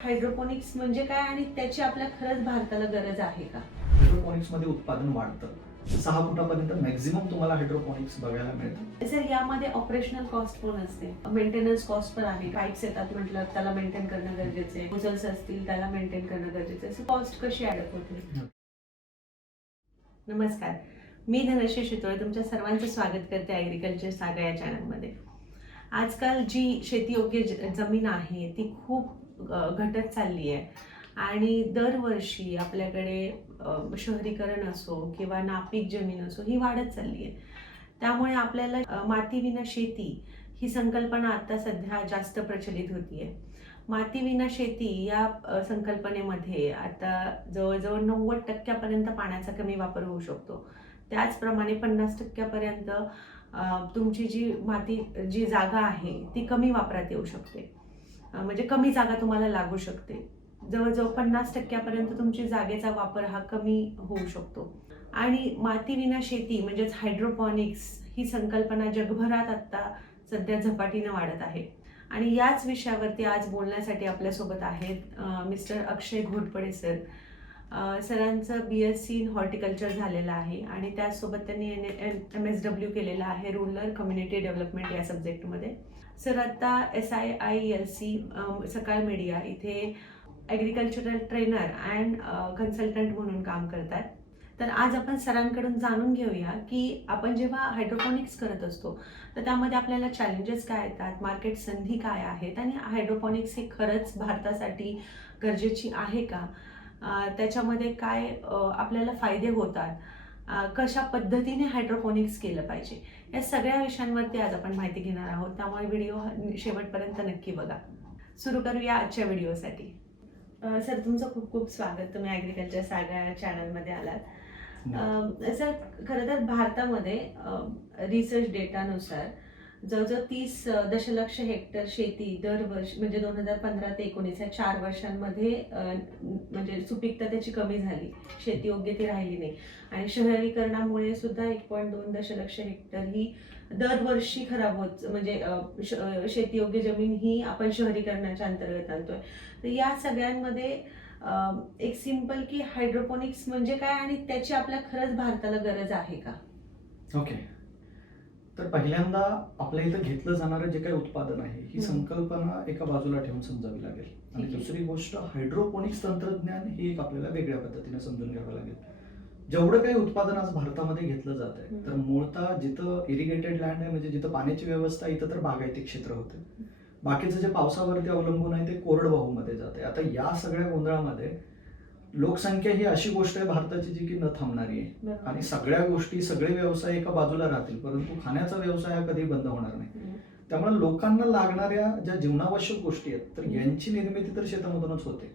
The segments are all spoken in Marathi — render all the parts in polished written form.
हायड्रोपोनिक्स म्हणजे काय आणि त्याची आपल्या खरंच भारताला गरज आहे का? हायड्रोपोनिक्स मध्ये उत्पादन वाढतं. 6 फुटापर्यंत मॅक्झिमम तुम्हाला हायड्रोपोनिक्स बघायला मिळतं. सर, यामध्ये ऑपरेशनल कॉस्ट पण असते, मेंटेनन्स कॉस्ट पण आहे. पाईप्स येतात म्हटलं त्याला मेंटेन करणं गरजेचं आहे, मुसल्स असतील त्याला मेंटेन करणं गरजेचं आहे. कॉस्ट कशी ऍडअप होते? नमस्कार, मी धनश्री शितोळे तुमच्या सर्वांचं स्वागत करते ॲग्रिकल्चर सागा या चॅनलमध्ये. आजकाल जी शेतीयोग्य जमीन आहे ती खूप घटत चालली आहे आणि दरवर्षी आपल्याकडे शहरीकरण असो किंवा नापीक जमीन असो ही वाढत चालली आहे. त्यामुळे आपल्याला मातीविना शेती ही संकल्पना आता सध्या जास्त प्रचलित होतीये. मातीविना शेती या संकल्पनेमध्ये आता जवळजवळ 90% पाण्याचा कमी वापर होऊ शकतो. त्याचप्रमाणे 50% तुमची जी जागा आहे ती कमी वापरात येऊ शकते. म्हणजे कमी जागा तुम्हाला लागू शकते. जवळजवळ 50% तुमची जागेचा वापर हा कमी होऊ शकतो. आणि मातीविना शेती म्हणजेच हायड्रोपॉनिक्स ही संकल्पना जगभरात आता सध्या झपाटीनं वाढत आहे. आणि याच विषयावरती आज बोलण्यासाठी आपल्यासोबत आहेत मिस्टर अक्षय घोरपडे सर. सरांचं BSc इन हॉर्टिकल्चर झालेलं आहे आणि त्याचसोबत त्यांनी MSW केलेलं आहे रुरल कम्युनिटी डेव्हलपमेंट या सब्जेक्टमध्ये. सर आता SIILC सकाळ मीडिया इथे ॲग्रिकल्चरल ट्रेनर अँड कन्सल्टंट म्हणून काम करतात. तर आज आपण सरांकडून जाणून घेऊया की आपण जेव्हा हायड्रोपॉनिक्स करत असतो तर त्यामध्ये आपल्याला चॅलेंजेस काय येतात, मार्केट संधी काय आहेत आणि हायड्रोपॉनिक्स हे खरंच भारतासाठी गरजेची आहे का, त्याच्यामध्ये काय आपल्याला फायदे होतात, कशा पद्धतीने हायड्रोपॉनिक्स केलं पाहिजे, या सगळ्या विषयांवरती आज आपण माहिती घेणार आहोत. त्यामुळे व्हिडिओ शेवटपर्यंत नक्की बघा. सुरू करूया आजच्या व्हिडिओसाठी. सर, तुमचं खूप खूप स्वागत. तुम्ही ॲग्रिकल्चर सागा या चॅनलमध्ये आलात. सर, खरं तर भारतामध्ये रिसर्च डेटानुसार जवळजवळ 30 दशलक्ष हेक्टर शेती दरवर्षी म्हणजे 2015 ते 19 या 4 वर्षांमध्ये म्हणजे सुपीकता त्याची कमी झाली, शेती योग्य ती राहिली नाही. आणि शहरीकरणामुळे सुद्धा 1.2 दशलक्ष हेक्टर ही दरवर्षी खराब होत, म्हणजे शेतीयोग्य जमीन ही आपण शहरीकरणाच्या अंतर्गत आणतोय. तर या सगळ्यांमध्ये एक सिंपल की हायड्रोपोनिक्स म्हणजे काय आणि त्याची आपल्या खरंच भारताला गरज आहे का? ओके, तर पहिल्यांदा आपल्या इथं घेतलं जाणारं जे काही उत्पादन आहे ही संकल्पना एका बाजूला ठेवून समजावी लागेल. आणि दुसरी गोष्ट, हायड्रोपोनिक्स तंत्रज्ञान हे एक आपल्याला वेगळ्या पद्धतीने समजून घ्यावं लागेल. जेवढं काही उत्पादन आज भारतामध्ये घेतलं जात आहे तर मूळतः जिथं इरिगेटेड लँड आहे, म्हणजे जिथं पाण्याची व्यवस्था, इथं तर बागायती क्षेत्र होते. बाकीचं जे पावसावरती अवलंबून आहे ते कोरडवाहूमध्ये जाते. आता या सगळ्या गोंधळामध्ये लोकसंख्या ही अशी गोष्ट आहे भारताची जी की न थांबणारी आहे. आणि सगळ्या गोष्टी, सगळे व्यवसाय एका बाजूला राहतील, परंतु खाण्याचा व्यवसाय हा कधी बंद होणार नाही. त्यामुळे लोकांना लागणाऱ्या ज्या जीवनावश्यक गोष्टी आहेत तर यांची निर्मिती तर शेतामधूनच होते.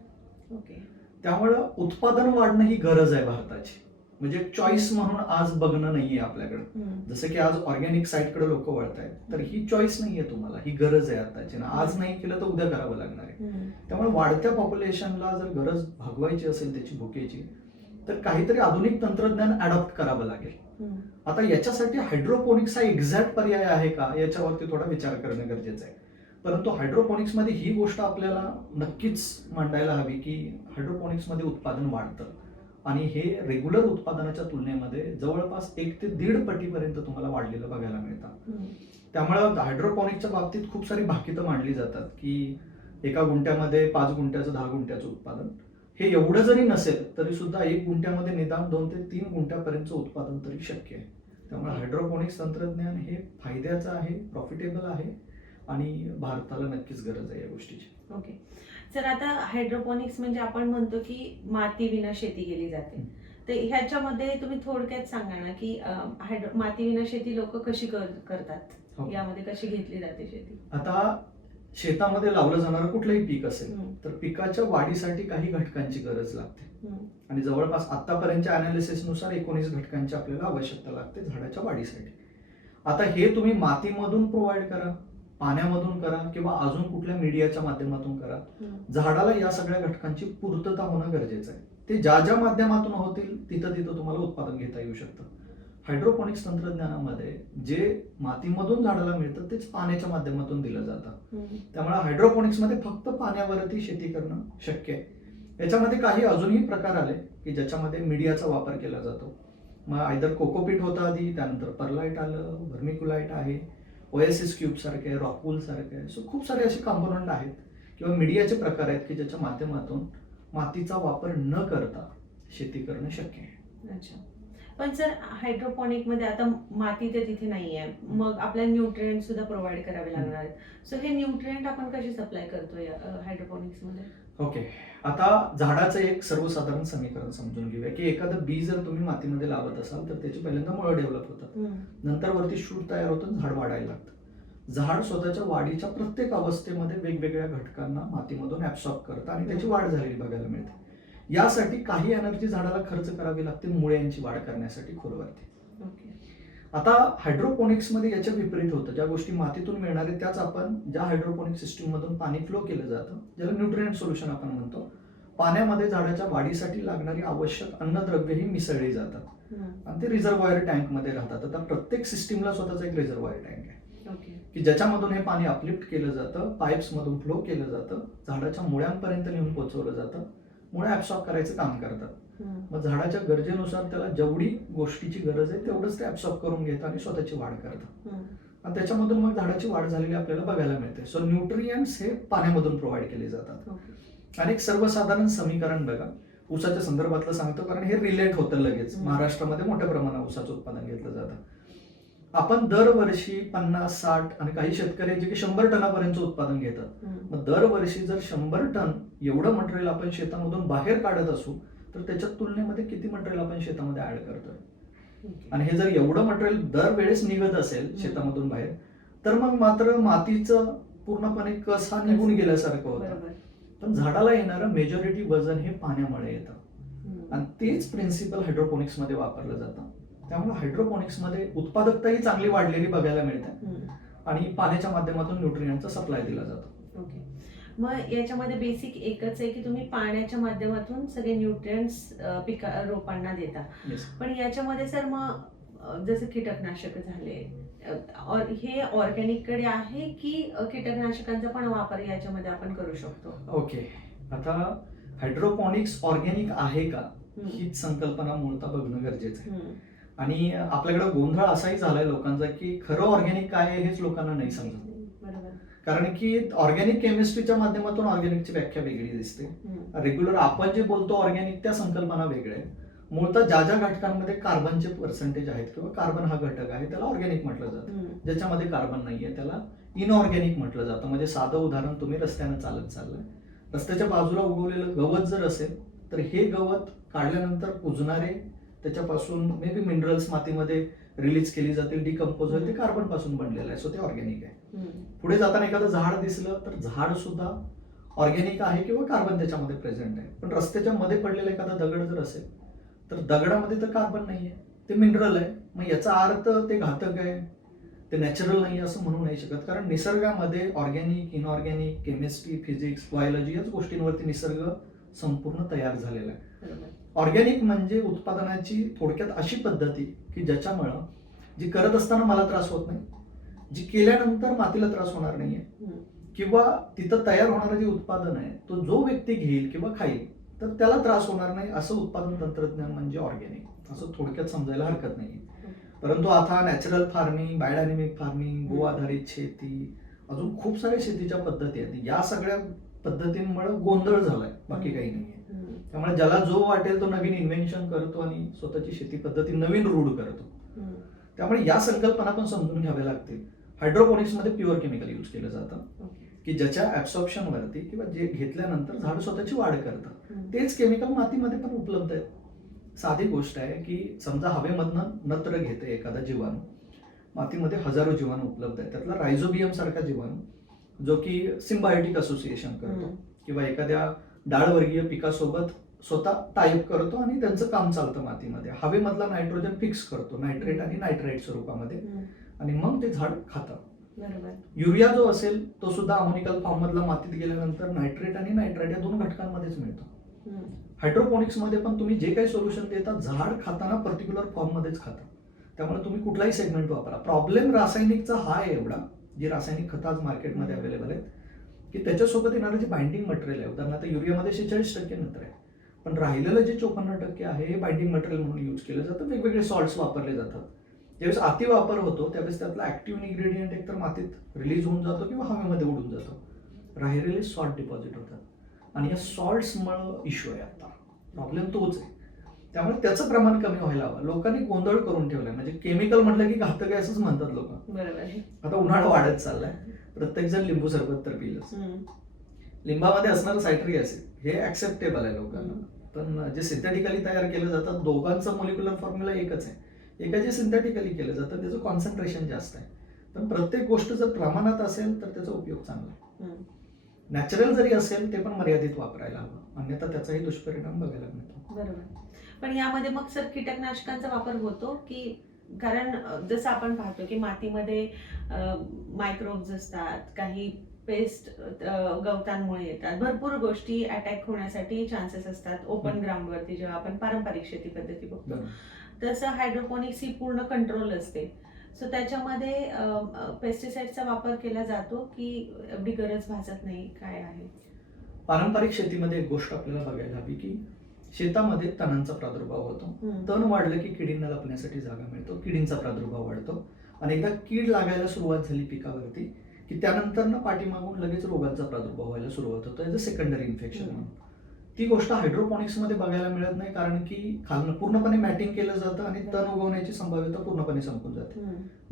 त्यामुळं उत्पादन वाढणं ही गरज आहे भारताची. म्हणजे चॉईस म्हणून आज बघणं नाहीये आपल्याकडे. जसं की आज ऑर्गॅनिक साईडकडे लोक वळत आहेत, तर ही चॉईस नाहीये तुम्हाला, ही गरज आहे आताची. आज नाही केलं तर उद्या करावं लागणार आहे. त्यामुळे वाढत्या पॉप्युलेशनला जर गरज भागवायची असेल त्याची भुकेची, तर काहीतरी आधुनिक तंत्रज्ञान अडॉप्ट करावं लागेल. आता याच्यासाठी हायड्रोपोनिक्स हा एक्झॅक्ट पर्याय आहे का याच्यावरती थोडा विचार करणं गरजेचं आहे. परंतु हायड्रोपोनिक्स मध्ये ही गोष्ट आपल्याला नक्कीच मांडायला हवी की हायड्रोपोनिक्स मध्ये उत्पादन वाढतं आणि हे रेग्युलर उत्पादनाच्या तुलनेमध्ये जवळपास 1 ते 1.5 पटीपर्यंत तुम्हाला वाढलेलं बघायला मिळतं. त्यामुळं हायड्रोपोनिक्सच्या बाबतीत खूप सारी भाकितं मांडली जातात की एका गुंठ्यामध्ये 5 गुंठ्याचं 10 गुंठ्याचं उत्पादन, हे एवढं जरी नसेल तरी सुद्धा 1 गुंठ्यामध्ये निदान 2 ते 3 गुंठ्यापर्यंतचं उत्पादन तरी शक्य आहे. त्यामुळे हायड्रोपोनिक्स तंत्रज्ञान हे फायद्याचं आहे, प्रॉफिटेबल आहे आणि भारताला नक्कीच गरज आहे या गोष्टीची. ओके सर, आता हायड्रोपोनिक्स म्हणजे आपण म्हणतो की माती विना शेती केली जाते. तर ह्याच्यामध्ये तुम्ही थोडक्यात सांगा ना की माती विना शेती लोक कशी करतात, यामध्ये कशी घेतली जाते शेती? आता शेतामध्ये लावलं जाणारं कुठलंही पीक असेल तर पिकाच्या वाढीसाठी काही घटकांची गरज लागते आणि जवळपास आतापर्यंतच्या अनालिसिसनुसार 19 घटकांची आपल्याला आवश्यकता लागते झाडाच्या वाढीसाठी. आता हे तुम्ही मातीमधून प्रोव्हाइड करा, पाण्यामधून करा किंवा अजून कुठल्या मीडियाच्या माध्यमातून करा, झाडाला या सगळ्या घटकांची पूर्तता होणं गरजेचं आहे. ते ज्या ज्या माध्यमातून होतील तिथं तिथं तुम्हाला उत्पादन घेता येऊ शकतं. हायड्रोपोनिक्स तंत्रज्ञानामध्ये जे मातीमधून झाडाला मिळतं तेच पाण्याच्या माध्यमातून दिलं जातं. त्यामुळे हायड्रोपोनिक्समध्ये फक्त पाण्यावरती शेती करणं शक्य आहे. याच्यामध्ये काही अजूनही प्रकार आले की ज्याच्यामध्ये मीडियाचा वापर केला जातो. मग आयदर कोकोपीट होतं आधी, त्यानंतर परलाईट आलं, व्हर्मिक्युलाइट आहे, ओएसिस क्यूब सारखे, रॉकवूल सारखे आहे. सो खूप सारे असे कंपोनंट आहेत किंवा मीडियाचे प्रकार आहेत की ज्याच्या माध्यमातून मातीचा वापर न करता शेती करणं शक्य आहे. अच्छा. पण सर हायड्रोपॉनिक मध्ये आता माती तर तिथे नाही आहे, मग आपल्याला न्यूट्रिएंट सुद्धा प्रोव्हाइड करावे लागणार आहेत. सो हे न्यूट्रिएंट आपण कसे सप्लाय करतोय हायड्रोपॉनिक्स मध्ये? ओके, आता झाडाचं एक सर्वसाधारण समीकरण समजून घेऊया की एखादं बी जर तुम्ही मातीमध्ये लावत असाल तर त्याची पहिल्यांदा मुळं डेव्हलप होतात, नंतर वरती शूट तयार होतं, झाड वाढायला लागतं. झाड स्वतःच्या वाढीच्या प्रत्येक अवस्थेमध्ये वेगवेगळ्या घटकांना मातीमधून ऍब्सॉर्ब करतं आणि त्याची वाढ झालेली बघायला मिळते. यासाठी काही एनर्जी झाडाला खर्च करावी लागते मुळ्यांची वाढ करण्यासाठी खोलवरती. आता हायड्रोपोनिक्समध्ये याच्या विपरीत होतं. ज्या गोष्टी मातीतून मिळणार आहेत त्याच आपण ज्या हायड्रोपोनिक सिस्टीम मधून पाणी फ्लो केलं जातं, ज्याला न्यूट्रिएंट सोल्युशन आपण म्हणतो, पाण्यामध्ये झाडाच्या वाढीसाठी लागणारी आवश्यक अन्नद्रव्यही मिसळली जातात आणि ते रिझर्व्हायर टँक मध्ये राहतात. आता प्रत्येक सिस्टीमला स्वतःचा एक रिझर्व्हायर टँक आहे की ज्याच्यामधून हे पाणी अपलिफ्ट केलं जातं, पाईप्स मधून फ्लो केलं जातं, झाडाच्या मुळ्यांपर्यंत नेऊन पोहोचवलं जातं, मुळे ऍब्सॉर्ब करायचं काम करतात. मग झाडाच्या गरजेनुसार त्याला जेवढी गोष्टीची गरज आहे तेवढंच ते ऍब्सॉर्ब करून घेतं आणि स्वतःची वाढ करतं आणि त्याच्यामधून मग झाडाची वाढ झालेली आपल्याला बघायला मिळते. सो न्यूट्रिएंट्स हे पाण्यामधून प्रोव्हाइड केले जातात. आणि एक सर्वसाधारण समीकरण बघा, ऊसाच्या संदर्भातलं सांगतो कारण हे रिलेट होतं लगेच. महाराष्ट्रामध्ये मोठ्या प्रमाणात ऊसाचं उत्पादन घेतलं जातं. आपण दरवर्षी 50-60 आणि काही शेतकरी जे की 100 टनापर्यंत उत्पादन घेतात. मग दरवर्षी जर 100 टन एवढं मटेरियल आपण शेतामधून बाहेर काढत असू तर त्याच्या तुलनेमध्ये किती मटेरियल आपण शेतामध्ये ऍड करतोय. आणि हे जर एवढं मटेरियल दरवेळेस निघत असेल शेतामधून बाहेर तर मग मात्र मातीचं पूर्णपणे कस हा निघून गेल्यासारखं होतं. पण झाडाला येणारं मेजॉरिटी वजन हे पाण्यामुळे येतं आणि तेच प्रिन्सिपल हायड्रोपोनिक्स मध्ये वापरलं जातं. त्यामुळे हायड्रोपोनिक्स मध्ये उत्पादकताही चांगली वाढलेली बघायला मिळते आणि पाण्याच्या माध्यमातून न्यूट्रिएंटचा सप्लाय दिला जातो. ओके, मग याच्यामध्ये बेसिक एकच आहे की तुम्ही पाण्याच्या माध्यमातून सगळे न्यूट्रिएंट्स रोपांना देता. पण याच्यामध्ये सर मग जसं कीटकनाशक झाले, हे ऑर्गॅनिक कडे आहे की कीटकनाशकांचा पण वापर याच्यामध्ये आपण करू शकतो? ओके, आता हायड्रोपोनिक्स ऑर्गॅनिक आहे का हीच संकल्पना मूळतः बघणं गरजेचं आहे. आणि आपल्याकडे गोंधळ असाही झालाय लोकांचा की खरं ऑर्गॅनिक काय आहे हेच लोकांना नाही समजत. कारण की ऑर्गॅनिक केमिस्ट्रीच्या माध्यमातून ऑर्गॅनिकची व्याख्या वेगळी दिसते. रेग्युलर आपण जे बोलतो ऑर्गॅनिक त्या संकल्पना वेगळ्या आहेत. मूळतः ज्या ज्या घटकांमध्ये कार्बनचे पर्सेंटेज आहेत किंवा कार्बन हा घटक आहे त्याला ऑर्गॅनिक म्हटलं जातं. ज्याच्यामध्ये कार्बन नाहीये त्याला इनऑर्गॅनिक म्हटलं जातं. म्हणजे साधं उदाहरण, तुम्ही रस्त्यानं चालत चाललंय, रस्त्याच्या बाजूला उगवलेलं गवत जर असेल तर हे गवत काढल्यानंतर कुजणारे त्याच्यापासून मे बी मिनरल्स मातीमध्ये रिलीज केली जातील, डिकम्पोज होईल, ते कार्बन पासून बनलेलं आहे. सो ते ऑर्गॅनिक आहे. पुढे जाताना एखादं झाड दिसलं तर झाड सुद्धा ऑर्गॅनिक आहे किंवा कार्बन त्याच्यामध्ये प्रेझेंट आहे. पण रस्त्याच्या मध्ये पडलेला एखादा दगड जर असेल तर दगडामध्ये तर कार्बन नाहीये, ते मिनरल आहे. मग याचा अर्थ ते घातक आहे, ते नॅचरल नाही असं म्हणू नाही शकत. कारण निसर्गामध्ये organic, inorganic, chemistry, physics, biology याच गोष्टींवरती निसर्ग संपूर्ण तयार झालेला आहे. ऑर्गॅनिक म्हणजे उत्पादनाची थोडक्यात अशी पद्धती की ज्याच्यामुळं जी करत असताना मला त्रास होत नाही, जी केल्यानंतर मातीला त्रास होणार नाहीये, किंवा तिथं तयार होणारं जे उत्पादन आहे तो जो व्यक्ती घेईल किंवा खाईल तर त्याला त्रास होणार नाही, असं उत्पादन तंत्रज्ञान म्हणजे ऑर्गॅनिक, असं थोडक्यात समजायला हरकत नाही. परंतु आता नॅचरल फार्मिंग, बायोडायनेमिक फार्मिंग, गो आधारित शेती, अजून खूप साऱ्या शेतीच्या पद्धती आहेत. या सगळ्या पद्धतींमुळे गोंधळ झालाय, बाकी काही नाहीये. त्यामुळे ज्याला जो वाटेल तो नवीन इन्व्हेन्शन करतो आणि स्वतःची शेती पद्धती नवीन रूढ करतो. त्यामुळे या संकल्पना पण समजून घ्याव्या लागतील. हायड्रोपोनिक्स मध्ये प्युअर केमिकल यूज केलं जातं की ज्याच्या ऍब्सॉर्प्शन वरती किंवा जे घेतल्यानंतर झाड स्वतःची वाढ करतं. तेच केमिकल मातीमध्ये पण उपलब्ध आहे. साधी गोष्ट आहे की समजा हवेमधनं नत्र घेते एखादा जीवाणू, मातीमध्ये हजारो जीवाणू उपलब्ध आहेत. त्यातला रायझोबियम सारखा जीवाणू जो की सिम्बायोटिक असोसिएशन करतो किंवा एखाद्या डाळवर्गीय पिकासोबत स्वतः टाईप करतो आणि त्यांचं काम चालतं मातीमध्ये. हवेमधला नायट्रोजन फिक्स करतो नायट्रेट आणि नायट्राईट स्वरूपामध्ये आणि मग ते झाड खातं. युरिया जो असेल तो सुद्धा अमोनिकल फॉर्म मधला मातीत गेल्यानंतर नायट्रेट आणि नायट्राईट या दोन घटकांमध्येच मिळतो. हायड्रोपोनिक्स मध्ये पण तुम्ही जे काही सोल्युशन देता झाड खाताना पर्टिक्युलर फॉर्म मध्येच खातं. त्यामुळे तुम्ही कुठलाही सेगमेंट वापरा. प्रॉब्लेम रासायनिकचा हा आहे एवढा, जी रासायनिक खतं आज मार्केटमध्ये अवेलेबल आहेत, की त्याच्यासोबत येणारं जे बाइंडिंग मटेरियल आहे, उदाहरणार्थ युरियामध्ये 46% नत्र आहे, पण राहिलेलं जे 54% आहे हे बाइंडिंग मटेरियल म्हणून यूज केलं जातं. वेगवेगळे सॉल्ट्स वापरले जातात. ज्यावेळेस अतिवापर होतो त्यावेळेस त्यातला ऍक्टिव्ह इन्ग्रेडियंट एकतर मातीत रिलीज होऊन जातो किंवा हवेमध्ये उडून जातो. राहिलेले सॉल्ट डिपॉझिट होतात आणि या सॉल्ट्समुळे इश्यू आहे. आता प्रॉब्लेम तोच आहे. त्यामुळे त्याचं प्रमाण कमी व्हायला हवं. लोकांनी गोंधळ करून ठेवलाय, म्हणजे केमिकल म्हटलं की घातक आहे असंच म्हणतात लोक. बरोबर आहे. आता उन्हाळा वाढत चाललाय, प्रत्येक जण लिंबू सरबत तर पिलंच. लिंबामध्ये असणारं सायट्रिक ऍसिड हे ऍक्सेप्टेबल आहे लोकांना, पण जे सिंथेटिकली तयार केलं जातं दोघांचं मोलिक्युलर फॉर्म्युला एकच आहे. एका जे सिंथेटिकली केलं जातं त्याचं कॉन्सन्ट्रेशन जास्त आहे, पण प्रत्येक गोष्ट जर प्रमाणात असेल तर त्याचा उपयोग चांगला आहे. नॅचरल जरी असेल ते पण मर्यादित वापरायला हवं, अन्यथा त्याचाही दुष्परिणाम बघायला मिळतो. बरोबर. पण यामध्ये मग सर कीटकनाशकांचा वापर होतो की, कारण जसं आपण पाहतो की मातीमध्ये मायक्रोब्स असतात, काही पेस्ट गवतांमुळे येतात, भरपूर गोष्टी अटॅक होण्यासाठी चान्सेस असतात ओपन ग्राउंडवरती जेव्हा आपण पारंपरिक शेती पद्धती बघतो. तसं हायड्रोपोनिक्स ही पूर्ण कंट्रोल असते. सो त्याच्यामध्ये पेस्टिसाइडचा वापर केला जातो की एवढी गरज भासत नाही, काय आहे? पारंपरिक शेतीमध्ये एक गोष्ट आपल्याला बघायला हवी की शेतामध्ये तणांचा प्रादुर्भाव होतो. तण वाढलं की किडींना लपण्यासाठी जागा मिळतो, किडींचा प्रादुर्भाव वाढतो आणि एकदा कीड लागायला सुरुवात झाली पिकावरती की त्यानंतर पाठीमागून लगेच रोगांचा प्रादुर्भाव व्हायला सुरुवात होतो. ॲज अ सेकंडरी इन्फेक्शन म्हणून. ती गोष्ट हायड्रोपोनिक्समध्ये बघायला मिळत नाही, कारण की खालनं पूर्णपणे मॅटिंग केलं जातं आणि तण उगवण्याची संभाव्यता पूर्णपणे संपून जाते.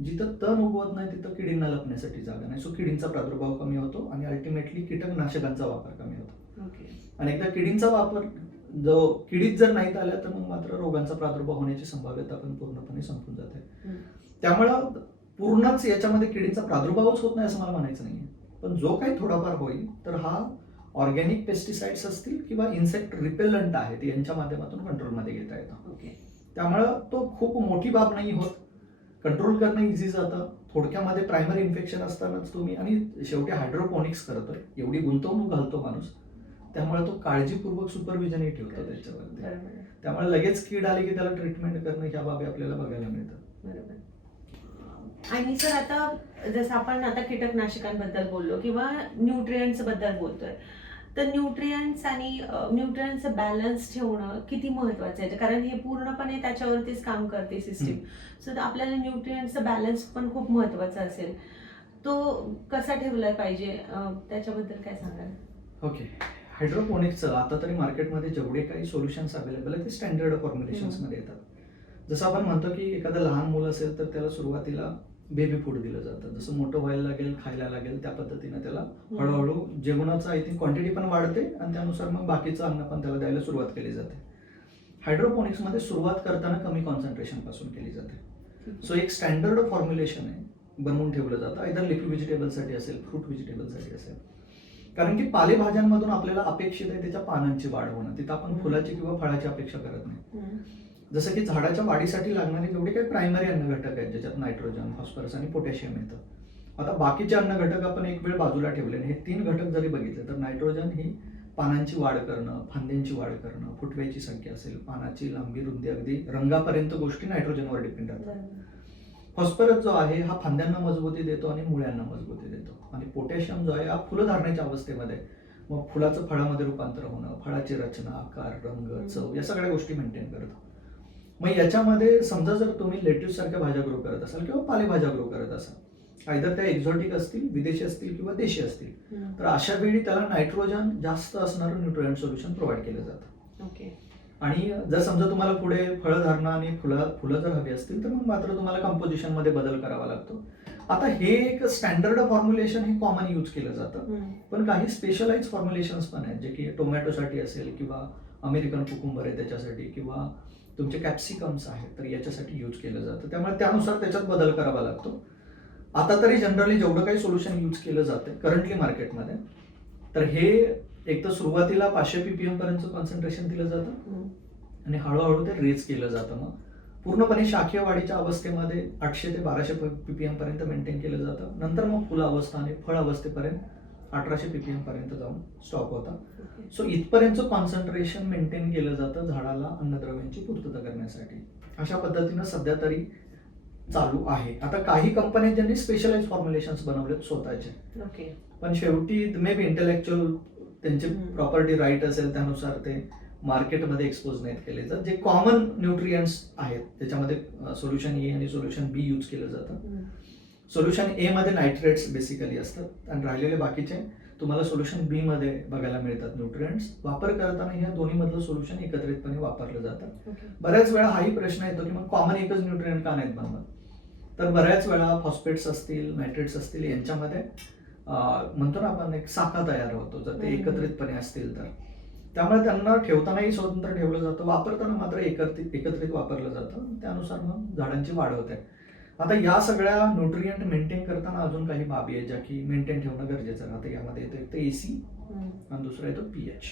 जिथं तण उगवत नाही तिथं किडींना लपण्यासाठी जागा नाही, सो किडींचा प्रादुर्भाव कमी होतो आणि अल्टिमेटली कीटकनाशकांचा वापर कमी होतो. आणि एकदा किडींचा वापर किडीत जर नाहीत आल्या तर मग मात्र रोगांचा प्रादुर्भाव होण्याची संभाव्यता पण पूर्णपणे संपून जाते. त्यामुळं पूर्णच याच्यामध्ये किडींचा प्रादुर्भावच होत नाही असं मला म्हणायचं नाहीये, पण जो काही थोडाफार होईल तर हा ऑर्गॅनिक पेस्टिसाइड्स असतील किंवा इन्सेक्ट रिपेलंट आहेत यांच्या माध्यमातून कंट्रोलमध्ये घेता येतं. त्यामुळं तो खूप मोठी बाब नाही होत, कंट्रोल करणं इझी जातं. थोडक्यामध्ये प्रायमरी इन्फेक्शन असतानाच तुम्ही, आणि शेवटी हायड्रोपोनिक्स करतोय, एवढी गुंतवणूक घालतो माणूस, त्यामुळे तो काळजीपूर्वक सुपरविजनही ठेवतो त्याच्यावरती. त्यामुळे लगेच कीड आली की त्याला ट्रीटमेंट करणं ह्या बाबी आपल्याला बघायला मिळतं. बरोबर. आणि सर आता जसं आपण आता कीटकनाशकांबद्दल बोललो किंवा न्यूट्रिएंट्स बद्दल बोलतोय, तर न्यूट्रिएंट्स आणि न्यूट्रिएंट्सचं बॅलन्स ठेवणं किती महत्वाचं आहे, कारण हे पूर्णपणे त्याच्यावरतीच काम करते सिस्टीम. सो आपल्याला न्यूट्रिएंट्सचं बॅलन्स पण खूप महत्वाचा असेल, तो कसा ठेवला पाहिजे त्याच्याबद्दल काय सांगाल? ओके. हायड्रोपोनिक्सचं आता तरी मार्केटमध्ये जेवढे काही सोल्युशन्स अवेलेबल आहेत ते स्टँडर्ड फॉर्म्युलेशन्समध्ये येतात. जसं आपण म्हणतो की एखादं लहान मुलं असेल तर त्याला सुरुवातीला बेबी फूड दिलं जातं, जसं मोठं व्हायला लागेल, खायला लागेल, त्या पद्धतीने त्याला हळूहळू जेवणाचं आय थिंक क्वांटिटी पण वाढते आणि त्यानुसार मग बाकीचं अन्न पण त्याला द्यायला सुरुवात केली जाते. हायड्रोपोनिक्समध्ये सुरुवात करताना कमी कॉन्सन्ट्रेशन पासून केली जाते. सो एक स्टँडर्ड फॉर्म्युलेशन आहे, बनवून ठेवलं जातं, आयदर लिक्विड व्हेजिटेबलसाठी असेल, फ्रूट व्हेजिटेबलसाठी असेल. कारण की पालेभाज्यांमधून आपल्याला अपेक्षित आहे त्याच्या पानांची वाढ होणं, तिथं आपण फुलाची किंवा फळाची अपेक्षा करत नाही. जसं की झाडाच्या वाढीसाठी लागणारे जेवढे काही प्रायमरी अन्न घटक आहेत ज्याच्यात नायट्रोजन, फॉस्फरस आणि पोटॅशियम येतं, आता बाकीचे अन्न घटक आपण एक वेळ बाजूला ठेवले, हे 3 घटक जरी बघितले तर नायट्रोजन ही पानांची वाढ करणं, फांद्यांची वाढ करणं, फुटव्याची संख्या असेल, पानाची लांबी, रुंदी, अगदी रंगापर्यंत गोष्टी नायट्रोजनवर डिपेंड असतात. फॉस्फरस जो आहे हा फांद्यांना मजबूती देतो आणि मुळ्यांना मजबूती देतो, आणि पोटॅशियम जो आहे हा फुलधारण्याच्या अवस्थेमध्ये, मग फुलाचं फळामध्ये रूपांतर होणं, फळाची रचना, आकार, रंग, चव या सगळ्या गोष्टी मेंटेन करतो. मग याच्यामध्ये समजा जर तुम्ही लेट्यूस सारख्या भाज्या ग्रो करत असाल किंवा पालेभाज्या ग्रो करत असाल, आयदर त्या एक्झॉटिक असतील, विदेशी असतील किंवा देशी असतील, तर अशा वेळी त्याला नायट्रोजन जास्त असणारं न्यूट्रिएंट सोल्युशन प्रोव्हाइड केलं जातं. आणि जर समजा तुम्हाला पुढे फळधारणा आणि फुलं जर हवी असतील तर मग मात्र तुम्हाला कंपोजिशन मध्ये बदल करावा लागतो. आता हे एक स्टँडर्ड फॉर्म्युलेशन हे कॉमन यूज केलं जातं, पण काही स्पेशलाइज फॉर्म्युलेशन्स पण आहेत जे की टोमॅटोसाठी असेल किंवा अमेरिकन कुकुंबर आहे त्याच्यासाठी किंवा तुमचे कॅप्सिकम्स आहेत तर याच्यासाठी यूज केलं जातं. त्यामुळे त्यानुसार त्याच्यात बदल करावा लागतो. आता तरी जनरली जेवढं काही सोल्युशन यूज केलं जातं करंटली मार्केटमध्ये, तर हे एक तर सुरुवातीला 500 ppm पर्यंत कॉन्सन्ट्रेशन दिलं जातं आणि हळूहळू ते रेज केलं जातं. मग पूर्णपणे शाखीय वाढीच्या अवस्थेमध्ये 800 ते 1200 ppm पर्यंत मेंटेन केलं जातं. नंतर मग फुल अवस्था आणि फळ अवस्थेपर्यंत 1800 ppm पर्यंत जाऊन स्टॉप होता. सो इथपर्यंत कॉन्सन्ट्रेशन मेंटेन केलं जातं झाडाला अन्नद्रव्यांची पूर्तता करण्यासाठी. अशा पद्धतीनं सध्या तरी चालू आहे. आता काही कंपन्या ज्यांनी स्पेशलाइज फॉर्म्युलेशन्स बनवलेत स्वतःचे, ओके. पण शेवटी मे बी इंटेलेक्च्युअल त्यांची प्रॉपर्टी राईट असेल त्यानुसार ते मार्केटमध्ये एक्सपोज नाहीत केले जात. जे कॉमन न्यूट्रिएंट्स आहेत त्याच्यामध्ये सोल्युशन ए आणि सोल्युशन बी यूज केलं जातं. सोल्युशन ए मध्ये नायट्रेट्स बेसिकली असतात आणि राहिलेले बाकीचे तुम्हाला सोल्युशन बी मध्ये बघायला मिळतात न्यूट्रिएंट्स. वापर करताना ह्या दोन्ही मधलं सोल्युशन एकत्रितपणे वापरलं जातं. बऱ्याच वेळा हाही प्रश्न येतो की मग कॉमन एकच न्यूट्रिएंट का नाहीत बनवत, तर बऱ्याच वेळा फॉस्फेट्स असतील, नायट्रेट्स असतील, यांच्यामध्ये म्हणतो ना आपण एक साखा तयार होतो जर ते एकत्रितपणे असतील तर. त्यामुळे त्यांना ठेवतानाही स्वतंत्र ठेवलं जातं, वापरताना मात्र एकत्रित वापरलं जातं. त्यानुसार मग झाडांची वाढ होते. आता या सगळ्या न्यूट्रिएंट मेंटेन करताना अजून काही बाबी आहेत ज्या की मेंटेन ठेवणं गरजेचं राहतं. यामध्ये येतो एक तर एसी आणि दुसरा येतो पीएच.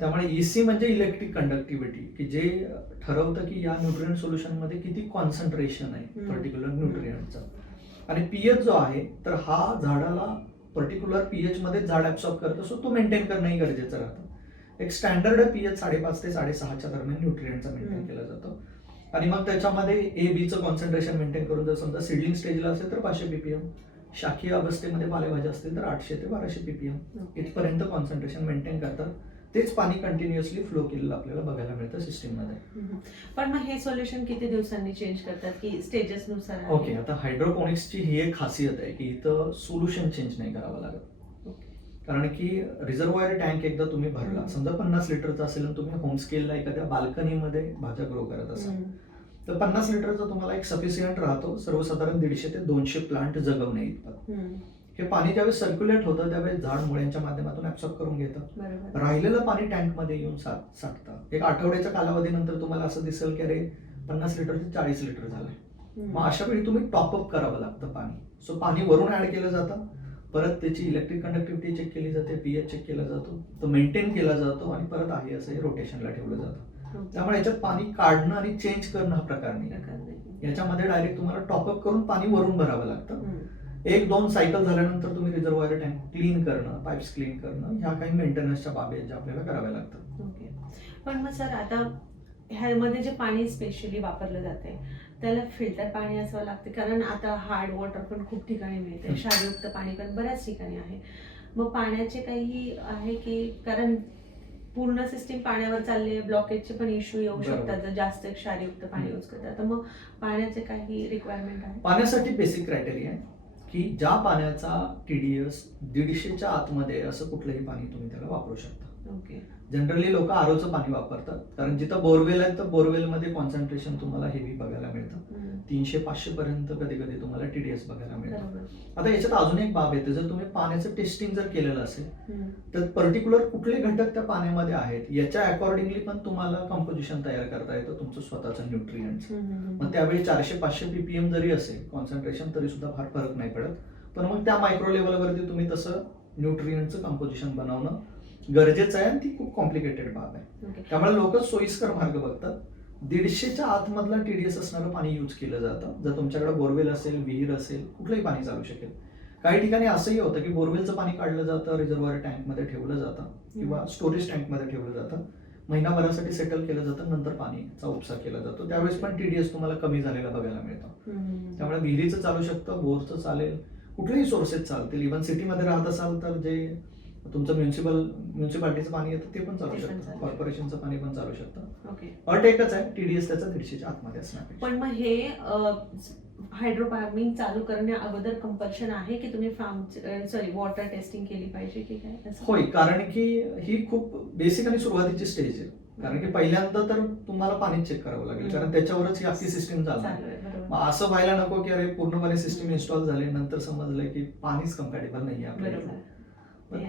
त्यामुळे एसी म्हणजे इलेक्ट्रिक कंडक्टिव्हिटी, की जे ठरवतं की या न्यूट्रिएंट सोल्युशन मध्ये किती कॉन्सन्ट्रेशन आहे पर्टिक्युलर न्यूट्रिएंटचा. आणि पीएच जो आहे तर हा झाडाला पर्टिक्युलर पीएच मध्ये झाड ऍब्सॉर्ब करत असतो, तो मेंटेन करणंही गरजेचं राहतं. एक स्टँडर्ड पीएच 5.5 ते 6.5च्या दरम्यान न्यूट्रिएंटचा मेंटेन केला जातो. आणि मग त्याच्यामध्ये ए बीचं कॉन्सन्ट्रेशन मेंटेन करून जर समजा सीडलिंग स्टेजला असेल तर 500 ppm, शाखीय अवस्थेमध्ये पालेभाज्या असतील तर 800 ते 1200 ppm इथपर्यंत कॉन्सन्ट्रेशन मेंटेन करतात. तेच पाणी कंटिन्युअसली फ्लो केलेलं आपल्याला बघायला मिळतं सिस्टीममध्ये. पण मग हे सोल्युशन किती दिवसांनी चेंज करतात की स्टेजेस नुसार? ओके, आता हायड्रोपोनिक्सची ही एक खासियत आहे की इथं सोल्युशन चेंज नाही करावं लागत. कारण की रिझर्वायर टँक एकदा तुम्ही भरला, समजा 50 लिटरचा असेल आणि तुम्ही होम स्केलला एखाद्या बाल्कनीमध्ये भाज्या ग्रो करत असाल तर 50 लिटरचा तुम्हाला एक सफिशियंट राहतो सर्वसाधारण 150 ते 200 प्लांट जगवण्या इतपत. हे पाणी ज्यावेळेस सर्क्युलेट होतं त्यावेळेस झाड मुळ्यांच्या माध्यमातून ऍब्सॉर्ब करून घेतं. राहिलेलं पाणी टँकमध्ये येऊन साठतं. एक आठवड्याच्या कालावधीनंतर तुम्हाला असं दिसेल की अरे 50 लिटर ते 40 लिटर झालंय. मग अशा वेळी तुम्ही टॉपअप करावं लागतं पाणी. सो पाणी वरून ऍड केलं जातं, परत त्याची इलेक्ट्रिक कंडक्टिव्हिटी चेक केली जाते, पीएच चेक केला जातो, तो मेंटेन केला जातो आणि परत आहे असं रोटेशनला ठेवलं जातं. त्यामुळे याच्यात पाणी काढणं आणि चेंज करणं हा प्रकार नाही. याच्यामध्ये डायरेक्ट तुम्हाला टॉपअप करून पाणी वरून भरावं लागतं. 1-2 सायकल झाल्यानंतर तुम्ही रिझर्वायर टँक क्लीन करणं, पाईप्स क्लीन करणं, ह्या काही मेंटेनन्सच्या बाबी आहेत ज्या आपल्याला कराव्या लागतात. ओके. पण मग सर आता ह्यामध्ये जे पाणी स्पेशली वापरलं जाते त्याला फिल्टर पाणी असावं लागतं, कारण आता हार्ड वॉटर पण खूप ठिकाणी मिळते, क्षारयुक्त पाणी पण बऱ्याच ठिकाणी आहे. मग पाण्याचे काही आहे की, कारण पूर्ण सिस्टीम पाण्यावर चालले, ब्लॉकेजचे पण इश्यू येऊ शकतात जर जास्त क्षारयुक्त पाणी यूज करतात, तर मग पाण्याचे काही रिक्वायरमेंट आहे? पाण्यासाठी बेसिक क्रायटेरिया आहे की ज्या पाण्याचा TDS 150च्या आतमध्ये असं कुठलंही पाणी तुम्ही त्याला वापरू शकता. ओके. जनरली लोक आरोचं पाणी वापरतात, कारण जिथं बोरवेल आहे तर बोरवेलमध्ये कॉन्सन्ट्रेशन तुम्हाला हेवी बघायला मिळतं. 300-500 पर्यंत कधी कधी तुम्हाला TDS बघायला मिळतं. आता याच्यात अजून एक बाब येते, जर तुम्ही पाण्याचं टेस्टिंग जर केलेलं असेल तर पर्टिक्युलर कुठले घटक त्या पाण्यामध्ये आहेत याच्या अकॉर्डिंगली पण तुम्हाला कंपोजिशन तयार करता येतं तुमचं स्वतःचं न्यूट्रिएंट्स. मग त्यावेळी 400-500 ppm जरी असेल कॉन्सन्ट्रेशन तरी सुद्धा फार फरक नाही पडत. पण मग त्या मायक्रो लेवलवरती तुम्ही तसं न्यूट्रिएंटचं कंपोजिशन बनवणं गरजेचं आहे आणि ती खूप कॉम्प्लिकेटेड बाब आहे. त्यामुळे लोक सोयीस्कर मार्ग बघतात. 150च्या आतमधला TDS असणारं पाणी यूज केलं जातं. जर तुमच्याकडे बोरवेल असेल, विहीर असेल, कुठलंही पाणी चालू शकेल. काही ठिकाणी असंही होतं की बोरवेलचं पाणी काढलं जातं, रिझर्वायर टँकमध्ये ठेवलं जातं किंवा स्टोरेज टँकमध्ये ठेवलं जातं, महिनाभरासाठी सेटल केलं जातं, नंतर पाणीचा उपसा केला जातो. त्यावेळेस पण TDS तुम्हाला कमी झालेला बघायला मिळतं. त्यामुळे विहिरीचं चालू शकतं, बोरचं चालेल, कुठलेही सोर्सेस चालतील. इव्हन सिटीमध्ये राहत असाल तर जे तुमचं म्युन्सिपालिटीचं पाणी येतं ते पण चालू शकतं, कॉर्पोरेशनचं पाणी पण चालू शकतं. अट एकच आहे, TDS त्याचा 150च्या आतमध्ये असणार. पण मग हे हायड्रोफार्मिंग चालू करण्या अगोदर कंपल्शन आहे की तुम्ही वॉटर टेस्टिंग केली पाहिजे की काय? होय, कारण की ही खूप बेसिक आणि सुरुवातीची स्टेज आहे. कारण की पहिल्यांदा तर तुम्हाला पाणी चेक करावं लागेल, कारण त्याच्यावरच ही अख्खी सिस्टीम चालणार. मग असं व्हायला नको की अरे पूर्णपणे सिस्टीम इन्स्टॉल झाली नंतर समजलं की पाणीच कम्पॅटेबल नाहीये आपल्याला,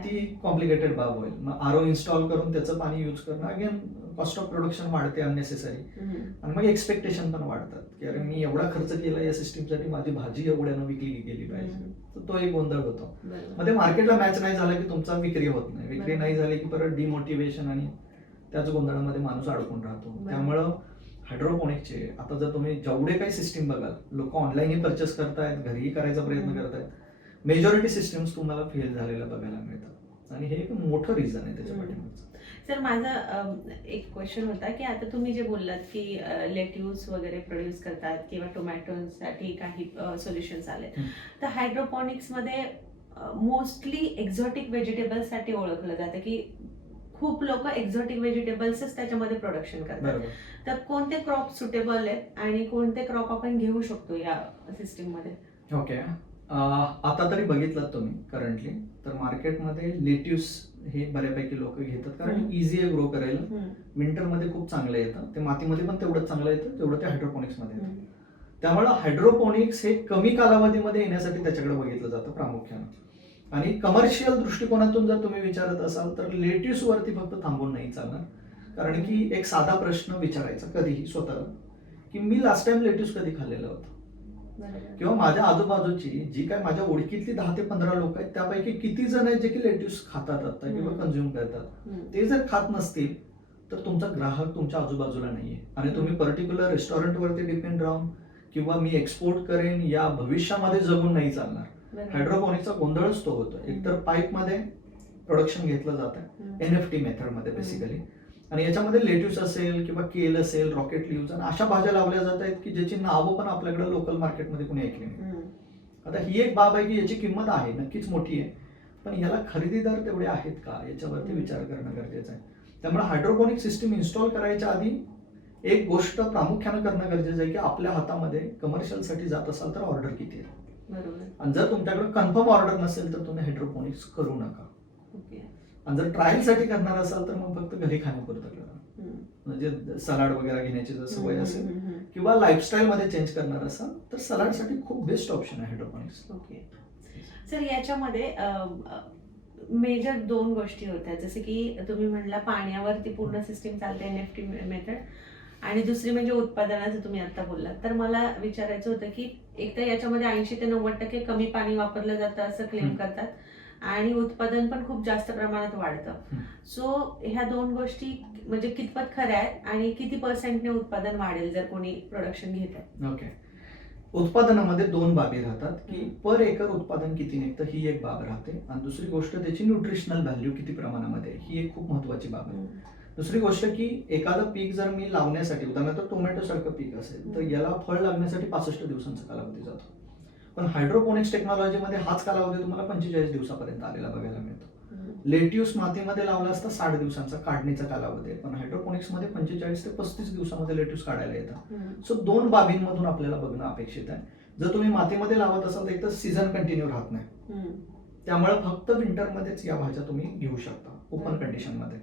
ती कॉम्प्लिकेटेड बाब होईल. मग RO इन्स्टॉल करून त्याचं पाणी यूज करणं, अगेन कॉस्ट ऑफ प्रोडक्शन वाढते अननेसेसरी. आणि मग एक्सपेक्टेशन पण वाढतात की अरे मी एवढा खर्च केला या सिस्टीमसाठी, माझी भाजी एवढ्यानं विकली गेली पाहिजे, तर तो एक गोंधळ होतो. मग ते मार्केटला मॅच नाही झालं की तुमचा विक्री होत नाही, विक्री नाही झाली की परत डिमोटिवेशन आणि त्याच गोंधळामध्ये माणूस अडकून राहतो. त्यामुळं हायड्रोपोनिक्सचे आता जर तुम्ही जेवढे काही सिस्टीम बघाल, लोक ऑनलाईनही परचेस करतायत, घरीही करायचा प्रयत्न करतायत, मेजॉरिटी सिस्टम्स तुम्हाला फेल झालेल्या बघायला मिळतात आणि हे एक मोठं रिझन आहे त्याच्या पाठीमागचं. सर माझा एक क्वेश्चन होता की आता तुम्ही जे बोललात की लेट्यूस वगैरे प्रोड्यूस करतात किंवा टोमॅटोसाठी काही सोल्युशन्स आले, हं. तर हायड्रोपॉनिक्समध्ये मोस्टली एक्झॉटिक व्हेजिटेबल्ससाठी ओळखलं जातं की खूप लोक एक्झॉटिक व्हेजिटेबल्सच त्याच्यामध्ये प्रोडक्शन करतात. बरोबर. तर कोणते क्रॉप सुटेबल आहेत आणि कोणते क्रॉप आपण घेऊ शकतो या सिस्टीममध्ये? ओके. आता तरी बघितलं तुम्ही करंटली तर मार्केटमध्ये लेट्यूस हे बऱ्यापैकी लोक घेतात कारण हम्म. इझी आहे ग्रो करायला. विंटरमध्ये खूप चांगलं येतं, ते मातीमध्ये पण तेवढंच चांगलं येतं जेवढं ते हायड्रोपोनिक्समध्ये येतं. त्यामुळे हायड्रोपोनिक्स हे कमी कालावधीमध्ये येण्यासाठी त्याच्याकडे बघितलं जातं प्रामुख्यानं. आणि कमर्शियल दृष्टिकोनातून जर तुम्ही विचारत असाल तर लेट्यूस वरती फक्त थांबून नाही चालणार. कारण की एक साधा प्रश्न विचारायचा कधीही स्वतःला की मी लास्ट टाइम लेट्यूस कधी खाल्लेलं होतं, किंवा माझ्या आजूबाजूची जी काय माझ्या ओळखीतली 10 ते 15 लोक आहेत त्यापैकी किती जण आहेत जे की लेट्यूस खातात आता किंवा कन्झ्युम करतात. ते जर खात नसतील तर तुमचा ग्राहक तुमच्या आजूबाजूला नाहीये आणि तुम्ही पर्टिक्युलर रेस्टॉरंटवरती डिपेंड राहून किंवा मी एक्सपोर्ट करेन या भविष्यामध्ये जगून नाही चालणार. हायड्रोपोनिक्सचा गोंधळच तो होतो. एकतर पाईपमध्ये प्रोडक्शन घेतलं जातं NFT मेथडमध्ये बेसिकली, आणि याच्यामध्ये लेट्यूस असेल किंवा केल असेल, रॉकेट लिव्ज आणि अशा भाज्या लावल्या जात आहेत की ज्याची नावं पण आपल्याकडे लोकल मार्केटमध्ये कोणी ऐकली नाही. आता ही एक बाब आहे की याची किंमत आहे, नक्कीच मोठी आहे, पण याला खरेदीदार तेवढे आहेत का याच्यावरती विचार करणं गरजेचं आहे. त्यामुळे हायड्रोपोनिक सिस्टीम इन्स्टॉल करायच्या आधी एक गोष्ट प्रामुख्यानं करणं गरजेचं आहे की आपल्या हातामध्ये कमर्शियलसाठी जात असाल तर ऑर्डर किती आहे. आणि जर तुमच्याकडे कन्फर्म ऑर्डर नसेल तर तुम्ही हायड्रोपोनिक्स करू नका. आणि जर ट्रायलसाठी करणार असाल तर मग फक्त घरी खाण्यापुरतं करा. म्हणजे सलाड वगैरे घेण्याची जर सवय असेल किंवा लाईफस्टाईल मध्ये चेंज करणार असाल तर सलाडसाठी खूप बेस्ट ऑप्शन आहे हायड्रोपोनिक्स. ओके सर, याच्यामध्ये मेजर 2 गोष्टी होत्या, जसे की तुम्ही म्हणला पाण्यावरती पूर्ण सिस्टीम चालते NFT मेथड, आणि दुसरी म्हणजे उत्पादनाचं तुम्ही आता बोललात. तर मला विचारायचं होतं की एक तर याच्यामध्ये 80 ते 90% कमी पाणी वापरलं जातं असं क्लेम करतात आणि उत्पादन पण खूप जास्त प्रमाणात वाढतं. सो ह्या 2 गोष्टी म्हणजे कितपत खऱ्या आहेत आणि किती पर्सेंटने उत्पादन वाढेल जर कोणी प्रोडक्शन घेत आहे? ओके. उत्पादनामध्ये 2 बाबी राहतात की पर एकर उत्पादन किती निघतं ही एक बाब राहते, आणि दुसरी गोष्ट त्याची न्यूट्रिशनल व्हॅल्यू किती प्रमाणामध्ये ही एक खूप महत्वाची बाब आहे. दुसरी गोष्ट की एखादं पीक जर मी लावण्यासाठी, उदाहरणार्थ टोमॅटो सारखं पीक असेल तर याला फळ लागण्यासाठी 65 दिवसांचा कालावधी जातो, पण हायड्रोपोनिक्स टेक्नॉलॉजीमध्ये हाच कालावधी तुम्हाला 45 दिवसापर्यंत आलेला बघायला मिळतो. लेट्यूस मातीमध्ये लावला असता 60 दिवसांचा काढणीचा कालावधी आहे, पण हायड्रोपोनिक्समध्ये 45 ते 35 दिवसामध्ये लेट्यूस काढायला येतात. सो 2 बाबींमधून आपल्याला बघणं अपेक्षित आहे. जर तुम्ही मातीमध्ये लावत असाल तर एक तर सीझन कंटिन्यू राहत नाही, त्यामुळे फक्त विंटरमध्येच या भाज्या तुम्ही घेऊ शकता ओपन कंडिशनमध्ये.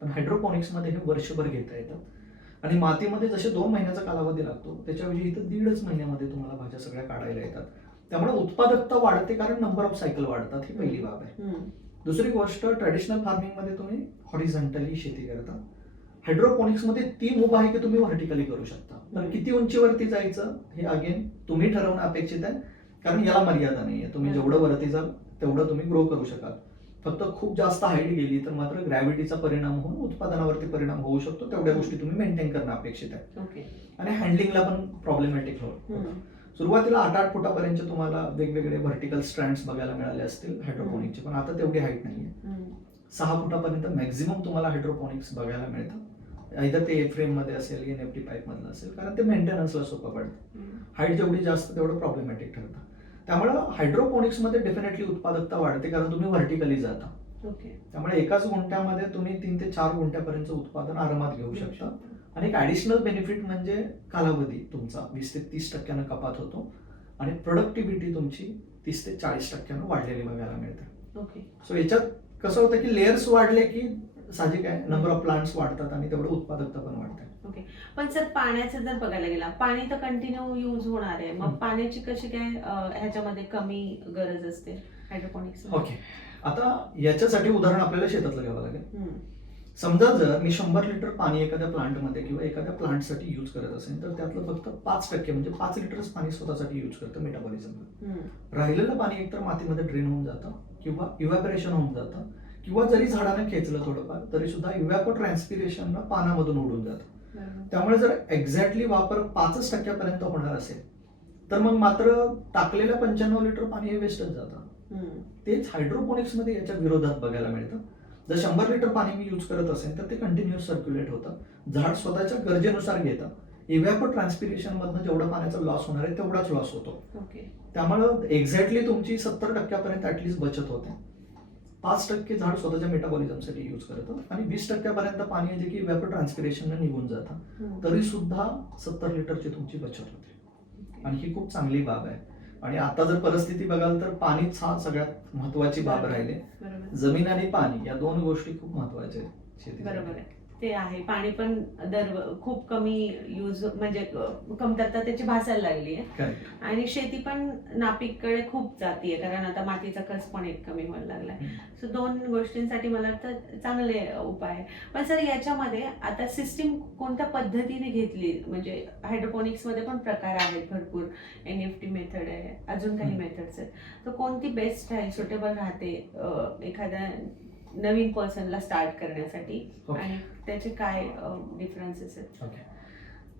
पण हायड्रोपोनिक्समध्ये हे वर्षभर घेता येतात, आणि मातीमध्ये जसे 2 महिन्याचा कालावधी लागतो त्याच्याऐवजी इथं 1.5 महिन्यामध्ये तुम्हाला भाज्या सगळ्या काढायला येतात. त्यामुळे उत्पादकता वाढते कारण नंबर ऑफ सायकल वाढतात, ही पहिली बाब आहे. दुसरी गोष्ट, ट्रॅडिशनल फार्मिंग मध्ये तुम्ही हॉरिझॉन्टली शेती करता, हायड्रोपोनिक्समध्ये ती मुभा आहे की तुम्ही व्हर्टिकली करू शकता. पण किती उंचीवरती जायचं हे अगेन तुम्ही ठरवणं अपेक्षित आहे, कारण याला मर्यादा नाहीये. तुम्ही जेवढं वरती जाल तेवढं तुम्ही ग्रो करू शकाल. फक्त खूप जास्त हाईट गेली तर मात्र ग्रॅव्हिटीचा परिणाम होऊन उत्पादनावरती परिणाम होऊ शकतो. तेवढ्या गोष्टी तुम्ही मेंटेन करणं अपेक्षित आहे. आणि हँडलिंगला पण प्रॉब्लेमॅटिक होतं. सुरुवातीला 8-8 फुटापर्यंत तुम्हाला वेगवेगळे व्हर्टिकल स्ट्रँड्स बघायला मिळाले असतील हायड्रोपोनिक्सचे, पण आता तेवढी हाईट नाहीये. 6 फुटापर्यंत मॅक्झिमम तुम्हाला हायड्रोपोनिक्स बघायला मिळतं. आयदर ते फ्रेम मध्ये असेल, NFT पाईप मधलं असेल, कारण ते मेंटेनन्सला सोपं पडतं. हाईट जेवढी जास्त तेवढं प्रॉब्लेमॅटिक ठरतं. त्यामुळे हायड्रोपोनिक्समध्ये डेफिनेटली उत्पादकता वाढते कारण तुम्ही व्हर्टिकली जाता. त्यामुळे एकाच गुंठ्यामध्ये तुम्ही 3 ते 4 गुंठ्यापर्यंत उत्पादन आरामात घेऊ शकता. आणि एक ऍडिशनल बेनिफिट म्हणजे कालावधी तुमचा 20 ते 30% कपात होतो, आणि प्रोडक्टिव्हिटी तुमची 30 ते 40% वाढलेली बघायला मिळते. सो याच्यात कसं होतं की लेयर्स वाढले की साहजिक आहे, नंबर ऑफ प्लांट्स वाढतात आणि तेवढं उत्पादकता पण वाढते. ओके, पण सर पाण्याचं जर बघायला गेला, पाणी तर कंटिन्यू यूज होणार आहे, मग पाण्याची कशी काय ह्याच्यामध्ये कमी गरज असते हायड्रोपोनिक्स? ओके, आता याच्यासाठी उदाहरण आपल्याला शेतातलं घ्यावं लागेल. समजा जर मी 100 लिटर पाणी एखाद्या प्लांटमध्ये किंवा एखाद्या प्लांटसाठी यूज करत असेल तर त्यातलं फक्त 5% म्हणजे 5 लिटरच पाणी स्वतःसाठी यूज करतं मेटाबॉलिझमला. राहिलेलं पाणी एकतर मातीमध्ये ड्रेन होऊन जातं किंवा इव्हॅपोरेशन होऊन जातं, किंवा जरी झाडानं खेचलं थोडंफार तरी सुद्धा इव्हॅपो ट्रान्सपिरेशन पानामधून उडून जातं. त्यामुळे जर एक्झॅक्टली वापर 5% होणार असेल तर मग मात्र टाकलेल्या 95 लिटर पाणी हे वेस्टच जातं. तेच हायड्रोपोनिक्स मध्ये याच्या विरोधात बघायला मिळतं. जर 100 लिटर पाणी मी यूज करत असेल तर ते कंटिन्युअस सर्क्युलेट होतं. झाड स्वतःच्या गरजेनुसार घेतं. इव्हॅपो ट्रान्सपिरेशन मधनं जेवढा पाण्याचा लॉस होणार आहे तेवढाच लॉस होतो. ओके. त्यामुळं एक्झॅक्टली तुमची 70% ऍटलीस्ट बचत होते. 5% झाड स्वतःच्या मेटाबॉलिझमसाठी यूज करतं आणि 20% पाणी आहे जे की इव्हॅपो ट्रान्सपिरेशन निघून जातं. तरी सुद्धा 70 लिटरची तुमची बचत होते आणि ही खूप चांगली बाब आहे. आणि आता जर परिस्थिती बघाल तर पाणीच हा सगळ्यात महत्वाची बाब राहिली. बरोबर. जमीन आणि पाणी या दोन गोष्टी खूप महत्वाच्या आहेत शेतीसाठी. बरोबर आहे, ते आहे. पाणी पण खूप कमी यूज म्हणजे कमतरता त्याची भासायला लागली आहे. Correct. आणि शेती पण नापीककडे खूप जातीये कारण आता मातीचा कस पण एक कमी व्हायला लागलाय. सो दोन गोष्टींसाठी मला वाटतं चांगले उपाय आहे. पण सर याच्यामध्ये आता सिस्टीम कोणत्या पद्धतीने घेतली, म्हणजे हायड्रोपोनिक्स मध्ये पण प्रकार आहेत भरपूर, NFT मेथड आहे, अजून काही मेथड्स आहेत, तर कोणती बेस्ट आहे, सुटेबल राहते एखाद्या नवीन पर्सनला स्टार्ट करण्यासाठी आणि त्याचे काय डिफरन्सेस आहेत? ओके.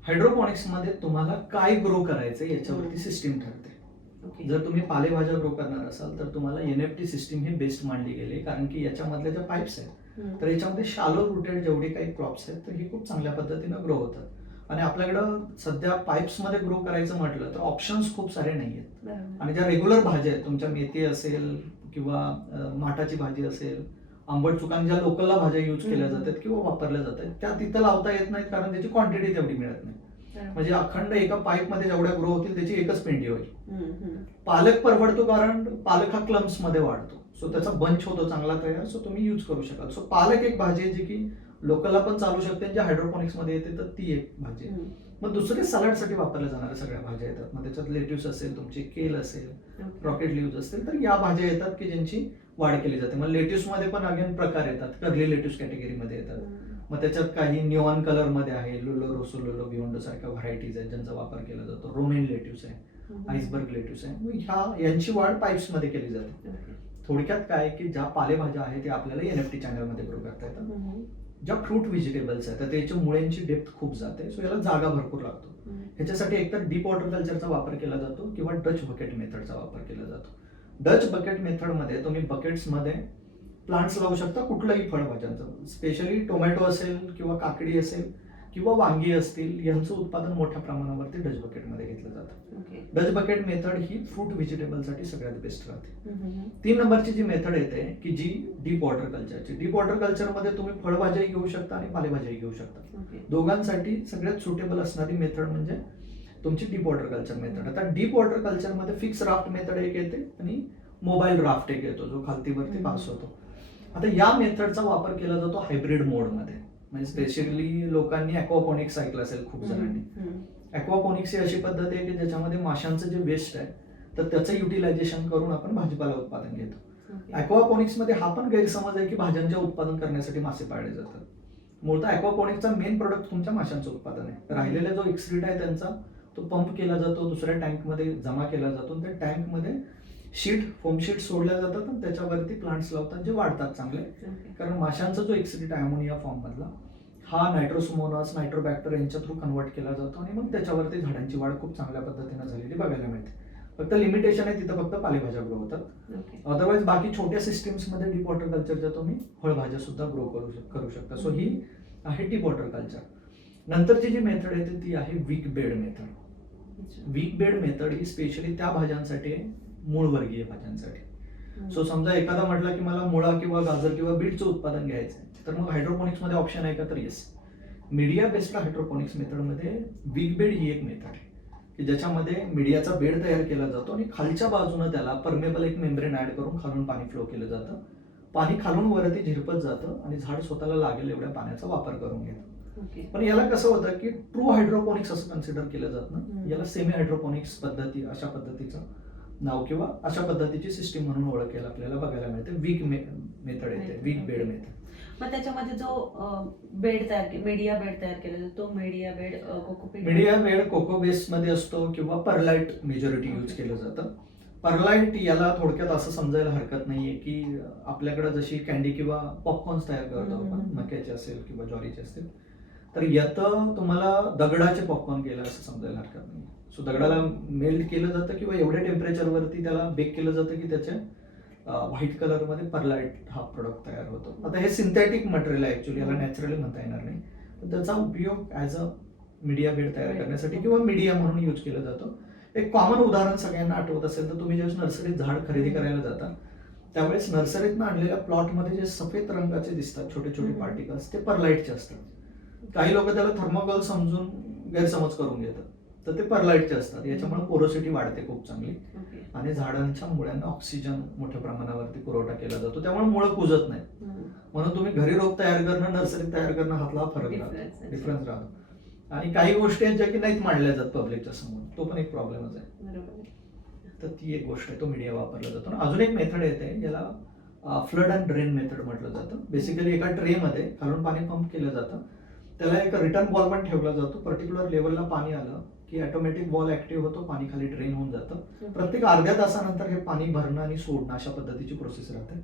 हायड्रोपोनिक्स मध्ये तुम्हाला काय ग्रो करायचं याच्यावरती सिस्टीम ठरते. ओके. जर तुम्ही पालेभाज्या ग्रो करणार असाल तर तुम्हाला NFT सिस्टीम ही बेस्ट मानली गेली, कारण की याच्यामधल्या ज्या पाईप्स आहेत तर याच्यामध्ये शालो रुटेड जेवढे काही क्रॉप्स आहेत तर ही खूप चांगल्या पद्धतीनं ग्रो होतात. आणि आपल्याकडं सध्या पाईप्स मध्ये ग्रो करायचं म्हटलं तर ऑप्शन्स खूप सारे नाही आहेत. आणि ज्या रेग्युलर भाज्या आहेत, तुमच्या मेथी असेल किंवा माठाची भाजी असेल, आंबट चुकान ज्या लोकलला भाज्या यूज केल्या जातात किंवा वापरल्या जातात त्या तिथं लावता येत नाहीत, कारण त्याची क्वांटिटी तेवढी मिळत नाही. म्हणजे अखंड एका पाईप मध्ये जेवढ्या ग्रो होतील त्याची एकच पेंडी होईल. पालक परवडतो कारण पालक हा क्लम्स मध्ये वाढतो, सो त्याचा बंच होतो चांगला तयार, सो तुम्ही यूज करू शकाल. सो पालक एक भाजी आहे जी की लोकलला पण चालू शकते, ज्या हायड्रोपोनिक्स मध्ये येते तर ती एक भाजी आहे. मग दुसरे सलाडसाठी वापरल्या जाणाऱ्या सगळ्या भाज्या येतात. मग त्याच्यात लेट्यूस असेल, तुमची केल असेल, रॉकेट लिव्ज असतील, तर या भाज्या येतात की ज्यांची वाढ केली जाते. मग लेट्यूस मध्ये पण अगेन प्रकार येतात, कर्ली लेट्यूस कॅटेगरीमध्ये येतात. मग त्याच्यात काही न्यूऑन कलर मध्ये आहे, लुलो रोसो, लुलो बियोंडो सारख्या व्हरायटीज आहेत ज्यांचा वापर केला जातो. रोमेन लेट्यूस आहे, आईसबर्ग लेट्यूस आहे. मग यांची वाढ पाईप्स मध्ये केली जाते. थोडक्यात काय की ज्या पालेभाज्या आहेत त्या आपल्याला NFT चॅनल मध्ये ग्रो करता येतात. ज्या फ्रूट व्हेजिटेबल्स आहेत तर त्याच्या मुळ्यांची डेप्थ खूप जाते, सो याला जागा भरपूर लागतो. ह्याच्यासाठी एकतर डीप वॉटर कल्चरचा वापर केला जातो किंवा डच बकेट मेथडचा वापर केला जातो. डच बकेट मेथडमध्ये तुम्ही बकेट्समध्ये प्लांट्स लावू शकता कुठल्याही फळभाज्यांचं, स्पेशली टोमॅटो असेल किंवा काकडी असेल किंवा वांगी असतील, यांचं उत्पादन मोठ्या प्रमाणावरती डच बकेटमध्ये घेतलं जातं. डच बकेट मेथड ही फ्रूट व्हेजिटेबलसाठी सगळ्यात बेस्ट राहते. 3 नंबरची जी मेथड येते की जी डीप वॉटर कल्चरची. डीप वॉटर कल्चरमध्ये तुम्ही फळभाज्याही घेऊ शकता आणि पालेभाज्याही घेऊ शकता. दोघांसाठी सगळ्यात सुटेबल असणारी मेथड म्हणजे तुमची डीप वॉटर कल्चर मेथड. आता डीप वॉटर कल्चरमध्ये फिक्स राफ्ट मेथड एक येते आणि मोबाईल राफ्ट एक येतो जो खालतीवरती पास होतो. आता या मेथडचा वापर केला जातो हायब्रिड मोडमध्ये. म्हणजे स्पेशली लोकांनी ॲक्वापोनिक्स ऐकलं असेल खूप जणांनी. ॲक्वापोनिक्स ही अशी पद्धत आहे की ज्याच्यामध्ये माशांचं जे वेस्ट आहे तर त्याचं युटिलायझेशन करून आपण भाजीपाला उत्पादन घेतो. ॲक्वापोनिक्स मध्ये हा पण गैरसमज आहे की भाज्यांचे उत्पादन करण्यासाठी मासे पाळले जातात. मूळतः ॲक्वापोनिक्सचा मेन प्रोडक्ट तुमच्या माशांचं उत्पादन आहे. राहिलेला जो एक्सक्रीट आहे त्यांचा तो पंप केला जातो, दुसऱ्या टँकमध्ये जमा केला जातो. त्या टँकमध्ये फोम शीट सोडल्या जातात आणि त्याच्यावरती प्लांट्स लावतात जे वाढतात चांगले. कारण माशांचा जो एक्सक्रीट आहे अमोनिया फॉर्म मधला हा नायट्रोसुमोनास, नायट्रोबॅक्टर यांच्या थ्रू कन्वर्ट केला जातो आणि मग त्याच्यावरती झाडांची वाढ खूप चांगल्या पद्धतीने झालेली बघायला मिळते. फक्त लिमिटेशन आहे तिथं फक्त पालेभाज्या ग्रो होतात. अदरवाईज बाकी छोट्या सिस्टीम्स मध्ये डीप वॉटर कल्चरच्या तुम्ही फळभाज्या सुद्धा ग्रो करू शकता. सो ही आहे डीप वॉटर कल्चर. नंतरची जी मेथड येते ती आहे wick bed method. Wick bed method ही स्पेशली त्या भाज्यांसाठी आहे, मूळवर्गीय भाज्यांसाठी. सो समजा एखादा म्हटला की मला मुळा किंवा गाजर किंवा बीटचं उत्पादन घ्यायचं आहे तर मग हायड्रोपोनिक्स मध्ये ऑप्शन आहे का, तर येस. मीडिया बेस्ड हायड्रोपोनिक्स मेथडमध्ये वीक बेड ही एक मेथड आहे की ज्याच्यामध्ये मीडियाचा बेड तयार केला जातो आणि खालच्या बाजूने त्याला परमेबल एक मेम्ब्रेन ऍड करून खालून पाणी फ्लो केलं जातं. पाणी खालून वरती झिरपत जातं आणि झाड स्वतःला लागेल एवढ्या पाण्याचा वापर करून घेतं. पण याला कसं होतं की ट्रू हायड्रोपोनिक्स असं कन्सिडर केलं जात नाही, याला सेमी हायड्रोपोनिक्स पद्धती अशा पद्धतीचं नाव किंवा अशा पद्धतीची सिस्टीम म्हणून ओळखेल आपल्याला बघायला मिळते. वीक मेथड येते, वीक बेड मेथड. मग त्याच्यामध्ये जो बेड मीडिया बेड तयार केला जातो तो मीडिया बेड कोको बेस मध्ये असतो किंवा परलाइट मेजॉरिटी यूज केलं जातं. परलाइट याला थोडक्यात असं समजायला हरकत नाहीये की आपल्याकडे जशी कॅन्डी किंवा पॉपकॉर्न्स तयार करतो आपण, मक्याचे असेल किंवा ज्वारीचे असतील, तर यातं तुम्हाला दगडाचे पॉपकॉर्न केलं असं समजायला हरकत नाही. सो दगडाला मेल्ट केलं जातं किंवा एवढ्या टेम्परेचरवरती त्याला बेक केलं जातं की त्याचे व्हाईट कलरमध्ये परलाईट हा प्रोडक्ट तयार होतो. आता हे सिंथेटिक मटेरियल आहे ऍक्च्युली, याला नॅचरली म्हणता येणार नाही, पण त्याचा उपयोग ॲज अ मीडिया बेड तयार करण्यासाठी किंवा मीडिया म्हणून यूज केला जातो. एक कॉमन उदाहरण सगळ्यांना आठवत असेल तर तुम्ही ज्यावेळेस नर्सरीत झाड खरेदी करायला जाता त्यावेळेस नर्सरीतनं आणलेल्या प्लॉटमध्ये जे सफेद रंगाचे दिसतात छोटे छोटे पार्टिकल्स ते परलाईटचे असतात. काही लोक त्याला थर्मोकॉल समजून गैरसमज करून घेतात, तर ते परलाईटचे असतात. याच्यामुळे पोरोसिटी वाढते खूप चांगली आणि झाडांच्या मुळ्यांना ऑक्सिजन मोठ्या प्रमाणावरती पुरवठा केला जातो, त्यामुळे मुळं कुजत नाही. म्हणून तुम्ही घरी रोप तयार करणं नर्सरीत तयार करणं हातला फरक राहतो, डिफरन्स राहतो. आणि काही गोष्टी आहेत ज्या की नाहीत मांडल्या जात पब्लिकच्या समोर, तो पण एक प्रॉब्लेमच आहे. तर ती एक गोष्ट आहे, तो मीडिया वापरला जातो. अजून एक मेथड येते याला फ्लड अँड ड्रेन मेथड म्हटलं जातं. बेसिकली एका ट्रेमध्ये खालून पाणी पंप केलं जातं, त्याला एक रिटर्न बॉल पण ठेवला जातो. पर्टिक्युलर लेवलला पाणी आलं की ऑटोमॅटिक बॉल ऍक्टिव्ह होतो, पाणी खाली ड्रेन होऊन जातं. प्रत्येक अर्ध्या तासानंतर हे पाणी भरणं आणि सोडणं अशा पद्धतीची प्रोसेस राहते.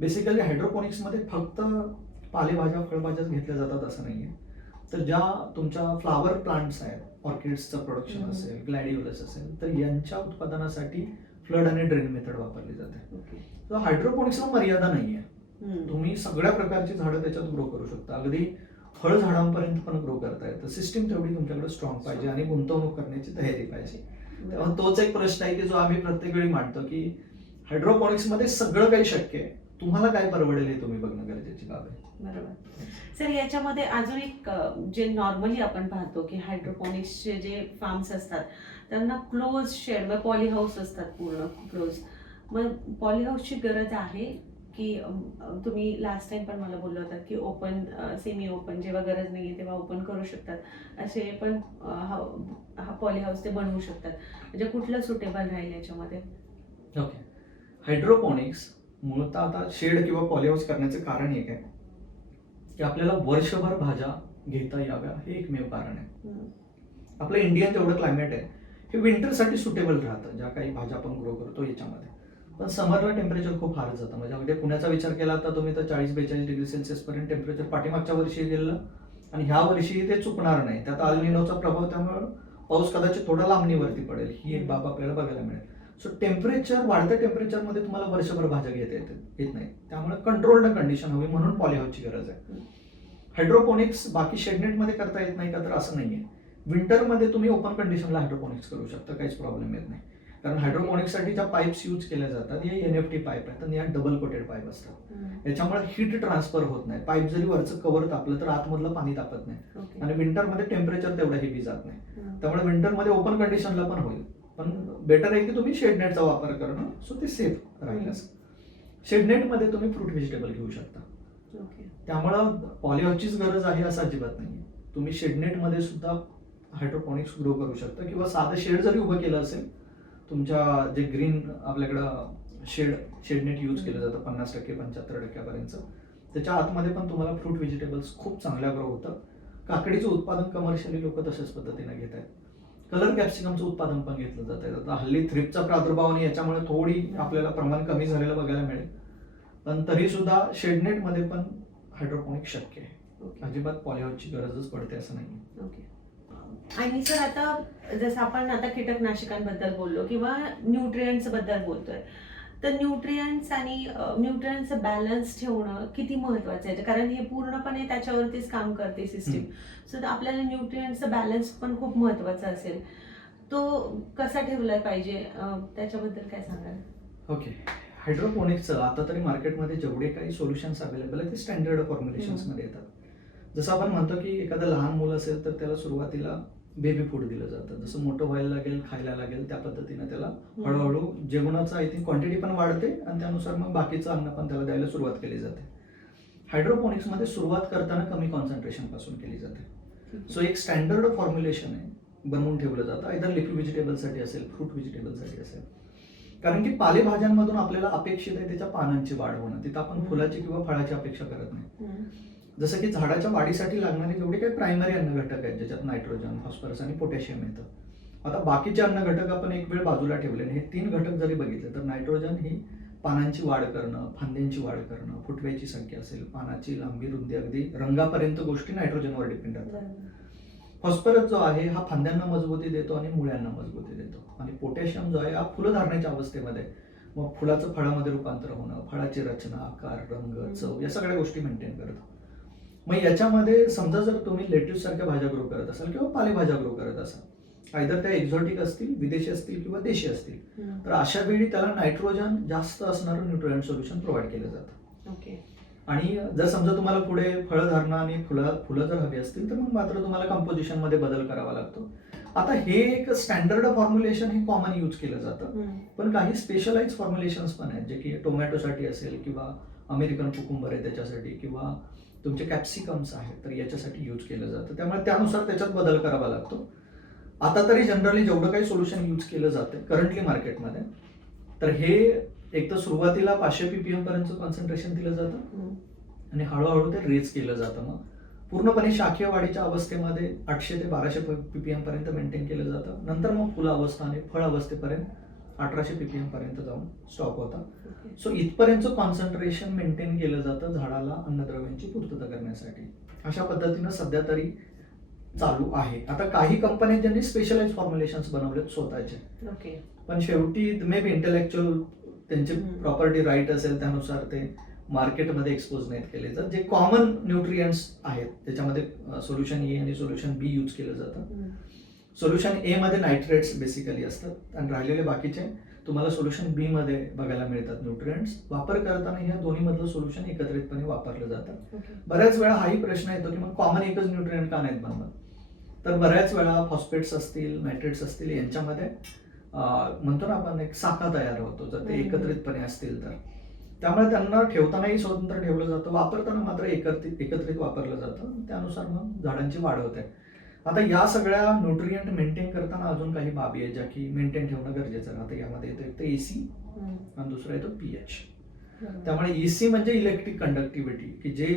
बेसिकली हायड्रोपोनिक्समध्ये फक्त पालेभाज्या फळभाज्याच घेतल्या जातात असं नाहीये. तर ज्या तुमच्या फ्लावर प्लांट्स आहेत, ऑर्किड्सचं प्रोडक्शन असेल, ग्लॅडिओलस असेल, तर यांच्या उत्पादनासाठी फ्लड आणि ड्रेन मेथड वापरली जाते. तर हायड्रोपोनिक्सला मर्यादा नाहीये, तुम्ही सगळ्या प्रकारची झाडं त्याच्यात ग्रो करू शकता, अगदी फळ झाडांपर्यंत पण ग्रो करता येतं. सिस्टीम तेवढी तुमच्याकडे स्ट्रॉंग पाहिजे आणि गुंतवणूक करण्याची तयारी पाहिजे. तेव्हा तोच एक प्रश्न आहे की जो आम्ही प्रत्येक वेळी मांडतो की हायड्रोपोनिक्स मध्ये सगळं काही शक्य आहे, तुम्हाला काय परवडेल हे तुम्ही बघणं गरजेची बाब आहे. बरोबर सर. याच्यामध्ये अजून एक जे नॉर्मली आपण पाहतो की हायड्रोपोनिक्सचे जे फार्म्स असतात त्यांना क्लोज शेड व पॉली हाऊस असतात, पूर्ण क्लोज. मग पॉली हाऊसची गरज आहे की तुम्ही लास्ट टाइम पण मला बोलला होता की ओपन सेमी ओपन जेव्हा गरज नाहीये तेव्हा ओपन करू शकतात असे पण हा पॉली हाऊस ते बनवू शकतात, म्हणजे कुठलं सुटेबल राहील याच्यामध्ये? ओके, हायड्रोपोनिक्स मूळतः आता शेड किंवा पॉली हाऊस करण्याचं कारण एक आहे की आपल्याला वर्षभर भाज्या घेता याव्या, हे एकमेव कारण आहे. आपलं इंडियन जेवढं क्लायमेट आहे हे विंटरसाठी सुटेबल राहतं, ज्या काही भाज्या आपण ग्रो करतो याच्यामध्ये. पण समरला टेम्परेचर खूप हार्ड जातं. म्हणजे अगदी पुण्याचा विचार केला तर तुम्ही तर 40-42 डिग्री सेल्सिअस पर्यंत टेम्परेचर पाठीमागच्या वर्षी गेलं आणि ह्या वर्षी ते चुकणार नाही. त्यात अल निनोचा प्रभाव, त्यामुळे पाऊस कदाचित थोडा लांबणीवरती पडेल, ही एक बाब आपल्याला बघायला मिळेल. सो टेम्परेचर, वाढत्या टेम्परेचरमध्ये तुम्हाला वर्षभर भाज्या घेता येत नाही, त्यामुळे कंट्रोल्ड कंडिशन हवी, म्हणून पॉलीहाऊसची गरज आहे. हायड्रोपोनिक्स बाकी शेडनेटमध्ये करता येत नाही का, तर असं नाहीये. विंटरमध्ये तुम्ही ओपन कंडिशनला हायड्रोपोनिक्स करू शकता, काहीच प्रॉब्लेम येत नाही. कारण हायड्रोपोनिक्ससाठी ज्या पाईप्स यूज केल्या जातात या NFT पाईप आहेत आणि या डबल कोटेड पाईप असतात. याच्यामुळे हीट ट्रान्सफर होत नाही. पाईप जरी वरचं कव्हर तापलं तर आतमधलं पाणी तापत नाही आणि विंटरमध्ये टेम्परेचर तेवढं हेवी जात नाही. त्यामुळे विंटरमध्ये ओपन कंडिशनला पण होईल, पण बेटर आहे की तुम्ही शेडनेटचा वापर करणं, सो ते सेफ राहील. शेडनेटमध्ये तुम्ही फ्रूट व्हेजिटेबल घेऊ शकता, त्यामुळं पॉलीहाऊसचीच गरज आहे असं अजिबात नाही. तुम्ही शेडनेटमध्ये सुद्धा हायड्रोपोनिक्स ग्रो करू शकता किंवा साधं शेड जरी उभं केलं असेल, तुमच्या जे ग्रीन आपल्याकडं शेडनेट यूज केलं जातं 50% 75% त्याच्या आतमध्ये पण तुम्हाला फ्रूट व्हेजिटेबल्स खूप चांगल्या ग्रो होतात. काकडीचं उत्पादन कमर्शियली लोक तशाच पद्धतीने घेत आहेत. कलर कॅप्सिकमचं उत्पादन पण घेतलं जात आहे. आता हल्ली थ्रिप्सचा प्रादुर्भाव आणि याच्यामुळे थोडी आपल्याला प्रमाण कमी झालेलं बघायला मिळेल, पण तरी सुद्धा शेडनेटमध्ये पण हायड्रोपोनिक्स शक्य आहे. अजिबात पॉलीहाऊसची गरजच पडते असं नाही. आणि सर, आता जसं आपण आता कीटकनाशकांबद्दल बोललो किंवा न्यूट्रिएंट्स बद्दल बोलतोय, तर न्यूट्रिएंट्स आणि न्यूट्रिएंट्सचं बॅलन्स ठेवणं किती महत्वाचं आहे, कारण हे पूर्णपणे त्याच्यावरतीच काम करते सिस्टीम. सो आपल्याला न्यूट्रिएंट्सचं बॅलन्स पण खूप महत्वाचा असेल, तो कसा ठेवला पाहिजे त्याच्याबद्दल काय सांगाल? ओके, हायड्रोपोनिक्सचं आता तरी मार्केटमध्ये जेवढे काही सोल्युशन्स अवेलेबल आहेत ते स्टँडर्ड फॉर्म्युलेशन्समध्ये येतात. जसं आपण म्हणतो की एखादं लहान मुलं असेल तर त्याला सुरुवातीला बेबी फूड दिलं जातं, जसं मोठं व्हायला लागेल, खायला लागेल, त्या पद्धतीने त्याला हळूहळू जेवणाचं आय थिंक क्वांटिटी पण वाढते आणि त्यानुसार मग बाकीचं अन्न पण त्याला द्यायला सुरुवात केली जाते. हायड्रोपोनिक्समध्ये सुरुवात करताना कमी कॉन्सन्ट्रेशन पासून केली जाते. सो एक स्टँडर्ड फॉर्म्युलेशन आहे, बनवून ठेवलं जातं, आयदर लिफी व्हेजिटेबलसाठी असेल, फ्रूट व्हेजिटेबलसाठी असेल. कारण की पालेभाज्यांमधून आपल्याला अपेक्षित आहे त्याच्या पानांची वाढ होणं, तिथं आपण फुलाची किंवा फळाची अपेक्षा करत नाही. जसं की झाडाच्या वाढीसाठी लागणारे जेवढे काही प्रायमरी अन्न घटक आहेत, ज्याच्यात नायट्रोजन, फॉस्फरस आणि पोटॅशियम येतं. आता बाकीचे अन्न घटक आपण एक वेळ बाजूला ठेवले, हे 3 घटक जरी बघितले तर नायट्रोजन ही पानांची वाढ करणं, फांद्यांची वाढ करणं, फुटव्याची संख्या असेल, पानाची लांबी, रुंदी, अगदी रंगापर्यंत गोष्टी नायट्रोजनवर डिपेंड असतात. फॉस्फरस जो आहे हा फांद्यांना मजबूती देतो आणि मुळ्यांना मजबूती देतो, आणि पोटॅशियम जो आहे हा फुलं धरण्याच्या अवस्थेमध्ये मग फुलाचं फळामध्ये रूपांतर होणं, फळाची रचना, आकार, रंग, चव या सगळ्या गोष्टी मेंटेन करतं. मग याच्यामध्ये समजा जर तुम्ही लेट्यूस सारख्या भाज्या ग्रो करत असाल किंवा पालेभाज्या ग्रो करत असाल, आयदर त्या एक्झॉटिक असतील, विदेशी असतील किंवा देशी असतील, तर अशा वेळी त्याला नायट्रोजन जास्त असणारं न्यूट्रिएंट सोल्युशन प्रोव्हाइड केलं जातं. ओके. आणि जर समजा तुम्हाला पुढे फळधारणा आणि फुलं जर हवी असतील तर मग मात्र तुम्हाला कंपोजिशन मध्ये बदल करावा लागतो. आता हे एक स्टँडर्ड फॉर्म्युलेशन हे कॉमन यूज केलं जातं, पण काही स्पेशलाइज फॉर्म्युलेशन्स पण आहेत जे की टोमॅटोसाठी असेल किंवा अमेरिकन कुकुंबर आहे त्याच्यासाठी किंवा तुमचे कॅप्सिकम्स आहेत तर याच्यासाठी यूज केलं जातं. त्यामुळे त्यानुसार त्याच्यात बदल करावा लागतो. आता तरी जनरली जेवढं काही सोल्युशन यूज केलं जातं करंटली मार्केटमध्ये, तर हे एक तर सुरुवातीला 500 ppm पर्यंत कॉन्सन्ट्रेशन दिलं जातं आणि हळूहळू ते रेज केलं जातं. मग पूर्णपणे शाखीय वाढीच्या अवस्थेमध्ये 800 ते 1200 ppm पर्यंत मेंटेन केलं जातं. नंतर मग फुल अवस्था आणि फळ अवस्थेपर्यंत 1800 ppm पर्यंत जाऊन स्टॉप होता. सो इथपर्यंतचं कॉन्सन्ट्रेशन मेंटेन केलं जातं झाडाला अन्नद्रव्यांची पूर्तता करण्यासाठी. अशा पद्धतीनं सध्या तरी चालू आहे. आता काही कंपन्या ज्यांनी स्पेशलाइज फॉर्म्युलेशन्स बनवलेत स्वतःचे, ओके. पण शेवटी मे बी इंटेलेक्च्युअल त्यांचे प्रॉपर्टी राईट असेल त्यानुसार ते मार्केटमध्ये एक्सपोज नाहीत केले जात. जे कॉमन न्यूट्रिएंट्स आहेत त्याच्यामध्ये सोल्युशन ए आणि सोल्युशन बी यूज केलं जातं. सोल्युशन ए मध्ये नायट्रेट्स बेसिकली असतात आणि राहिलेले बाकीचे तुम्हाला सोल्युशन बी मध्ये बघायला मिळतात न्यूट्रिएंट्स. वापर करताना ह्या दोन्ही मधलं सोल्युशन एकत्रितपणे वापरलं जातं. बऱ्याच वेळा हाही प्रश्न येतो की मग कॉमन एकच न्यूट्रिएंट का नाहीत बनवत, तर बऱ्याच वेळा फॉस्फेट्स असतील, नायट्रेट्स असतील यांच्यामध्ये म्हणतो ना आपण एक साखा तयार होतो जर ते एकत्रितपणे असतील तर. त्यामुळे त्यांना ठेवतानाही स्वतंत्र ठेवलं जातं, वापरताना मात्र एकत्रित वापरलं जातं. त्यानुसार मग झाडांची वाढ होते. आता या सगळ्या न्यूट्रिएंट मेंटेन करताना अजून काही बाबी आहेत ज्या की मेंटेन ठेवणं गरजेचं राहतं. यामध्ये येतो एक तर एसी आणि दुसरा येतो पीएच. त्यामुळे एसी म्हणजे इलेक्ट्रिक कंडक्टिव्हिटी की जे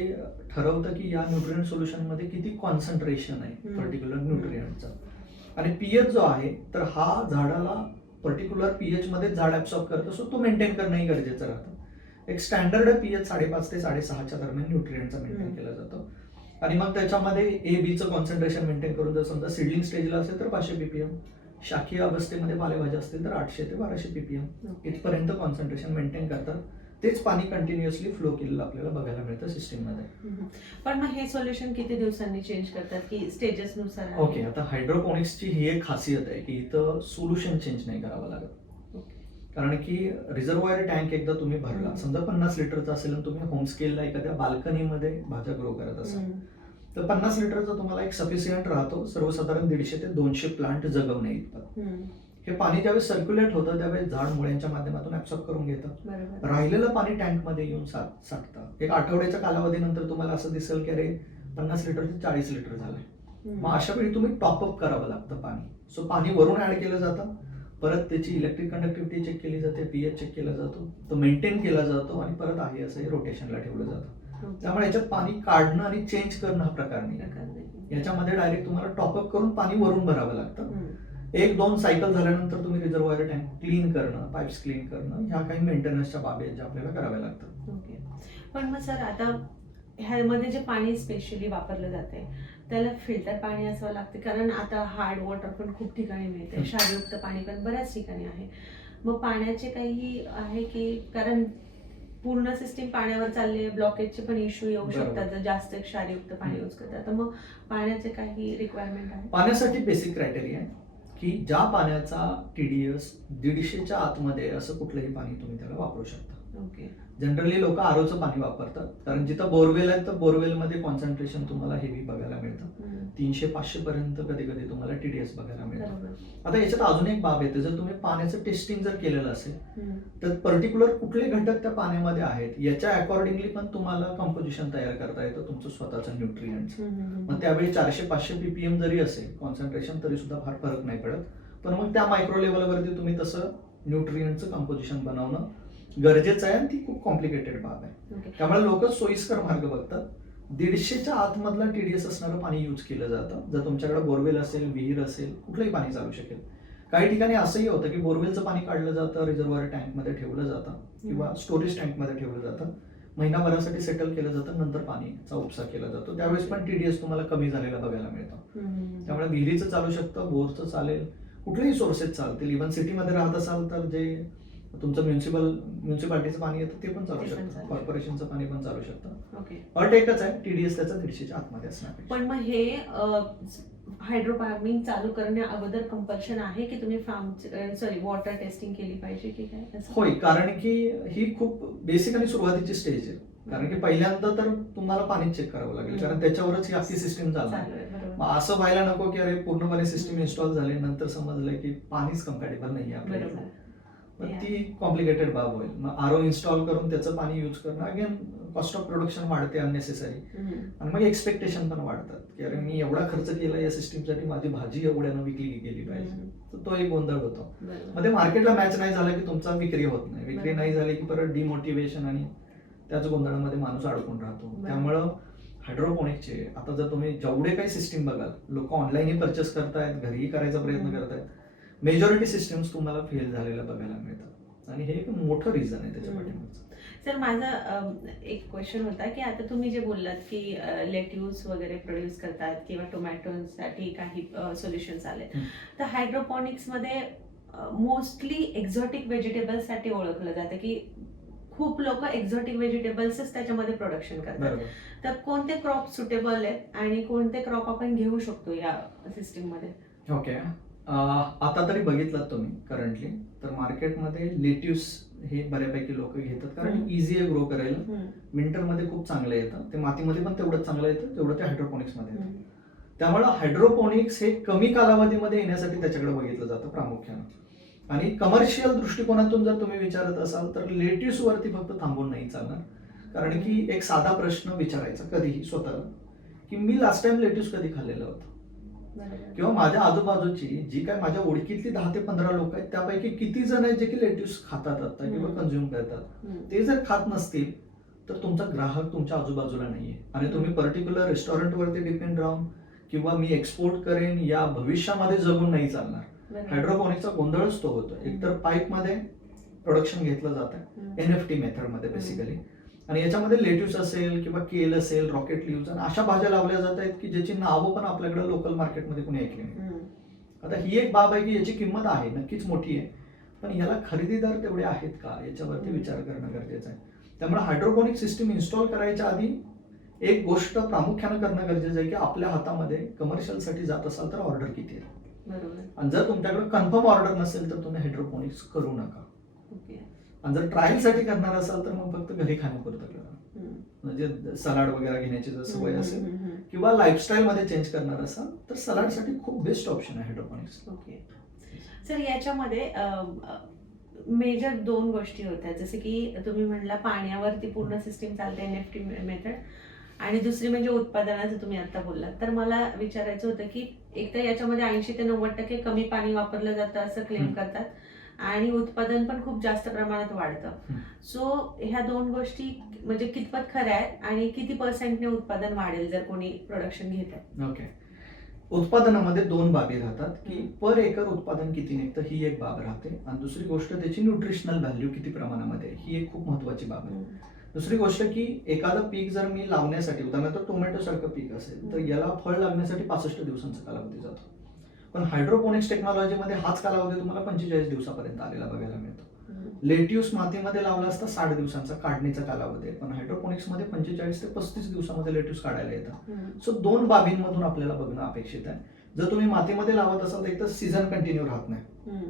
ठरवतं की या न्यूट्रिएंट सोल्युशन मध्ये किती कॉन्सन्ट्रेशन आहे पर्टिक्युलर न्यूट्रिएंटचं. आणि पीएच जो आहे तर हा झाडाला पर्टिक्युलर पीएच मध्ये झाड ऍब्सॉर्ब करतो, सो तो मेंटेन करणंही गरजेचं राहतं. एक स्टँडर्ड पीएच 5.5 ते 6.5च्या दरम्यान न्यूट्रिएंटचा मेंटेन केला जातो. आणि मग त्याच्यामध्ये ए बीचं कॉन्सन्ट्रेशन मेंटेन करून जर समजा सीडलिंग स्टेजला असेल तर 500 ppm, शाखीय अवस्थेमध्ये पालेभाज्या असतील तर 800 ते 1200 ppm इथपर्यंत कॉन्सन्ट्रेशन मेंटेन करतात. तेच पाणी कंटिन्युअसली फ्लो केलेलं आपल्याला बघायला मिळतं सिस्टीम मध्ये. पण मग हे सोल्युशन किती दिवसांनी चेंज करतात की स्टेजेस नुसार? ओके. आता हायड्रोपोनिक्सची ही एक खासियत आहे की इथं सोल्युशन चेंज नाही करावं लागत. कारण की रिझर्वायर टँक एकदा तुम्ही भरला, समजा 50 लिटरचा असेल आणि तुम्ही होम स्केलला एखाद्या बाल्कनीमध्ये भाज्या ग्रो करत असाल तर 50 लिटरचा तुम्हाला एक सफिशियंट राहतो सर्वसाधारण 150 ते 200 प्लांट जगवणे इतपत. हे पाणी ज्यावेळेस सर्क्युलेट होतं त्यावेळेस झाड मुळ्यांच्या माध्यमातून ऍब्सॉर्ब करून घेतं. राहिलेलं पाणी टँकमध्ये येऊन साठतं. एक आठवड्याच्या कालावधीनंतर तुम्हाला असं दिसेल की अरे 50 लिटरचे 40 लिटर झालंय. मग अशा वेळी तुम्ही टॉपअप करावं लागतं पाणी. सो पाणी वरून ऍड केलं जातं, परत त्याची इलेक्ट्रिक कंडक्टिव्हिटी चेक केली जाते, पीएच चेक केला जातो, तो मेंटेन केला जातो आणि परत आहे असं रोटेशनला ठेवलं जातं. त्यामुळे याच्यात पाणी काढणं आणि चेंज करणं हा प्रकार नाही. याच्यामध्ये डायरेक्ट तुम्हाला टॉपअप करून पाणी वरून भरावं लागतं. 1-2 सायकल झाल्यानंतर तुम्ही रिझर्वायर टँक क्लीन करणं, पाईप्स क्लीन करणं ह्या काही मेंटेनन्सच्या बाबी आहेत ज्या आपल्याला कराव्या लागतात. ओके. पण मग सर आता ह्यामध्ये जे पाणी स्पेशली वापरलं जाते त्याला फिल्टर पाणी असावं लागते, कारण आता हार्ड वॉटर पण खूप ठिकाणी मिळते, क्षारयुक्त पाणी पण बऱ्याच ठिकाणी आहे. मग पाण्याचे काही आहे की, कारण पूर्ण सिस्टीम पाण्यावर चालली आहे, ब्लॉकेजचे पण इश्यू येऊ शकतात जर जास्त क्षारयुक्त पाणी यूज करतात, तर मग पाण्याचे काही रिक्वायरमेंट आहे? पाण्यासाठी बेसिक क्रायटेरिया आहे की ज्या पाण्याचा TDS 150च्या आतमध्ये असं कुठलंही पाणी तुम्ही त्याला वापरू शकता. ओके. जनरली लोक आरोचं पाणी वापरतात, कारण जिथं बोरवेल आहे तर बोरवेलमध्ये कॉन्सन्ट्रेशन तुम्हाला हेवी बघायला मिळतं. 300-500 पर्यंत कधी कधी तुम्हाला TDS बघायला मिळतं. आता याच्यात अजून एक बाब येते, जर तुम्ही पाण्याचं टेस्टिंग जर केलेलं असेल तर पर्टिक्युलर कुठले घटक त्या पाण्यामध्ये आहेत याच्या अकॉर्डिंगली पण तुम्हाला कंपोजिशन तयार करता येतं तुमचं स्वतःचं न्यूट्रिएंट्स. मग त्यावेळी 400-500 ppm जरी असेल कॉन्सन्ट्रेशन तरी सुद्धा फार फरक नाही पडत. पण मग त्या मायक्रो लेवलवरती तुम्ही तसं न्यूट्रिएंटचं कंपोजिशन बनवणं गरजेचं आहे आणि ती खूप कॉम्प्लिकेटेड बाब आहे. त्यामुळे लोक सोयीस्कर मार्ग बघतात. 150च्या आतमधला TDS असणारं पाणी यूज केलं जातं. जर तुमच्याकडे बोरवेल असेल, विहीर असेल, कुठलंही पाणी चालू शकेल. काही ठिकाणी असंही होतं की बोरवेलचं पाणी काढलं जातं, रिझर्वायर टँकमध्ये ठेवलं जातं किंवा स्टोरेज टँकमध्ये ठेवलं जातं, महिनाभरासाठी सेटल केलं जातं, नंतर पाणीचा उपसा केला जातो. त्यावेळेस पण TDS तुम्हाला कमी झालेला बघायला मिळतो. त्यामुळे विहिरीचं चालू शकतं, बोरचं चालेल, कुठलेही सोर्सेस चालतील. इव्हन सिटीमध्ये राहत असाल तर जे तुमचं म्युन्सिपालिटीचं पाणी येतं ते पण चालू ते पण शकतं, चालू कॉर्पोरेशनचं पाणी पण चालू शकतं. ओके. अट एकच आहे, TDS त्याचा 150च्या आतमध्ये असणार. पण मग हे हायड्रोफार्मिंग चालू करण्या अगोदर कंपल्शन आहे की तुम्ही वॉटर टेस्टिंग केली पाहिजे की काय असं? होय, कारण की ही खूप बेसिक आणि सुरुवातीची स्टेज आहे. कारण की पहिल्यांदा तर तुम्हाला पाणी चेक करावं लागेल, कारण त्याच्यावरच ही अख्खी सिस्टीम चालणार. चालू आहे, बरोबर. मग असं व्हायला नको की अरे पूर्णपणे सिस्टीम इन्स्टॉल झाली नंतर समजलं की पाणीच कम्पॅटेबल नाही आहे आपल्याला. बरोबर. मग ती कॉम्प्लिकेटेड बाब होईल. मग RO इन्स्टॉल करून त्याचं पाणी यूज करणं, अगेन कॉस्ट ऑफ प्रोडक्शन वाढते अननेसेसरी. आणि मग एक्सपेक्टेशन पण वाढतात की अरे मी एवढा खर्च केला या सिस्टीमसाठी, माझी भाजी एवढ्यानं विकली गेली पाहिजे. तर तो एक गोंधळ होतो. मग ते मार्केटला मॅच नाही झालं की तुमचा विक्री होत नाही, विक्री नाही झाली की परत डिमोटिवेशन आणि त्याच गोंधळामध्ये माणूस अडकून राहतो. त्यामुळं हायड्रोपोनिक्सचे आता जर तुम्ही जेवढे काही सिस्टीम बघाल, लोक ऑनलाईनही परचेस करतायत, घरीही करायचा प्रयत्न करतायत, मेजॉरिटी सिस्टम्स तुम्हाला फेल झालेल्या बघायला मिळतात आणि हे एक मोठं रिझन आहे त्याच्या पाठीमागचं. सर, माझा एक क्वेश्चन होता की आता तुम्ही जे बोललात की लेट्यूस वगैरे प्रोड्यूस करतात किंवा टोमॅटोसाठी काही सोल्युशन्स आले, तर हायड्रोपॉनिक्समध्ये मोस्टली एक्झॉटिक व्हेजिटेबल्ससाठी ओळखलं जातं की खूप लोक एक्झॉटिक व्हेजिटेबल्सच त्याच्यामध्ये प्रोडक्शन करतात. तर कोणते क्रॉप सुटेबल आहेत आणि कोणते क्रॉप आपण घेऊ शकतो या सिस्टीम मध्ये? ओके, आता तरी बघितलात तुम्ही करंटली तर मार्केटमध्ये लेट्यूस हे बऱ्यापैकी लोक घेतात, कारण इझी आहे ग्रो करायला. विंटरमध्ये खूप चांगलं येतं, ते मातीमध्ये पण तेवढंच चांगलं येतं जेवढं ते हायड्रोपोनिक्समध्ये येतं. त्यामुळे हायड्रोपोनिक्स हे कमी कालावधीमध्ये येण्यासाठी त्याच्याकडे बघितलं जातं प्रामुख्यानं. आणि कमर्शियल दृष्टिकोनातून जर तुम्ही विचारत असाल तर लेट्यूस वरती फक्त थांबून नाही चालणार. कारण की एक साधा प्रश्न विचारायचा कधीही स्वतःला की मी लास्ट टाइम लेट्यूस कधी खाल्लेलं होतं, किंवा माझ्या आजूबाजूची जी काय माझ्या ओळखीतली 10 ते 15 लोक आहेत त्यापैकी किती जण आहेत जे की लेट्यूस खातात आता किंवा कन्झ्युम करतात. ते जर खात नसतील तर तुमचा ग्राहक तुमच्या आजूबाजूला नाहीये आणि तुम्ही पर्टिक्युलर रेस्टॉरंटवरती डिपेंड राहून किंवा मी एक्सपोर्ट करेन या भविष्यामध्ये जगून नाही चालणार. हायड्रोपोनिक्सचा गोंधळच तो होतो. एकतर पाईप मध्ये प्रोडक्शन घेतलं जातं NFT मेथडमध्ये बेसिकली, आणि याच्यामध्ये लेट्यूस असेल किंवा केल असेल, रॉकेट लिव्ज आणि अशा भाज्या लावल्या जात आहेत की ज्याची नावं पण आपल्याकडे लोकल मार्केटमध्ये कोणी ऐकली नाही. आता ही एक बाब आहे की याची किंमत आहे, नक्कीच मोठी आहे, पण याला खरेदीदार तेवढे आहेत का याच्यावरती विचार करणं गरजेचं आहे. त्यामुळे हायड्रोपोनिक सिस्टीम इन्स्टॉल करायच्या आधी एक गोष्ट प्रामुख्यानं करणं गरजेचं आहे की आपल्या हातामध्ये कमर्शियलसाठी जात असाल तर ऑर्डर किती आहे. आणि जर तुमच्याकडे कन्फर्म ऑर्डर नसेल तर तुम्ही हायड्रोपोनिक्स करू नका. आणि जर ट्रायल साठी करणार असाल तर मग फक्त घरी खाण्यापुरतं करा, म्हणजे सलाड वगैरे घेण्याची जर सवय असेल किंवा लाईफस्टाईल मध्ये चेंज करणार असाल तर सलाड साठी खूप बेस्ट ऑप्शन आहे हायड्रोपोनिक्स. ओके सर, याच्यामध्ये मेजर 2 गोष्टी होत्या, जसे की तुम्ही म्हणला पाण्यावरती पूर्ण सिस्टीम चालते NFT मेथड, आणि दुसरी म्हणजे उत्पादनाचं तुम्ही आता बोललात. तर मला विचारायचं होतं की एक तर याच्यामध्ये 80 ते 90% कमी पाणी वापरलं जातं असं क्लेम करतात आणि उत्पादन पण खूप जास्त प्रमाणात वाढतं. सो ह्या 2 गोष्टी म्हणजे कितपत खऱ्या आहेत आणि किती % उत्पादन वाढेल जर कोणी प्रोडक्शन घेत? ओके, उत्पादनामध्ये 2 बाबी राहतात की पर एकर उत्पादन किती निघतं ही एक बाब राहते, आणि दुसरी गोष्ट त्याची न्यूट्रिशनल व्हॅल्यू किती प्रमाणामध्ये ही एक खूप महत्वाची बाब आहे. दुसरी गोष्ट की एखादं पीक जर मी लावण्यासाठी, उदाहरणार्थ टोमॅटो सारखं पीक असेल तर याला फळ लागण्यासाठी 65 दिवसांचा कालावधी जातो, पण हायड्रोपोनिक्स टेक्नॉलॉजीमध्ये हाच कालावधी तुम्हाला 45 दिवसापर्यंत आलेला बघायला मिळतो. लेट्यूस मातीमध्ये लावला असता 60 दिवसांचा काढणीचा कालावधी आहे, पण हायड्रोपोनिक्स मध्ये 45 ते 35 दिवसामध्ये लेट्यूस काढायला येतात. सो 2 बाबींमधून आपल्याला बघणं अपेक्षित आहे. जर तुम्ही मातीमध्ये लावत असाल तर एक तर सीझन कंटिन्यू राहत नाही,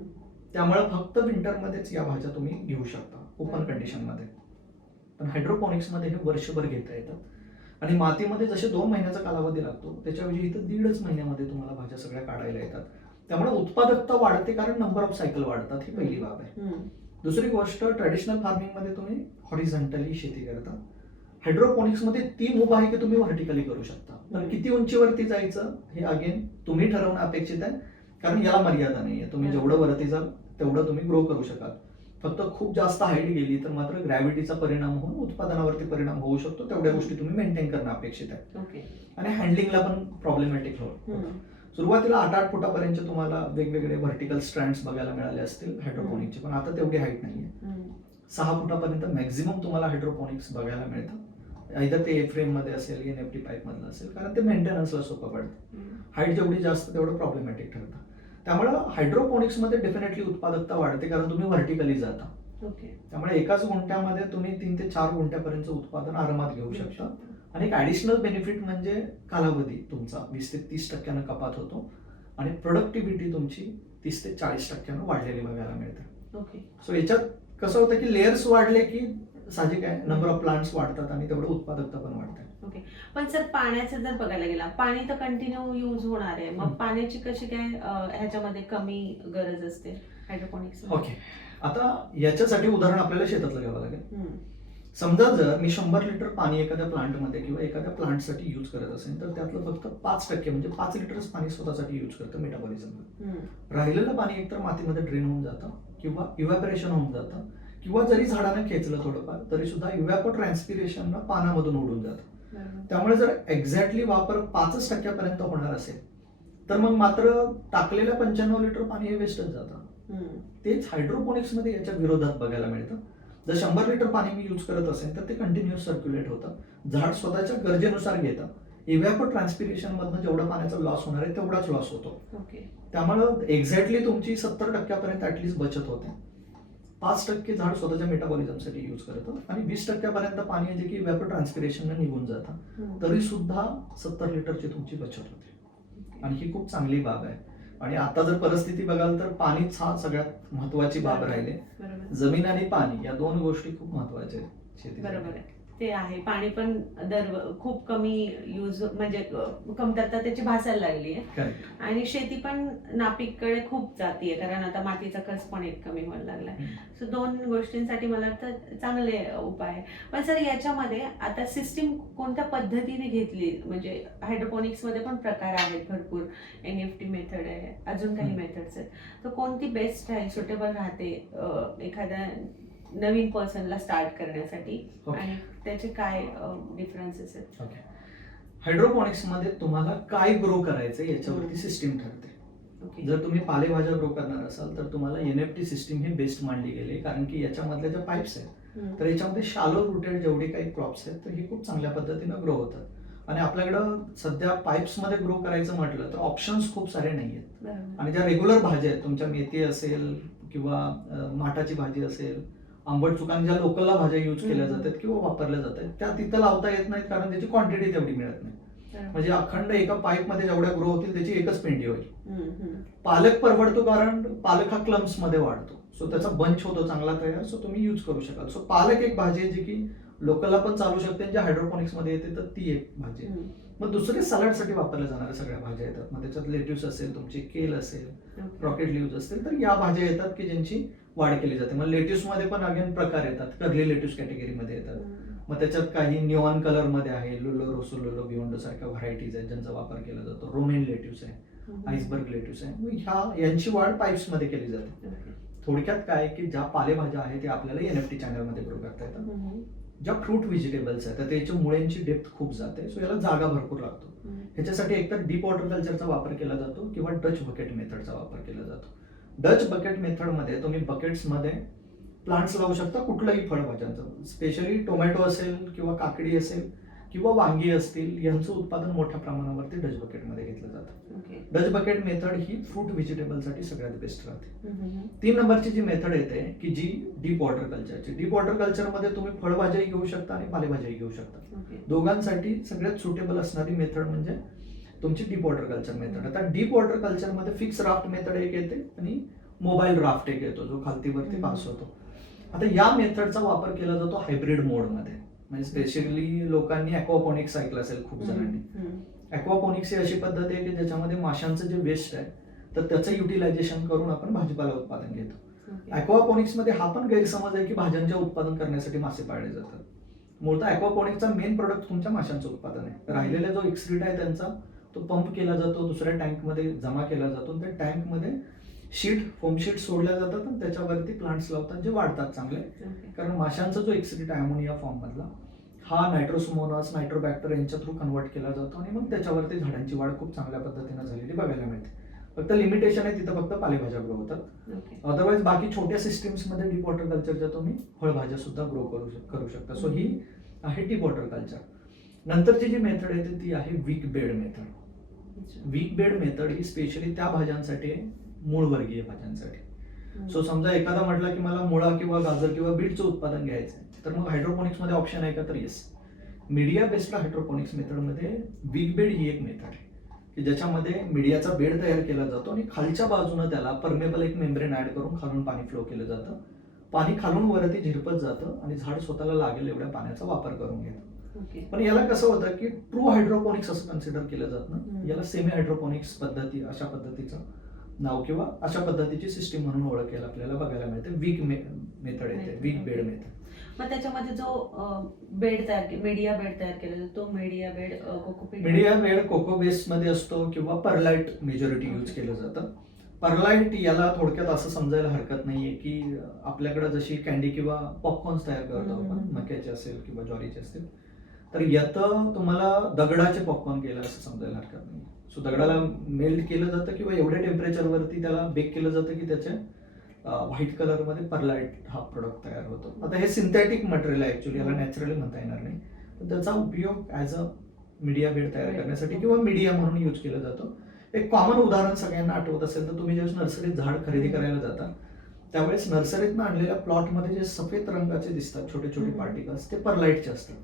त्यामुळे फक्त विंटरमध्येच या भाज्या तुम्ही घेऊ शकता ओपन कंडिशनमध्ये. पण हायड्रोपोनिक्स मध्ये हे वर्षभर घेता येतात आणि मातीमध्ये जसे 2 महिन्याचा कालावधी लागतो त्याच्याऐवजी इथं 1.5 महिन्यामध्ये तुम्हाला भाज्या सगळ्या काढायला येतात. त्यामुळे उत्पादकता वाढते कारण नंबर ऑफ सायकल वाढतात, ही पहिली बाब आहे. दुसरी गोष्ट, ट्रेडिशनल फार्मिंग मध्ये तुम्ही हॉरिझॉन्टली शेती करता, हायड्रोपोनिक्स मध्ये ती मुभ आहे की तुम्ही व्हर्टिकली करू शकता. पण किती उंचीवरती जायचं हे अगेन तुम्ही ठरवणं अपेक्षित आहे, कारण याला मर्यादा नाहीये. तुम्ही जेवढं वरती जाल तेवढं तुम्ही ग्रो करू शकाल. फक्त खूप जास्त हाईट गेली तर मात्र ग्रॅव्हिटीचा परिणाम होऊन उत्पादनावरती परिणाम होऊ शकतो. तेवढ्या गोष्टी तुम्ही मेंटेन करणं अपेक्षित आहे. आणि हँडलिंगला पण प्रॉब्लेमॅटिक होतं. सुरुवातीला 8-8 फुटापर्यंत तुम्हाला वेगवेगळे व्हर्टिकल स्ट्रँड्स बघायला मिळाले असतील हायड्रोपोनिक्सचे, पण आता तेवढी हाईट नाहीये. 6 फुटापर्यंत मॅक्झिमम तुम्हाला हायड्रोपोनिक्स बघायला मिळतं. either ते फ्रेम मध्ये असेल NFT पाईप मधलं असेल, कारण ते मेंटेनन्सला सोपं पडतं. हाईट जेवढी जास्त तेवढं प्रॉब्लेमॅटिक ठरतं. त्यामुळे हायड्रोपोनिक्स मध्ये डेफिनेटली उत्पादकता वाढते कारण तुम्ही व्हर्टिकली जाता. ओके. त्यामुळे एकाच गुंठ्यामध्ये तुम्ही 3 ते 4 गुंठ्यापर्यंत उत्पादन आरामात घेऊ शकता. आणि एक ॲडिशनल बेनिफिट म्हणजे कालावधी तुमचा 20 ते 30% कपात होतो आणि प्रोडक्टिव्हिटी तुमची 30 ते 40% वाढलेली बघायला मिळते. ओके. सो याच्यात कसं होतं की लेयर्स वाढले की साहजिक आहे नंबर ऑफ प्लांट्स वाढतात आणि तेवढं उत्पादकता पण वाढते. ओके. पण सर पाण्याचं जर बघायला गेला, पाणी तर कंटिन्यू यूज होणार आहे, मग पाण्याची कशी काय ह्याच्यामध्ये कमी गरज असते हायड्रोपोनिक्स? ओके. आता याच्यासाठी उदाहरण आपल्याला शेतातलं घ्यावं लागेल. समजा जर मी 100 लिटर पाणी एखाद्या प्लांटमध्ये किंवा एखाद्या प्लांटसाठी यूज करत असेल तर त्यातलं फक्त 5% म्हणजे 5 लिटरच पाणी स्वतःसाठी यूज करतं मेटाबॉलिझमला. राहिलेलं पाणी एकतर मातीमध्ये ड्रेन होऊन जातं किंवा इव्हॅपोरेशन होऊन जातं किंवा जरी झाडानं खेचलं थोडंफार तरी सुद्धा इव्हॅपो ट्रान्सपिरेशनला पानामधून उडून जातं. त्यामुळे जर एक्झॅक्टली वापर 5% होणार असेल तर मग मात्र टाकलेल्या 95 लिटर पाणी हे वेस्टच जातं. तेच हायड्रोपोनिक्समध्ये याच्या विरोधात बघायला मिळतं. जर 100 लिटर पाणी मी यूज करत असेल तर ते कंटिन्युअस सर्क्युलेट होतं, झाड स्वतःच्या गरजेनुसार घेतं. इव्हॅपो ट्रान्सपिरेशन मधनं जेवढा पाण्याचा लॉस होणार आहे तेवढाच लॉस होतो. त्यामुळं एक्झॅक्टली तुमची 70% ऍटलीस्ट बचत होते. 5% झाड स्वतःच्या मेटाबॉलिझमसाठी यूज करतं आणि 20% पाणी आहे जे की इव्हॅपो ट्रान्सपिरेशन निघून जातं, तरी सुद्धा 70 लिटरची तुमची बचत होते आणि ही खूप चांगली बाब आहे. आणि आता जर परिस्थिती बघाल तर पाणीच हा सगळ्यात महत्वाची बाब राहिली. जमीन आणि पाणी या दोन गोष्टी खूप महत्वाच्या आहेत शेती. बरोबर आहे, ते आहे. पाणी पण खूप कमी यूज म्हणजे कमतरता त्याची भासायला लागली आहे आणि शेती पण नापीककडे खूप जातीये कारण आता मातीचा कस पण एक कमी व्हायला लागलाय. सो दोन गोष्टींसाठी मला वाटतं चांगले उपाय आहे. पण सर याच्यामध्ये आता सिस्टीम कोणत्या पद्धतीने घेतली, म्हणजे हायड्रोपोनिक्स मध्ये पण प्रकार आहेत भरपूर, NFT मेथड आहे, अजून काही मेथड्स आहेत, तर कोणती बेस्ट आहे, सुटेबल राहते एखाद्या नवीन पर्सनला स्टार्ट करण्यासाठी आणि त्याचे काय डिफरन्सेस आहेत? ओके. हायड्रोपोनिक्स मध्ये तुम्हाला काय ग्रो करायचं याच्यावरती सिस्टीम ठरते. जर तुम्ही पालेभाज्या ग्रो करणार असाल तर तुम्हाला NFT सिस्टीम ही बेस्ट मानली गेली, कारण की याच्यामधल्या ज्या पाईप्स आहेत तर याच्यामध्ये शालो रुटेड जेवढे काही क्रॉप्स आहेत तर हे खूप चांगल्या पद्धतीनं ग्रो होतात. आणि आपल्याकडं सध्या पाईप्स मध्ये ग्रो करायचं म्हटलं तर ऑप्शन्स खूप सारे नाही आहेत. आणि ज्या रेग्युलर भाज्या आहेत, तुमच्या मेथी असेल किंवा माठाची भाजी असेल, आंबट चुकान ज्या लोकलला भाज्या यूज केल्या जातात किंवा वापरल्या जातात त्या तिथं लावता येत नाहीत कारण त्याची क्वांटिटी तेवढी मिळत नाही. म्हणजे अखंड एका पाईप मध्ये जेवढ्या ग्रो होतील त्याची एकच पेंडी होईल. पालक परवडतो कारण पालक हा क्लम्स मध्ये वाढतो, सो त्याचा बंच होतो चांगला तयार, सो तुम्ही यूज करू शकाल. सो पालक एक भाजी आहे जी की लोकलला पण चालू शकते, ज्या हायड्रोपोनिक्स मध्ये येते तर ती एक भाजी आहे. मग दुसरे सलाडसाठी वापरल्या जाणाऱ्या सगळ्या भाज्या येतात. मग त्याच्यात लेट्यूस असेल, तुमची केल असेल, रॉकेट लिव्ज असतील, तर या भाज्या येतात की ज्यांची वाढ केली जाते. मग लेट्यूस मध्ये पण अगेन प्रकार येतात, कर्ली लेट्यूस कॅटेगरीमध्ये येतात. मग त्याच्यात काही निऑन कलर मध्ये आहे, लुलो रोसो, लुलो बियोंडो सारख्या व्हरायटीज आहेत ज्यांचा वापर केला जातो. रोमेन लेट्यूस आहे, आईसबर्ग लेट्यूस आहे. मग यांची वाढ पाईप्स मध्ये केली जाते. थोडक्यात काय की ज्या पालेभाज्या आहेत त्या आपल्याला NFT चॅनलमध्ये ग्रो करता येतात. ज्या फ्रूट व्हेजिटेबल्स आहेत त्याच्या मुळ्यांची डेप्थ खूप जाते, सो याला जागा भरपूर लागतो. ह्याच्यासाठी एकतर डीप वॉटर कल्चरचा वापर केला जातो किंवा डच बकेट मेथडचा वापर केला जातो. डच बकेट मेथडमध्ये तुम्ही बकेट्समध्ये प्लांट्स लावू शकता कुठल्याही फळभाज्यांचं, स्पेशली टोमॅटो असेल किंवा काकडी असेल किंवा वांगी असतील, यांचं उत्पादन मोठ्या प्रमाणावरती डच बकेटमध्ये घेतलं जातं. डच बकेट मेथड ही फ्रूट व्हेजिटेबलसाठी सगळ्यात बेस्ट राहते. 3 नंबरची जी मेथड येते की जी डीप वॉटर कल्चरची. डीप वॉटर कल्चरमध्ये तुम्ही फळभाज्याही घेऊ शकता आणि पालेभाज्याही घेऊ शकता. दोघांसाठी सगळ्यात सुटेबल असणारी मेथड म्हणजे तुमची डीप वॉटर कल्चर मेथड. आता डीप वॉटर कल्चरमध्ये फिक्स राफ्ट मेथड एक येते आणि मोबाईल राफ्ट एक येतो जो खालतीवरती पास होतो. आता या मेथडचा वापर केला जातो हायब्रिड मोडमध्ये, म्हणजे स्पेशली लोकांनी ॲक्वापोनिक्स ऐकलं असेल खूप जणांनी. ॲक्वापोनिक्स ही अशी पद्धत आहे की ज्याच्यामध्ये माशांचं जे वेस्ट आहे तर त्याचं युटिलायझेशन करून आपण भाजीपाला उत्पादन घेतो. ॲक्वापोनिक्स मध्ये हा पण गैरसमज आहे की भाज्यांचे उत्पादन करण्यासाठी मासे पाळले जातात. मूळतः ॲक्वापोनिक्सचा मेन प्रोडक्ट तुमच्या माशांचं उत्पादन आहे. राहिलेला जो एक्सक्रीट आहे त्यांचा तो पंप केला जातो, दुसऱ्या टँकमध्ये जमा केला जातो. त्या टँकमध्ये फोम शीट सोडल्या जातात आणि त्याच्यावरती प्लांट्स लावतात जे वाढतात चांगले. कारण माशांचा जो एक्सक्रीट आहे अमोनिया फॉर्म मधला हा नायट्रोसोमोनास, नायट्रोबॅक्टर यांच्या थ्रू कन्वर्ट केला जातो आणि मग त्याच्यावरती झाडांची वाढ खूप चांगल्या पद्धतीने झालेली बघायला मिळते. फक्त लिमिटेशन आहे तिथं फक्त पालेभाज्या ग्रो होतात. अदरवाईज बाकी छोट्या सिस्टीम्स मध्ये डीप वॉटर कल्चरच्या तुम्ही फळभाज्या सुद्धा ग्रो करू शकता. सो ही आहे डीप वॉटर कल्चर. नंतरची जी मेथड येते ती आहे wick bed method. Wick bed method ही स्पेशली त्या भाज्यांसाठी आहे, मूळवर्गीय भाज्यांसाठी. सो समजा एखादा म्हटला की मला मुळा किंवा गाजर किंवा बीटचं उत्पादन घ्यायचं आहे, तर मग हायड्रोपोनिक्स मध्ये ऑप्शन आहे का, तर येस. मीडिया बेस्ड हायड्रोपोनिक्स मेथडमध्ये विग बेड ही एक मेथड आहे की ज्याच्यामध्ये मीडियाचा बेड तयार केला जातो आणि खालच्या बाजूनं त्याला परमेबल एक मेम्ब्रेन ऍड करून खालून पाणी फ्लो केलं जातं. पाणी खालून वरती झिरपत जातं आणि झाड स्वतःला लागेल एवढ्या पाण्याचा वापर करून घेतं. पण याला कसं होतं की ट्रू हायड्रोपोनिक्स असं कन्सिडर केलं जात ना, याला सेमी हायड्रोपोनिक्स पद्धती अशा पद्धतीचं नाव किंवा अशा पद्धतीची सिस्टीम म्हणून ओळखायला आपल्याला बघायला मिळते. विग मेथड येते, विग बेड मेथड. मग त्याच्यामध्ये जो बेड तयार मीडिया बेड तयार केला जातो तो media bed cocopeat, media bed coco base मध्ये असतो किंवा परलाइट मेजॉरिटी यूज केलं जातं. परलाइट याला थोडक्यात असं समजायला हरकत नाहीये की आपल्याकडे जशी कॅन्डी किंवा पॉपकॉर्न्स तयार करतो आपण, मक्याचे असेल किंवा ज्वारीचे असतील, तर यातं तुम्हाला दगडाचे पॉपकॉर्न केलं असं समजायला हरकत नाही. सो दगडाला मेल्ट केलं जातं किंवा एवढ्या टेम्परेचरवरती त्याला बेक केलं जातं की त्याचे व्हाईट कलरमध्ये परलाइट हा प्रोडक्ट तयार होतो. आता हे सिंथेटिक मटेरियल आहे ऍक्च्युली, याला नॅचरली म्हणता येणार नाही, पण त्याचा उपयोग ऍज अ मीडिया बेड तयार करण्यासाठी किंवा मीडिया म्हणून यूज केला जातो. एक कॉमन उदाहरण सगळ्यांना आठवत असेल तर तुम्ही ज्यावेळेस नर्सरीत झाड खरेदी करायला जाता त्यावेळेस नर्सरीतनं आणलेल्या प्लॉटमध्ये जे सफेद रंगाचे दिसतात छोटे छोटे पार्टिकल्स ते परलाइटचे असतात.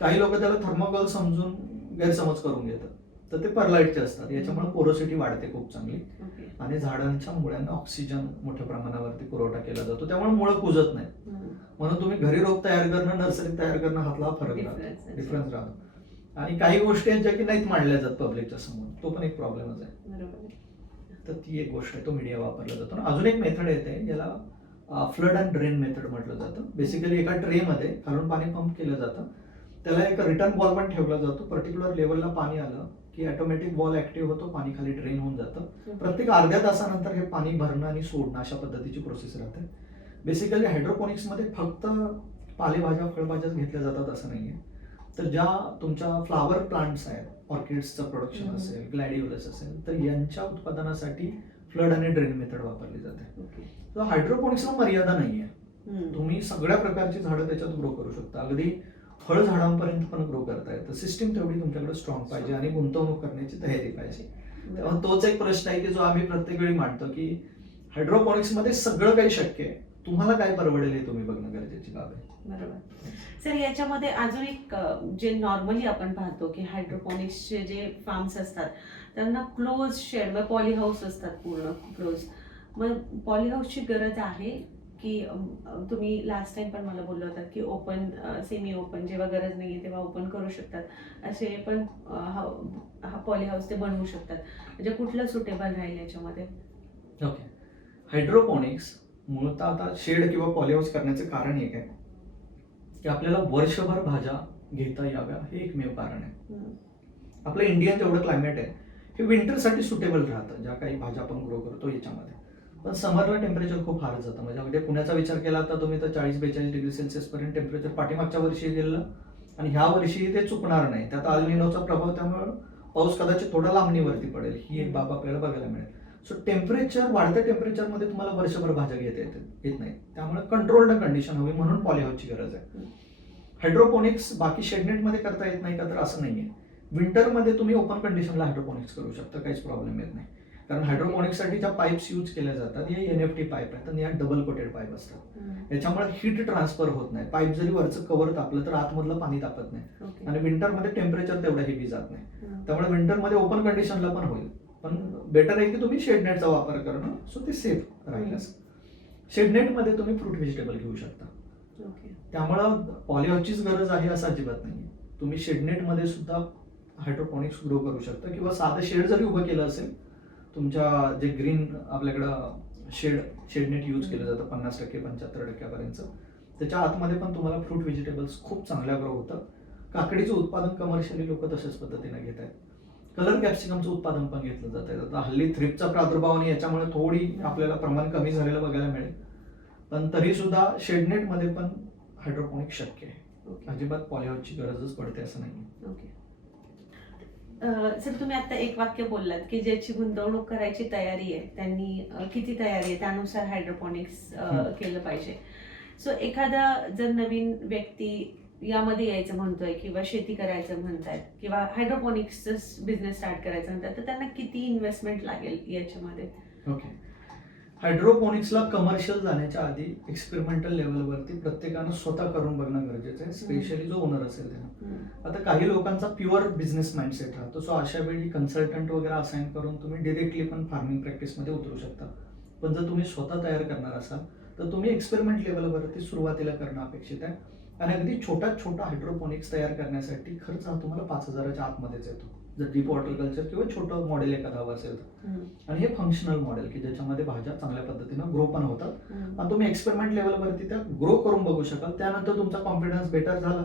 काही लोक त्याला थर्मोकॉल समजून गैरसमज करून घेतात, तर ते परलाइटचे असतात. याच्यामुळे पोरोसिटी वाढते खूप चांगली आणि झाडांच्या मुळ्यांना ऑक्सिजन मोठ्या प्रमाणावरती पुरवठा केला जातो, त्यामुळे मुळं कुजत नाही. म्हणून तुम्ही घरी रोप तयार करणं नर्सरीत तयार करणं हातला फरक राहतो, डिफरन्स राहतो. आणि काही गोष्टी आहेत ज्या की नाहीत मांडल्या जात पब्लिकच्या समोर, तो पण एक प्रॉब्लेमच आहे. तर ती एक गोष्ट आहे, तो मीडिया वापरला जातो. अजून एक मेथड येते, याला फ्लड अँड ड्रेन मेथड म्हटलं जातं. बेसिकली एका ट्रेमध्ये खालून पाणी पंप केलं जातं, त्याला एक रिटर्न बॉल पण ठेवला जातो. पर्टिक्युलर लेवलला पाणी आलं की ऑटोमॅटिक बॉल ऍक्टिव्ह होतो, पाणी खाली ड्रेन होऊन जातं. प्रत्येक अर्ध्या तासानंतर हे पाणी भरणं आणि सोडणं अशा पद्धतीची प्रोसेस राहते. बेसिकली हायड्रोपोनिक्समध्ये फक्त पालेभाज्या फळभाज्याच घेतल्या जातात असं नाहीये. तर ज्या तुमच्या फ्लावर प्लांट्स आहेत, ऑर्किड्सचं प्रोडक्शन असेल, ग्लॅडिओलस असेल, तर यांच्या उत्पादनासाठी फ्लड आणि ड्रेन मेथड वापरली जाते. तर हायड्रोपोनिक्सला मर्यादा नाहीये, तुम्ही सगळ्या प्रकारची झाडं त्याच्यात ग्रो करू शकता, अगदी फळ झाडांपर्यंत पण ग्रो करता येतं. सिस्टीम तेवढी तुमच्याकडे स्ट्रॉंग पाहिजे आणि गुंतवणूक करण्याची तयारी पाहिजे. तेव्हा तोच एक प्रश्न आहे की जो आम्ही प्रत्येक वेळी मांडतो की हायड्रोपोनिक्स मध्ये सगळं काही शक्य आहे, तुम्हाला काय परवडेल हे तुम्ही बघणं गरजेची बाब आहे. बरोबर सर. याच्यामध्ये अजून एक जे नॉर्मली आपण पाहतो की हायड्रोपोनिक्सचे जे फार्म्स असतात त्यांना क्लोज शेड व पॉली हाऊस असतात, पूर्ण क्लोज. मग पॉली हाऊसची गरज आहे की तुम्ही लास्ट टाइम पण मला बोलला होता की ओपन, सेमी ओपन जेव्हा गरज नाहीये तेव्हा ओपन करू शकतात, असे पण हा पॉली हाऊस ते बनवू शकतात, म्हणजे कुठलं सुटेबल राहील याच्यामध्ये? ओके, हायड्रोपोनिक्स मूळतः आता शेड किंवा पॉलीहाऊस करण्याचं कारण एक आहे की आपल्याला वर्षभर भाज्या घेता याव्या, हे एकमेव कारण आहे. आपलं इंडियन जेवढं क्लायमेट आहे हे विंटरसाठी सुटेबल राहतं, ज्या काही भाज्या आपण ग्रो करतो याच्यामध्ये. पण समरला टेम्परेचर खूप हार्ड जातं. म्हणजे अगदी पुण्याचा विचार केला तर तुम्ही तर 40-42 डिग्री सेल्सिअस पर्यंत टेम्परेचर पाठीमागच्या वर्षी गेलं आणि ह्या वर्षी ते चुकणार नाही. त्यात अल निनोचा प्रभाव, त्यामुळे पाऊस कदाचित थोडा लांबणीवरती पडेल, ही एक बाब आपल्याला बघायला मिळेल. सो टेम्परेचर, वाढत्या टेम्परेचरमध्ये तुम्हाला वर्षभर भाज्या घेता येत नाही, त्यामुळे कंट्रोल्ड कंडिशन हवी, म्हणून पॉलीहाऊसची गरज आहे. हायड्रोपोनिक्स बाकी शेडनेटमध्ये करता येत नाही का, तर असं नाहीये. विंटरमध्ये तुम्ही ओपन कंडिशनला हायड्रोपोनिक्स करू शकता, काहीच प्रॉब्लेम येत नाही. कारण हायड्रोपोनिक्ससाठी ज्या पाईप्स यूज केल्या जातात हे NFT पाईप आहेत आणि या डबल कोटेड पाईप असतात. याच्यामुळे हीट ट्रान्सफर होत नाही. पाईप जरी वरचं कव्हर तापलं तर आतमधलं पाणी तापत नाही आणि विंटरमध्ये टेम्परेचर तेवढं हेवी जात नाही. त्यामुळे विंटरमध्ये ओपन कंडिशनला पण होईल, पण बेटर आहे की तुम्ही शेडनेटचा वापर करणं, सो ते सेफ राहील. शेडनेटमध्ये तुम्ही फ्रूट व्हेजिटेबल घेऊ शकता, त्यामुळं पॉलीहाऊसचीच गरज आहे असं अजिबात नाही. तुम्ही शेडनेटमध्ये सुद्धा हायड्रोपोनिक्स ग्रो करू शकता किंवा साधं शेड जरी उभं केलं असेल, तुमच्या जे ग्रीन आपल्याकडं शेडनेट यूज केलं जातं 50% 75% त्याच्या आतमध्ये पण तुम्हाला फ्रूट व्हेजिटेबल्स खूप चांगल्या ग्रो होतं. काकडीचं उत्पादन कमर्शियली लोक तशाच पद्धतीने घेत आहेत. कलर कॅप्सिकमचं उत्पादन पण घेतलं जात आहे. आता हल्ली थ्रिप्सचा प्रादुर्भाव आणि याच्यामुळे थोडी आपल्याला प्रमाण कमी झालेलं बघायला मिळेल, पण तरी सुद्धा शेडनेटमध्ये पण हायड्रोपोनिक्स शक्य आहे. अजिबात पॉलीहाऊसची गरजच पडते असं नाही. सर, तुम्ही आता एक वाक्य बोललात की ज्याची गुंतवणूक करायची तयारी आहे त्यांनी किती तयारी आहे त्यानुसार हायड्रोपोनिक्स केलं पाहिजे. सो एखादा जर नवीन व्यक्ती यामध्ये यायचं म्हणतोय किंवा शेती करायचं म्हणतायत किंवा हायड्रोपोनिक्सचं बिझनेस स्टार्ट करायचं म्हणतात, तर त्यांना किती इन्व्हेस्टमेंट लागेल याच्यामध्ये? ओके, हायड्रोपोनिक्सला कमर्शियल जाण्याच्या आधी एक्सपेरिमेंटल लेवलवरती प्रत्येकानं स्वतः करून बघणं गरजेचं आहे, स्पेशली जो ओनर असेल त्यानं. आता काही लोकांचा प्युअर बिझनेस माइंडसेट राहतो, सो अशा वेळी कन्सल्टंट वगैरे असाइन करून तुम्ही डिरेक्टली पण फार्मिंग प्रॅक्टिसमध्ये उतरू शकता. पण जर तुम्ही स्वतः तयार करणार असाल तर तुम्ही एक्सपेरिमेंट लेवलवरती सुरुवातीला करणं अपेक्षित आहे. आणि अगदी छोटा हायड्रोपोनिक्स तयार करण्यासाठी खर्च हा तुम्हाला 5,000च्या आतमध्येच येतो, जर डीप वॉटर कल्चर किंवा छोटं मॉडेल एखादं हवं असेल तर. आणि हे फंक्शनल मॉडेल की ज्याच्यामध्ये भाज्या चांगल्या पद्धतीनं ग्रो पण होतात आणि तुम्ही एक्सपेरिमेंट लेवलवरती त्या ग्रो करून बघू शकाल. त्यानंतर तुमचा कॉन्फिडन्स बेटर झाला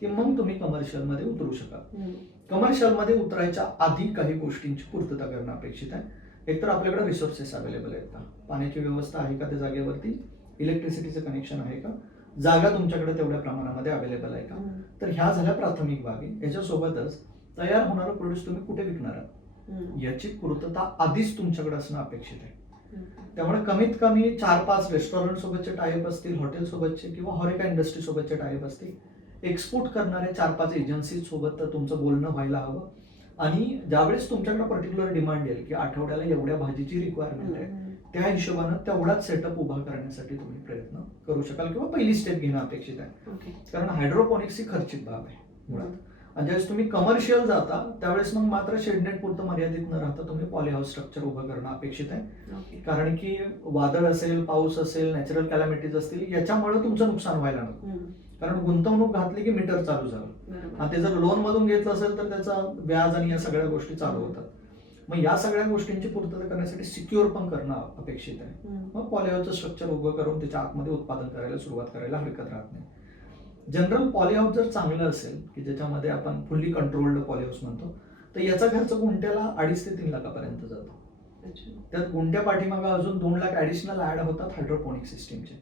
की मग तुम्ही कमर्शियलमध्ये उतरू शकाल. कमर्शियलमध्ये उतरायच्या आधी काही गोष्टींची पूर्तता करणं अपेक्षित आहे. एकतर आपल्याकडे रिसोर्सेस अवेलेबल आहेत का, पाण्याची व्यवस्था आहे का त्या जागेवरती, इलेक्ट्रिसिटीचं कनेक्शन आहे का, जागा तुमच्याकडे तेवढ्या प्रमाणामध्ये अवेलेबल आहे का. तर ह्या झाल्या प्राथमिक बाबी. याच्यासोबतच तयार होणारा प्रोड्यूस तुम्ही कुठे विकणार आहात याची पूर्तता आधीच तुमच्याकडे असणं अपेक्षित आहे. त्यामुळे कमीत कमी 4-5 रेस्टॉरंट सोबतचे टायअप असतील, हॉटेल सोबतचे किंवा हॉरेका इंडस्ट्री सोबतचे टायअप असतील, एक्सपोर्ट करणारे 4-5 एजन्सी सोबत तर तुमचं बोलणं व्हायला हवं. आणि ज्यावेळेस तुमच्याकडे पर्टिक्युलर डिमांड येईल की आठवड्याला एवढ्या भाजीची रिक्वायरमेंट आहे, त्या हिशोबानं तेवढाच सेटअप उभा करण्यासाठी तुम्ही प्रयत्न करू शकाल किंवा पहिली स्टेप घेणं अपेक्षित आहे. कारण हायड्रोपोनिक्स ही खर्चिक बाब आहे मुळात. आणि ज्यावेळेस तुम्ही कमर्शियल जाता त्यावेळेस मग मात्र शेडनेट पुरतं मर्यादित न राहता तुम्ही पॉली हाऊस स्ट्रक्चर उभं करणं अपेक्षित आहे. कारण की वादळ असेल, पाऊस असेल, नॅचरल कॅलॅमिटीज असतील, याच्यामुळे तुमचं नुकसान व्हायला नको. कारण गुंतवणूक घातली की मीटर चालू झालं आणि ते जर लोन मधून घेतलं असेल तर त्याचा व्याज आणि या सगळ्या गोष्टी चालू होतात. मग या सगळ्या गोष्टींची पूर्तता करण्यासाठी सिक्युअर पण करणं अपेक्षित आहे. मग पॉलीहाऊसचं स्ट्रक्चर उभं करून त्याच्या आतमध्ये उत्पादन करायला सुरुवात करायला हरकत राहत नाही. जनरल पॉलीहाऊस जर चांगलं असेल की ज्याच्यामध्ये आपण फुल्ली कंट्रोल्ड पॉलीहाऊस म्हणतो, तर याचा खर्च गुंठ्याला 2.5 ते 3 लाखापर्यंत जातो. त्यात गुंठ्या पाठीमागं अजून 2 लाख ऍडिशनल ऍड होतात हायड्रोपोनिक सिस्टीमचे.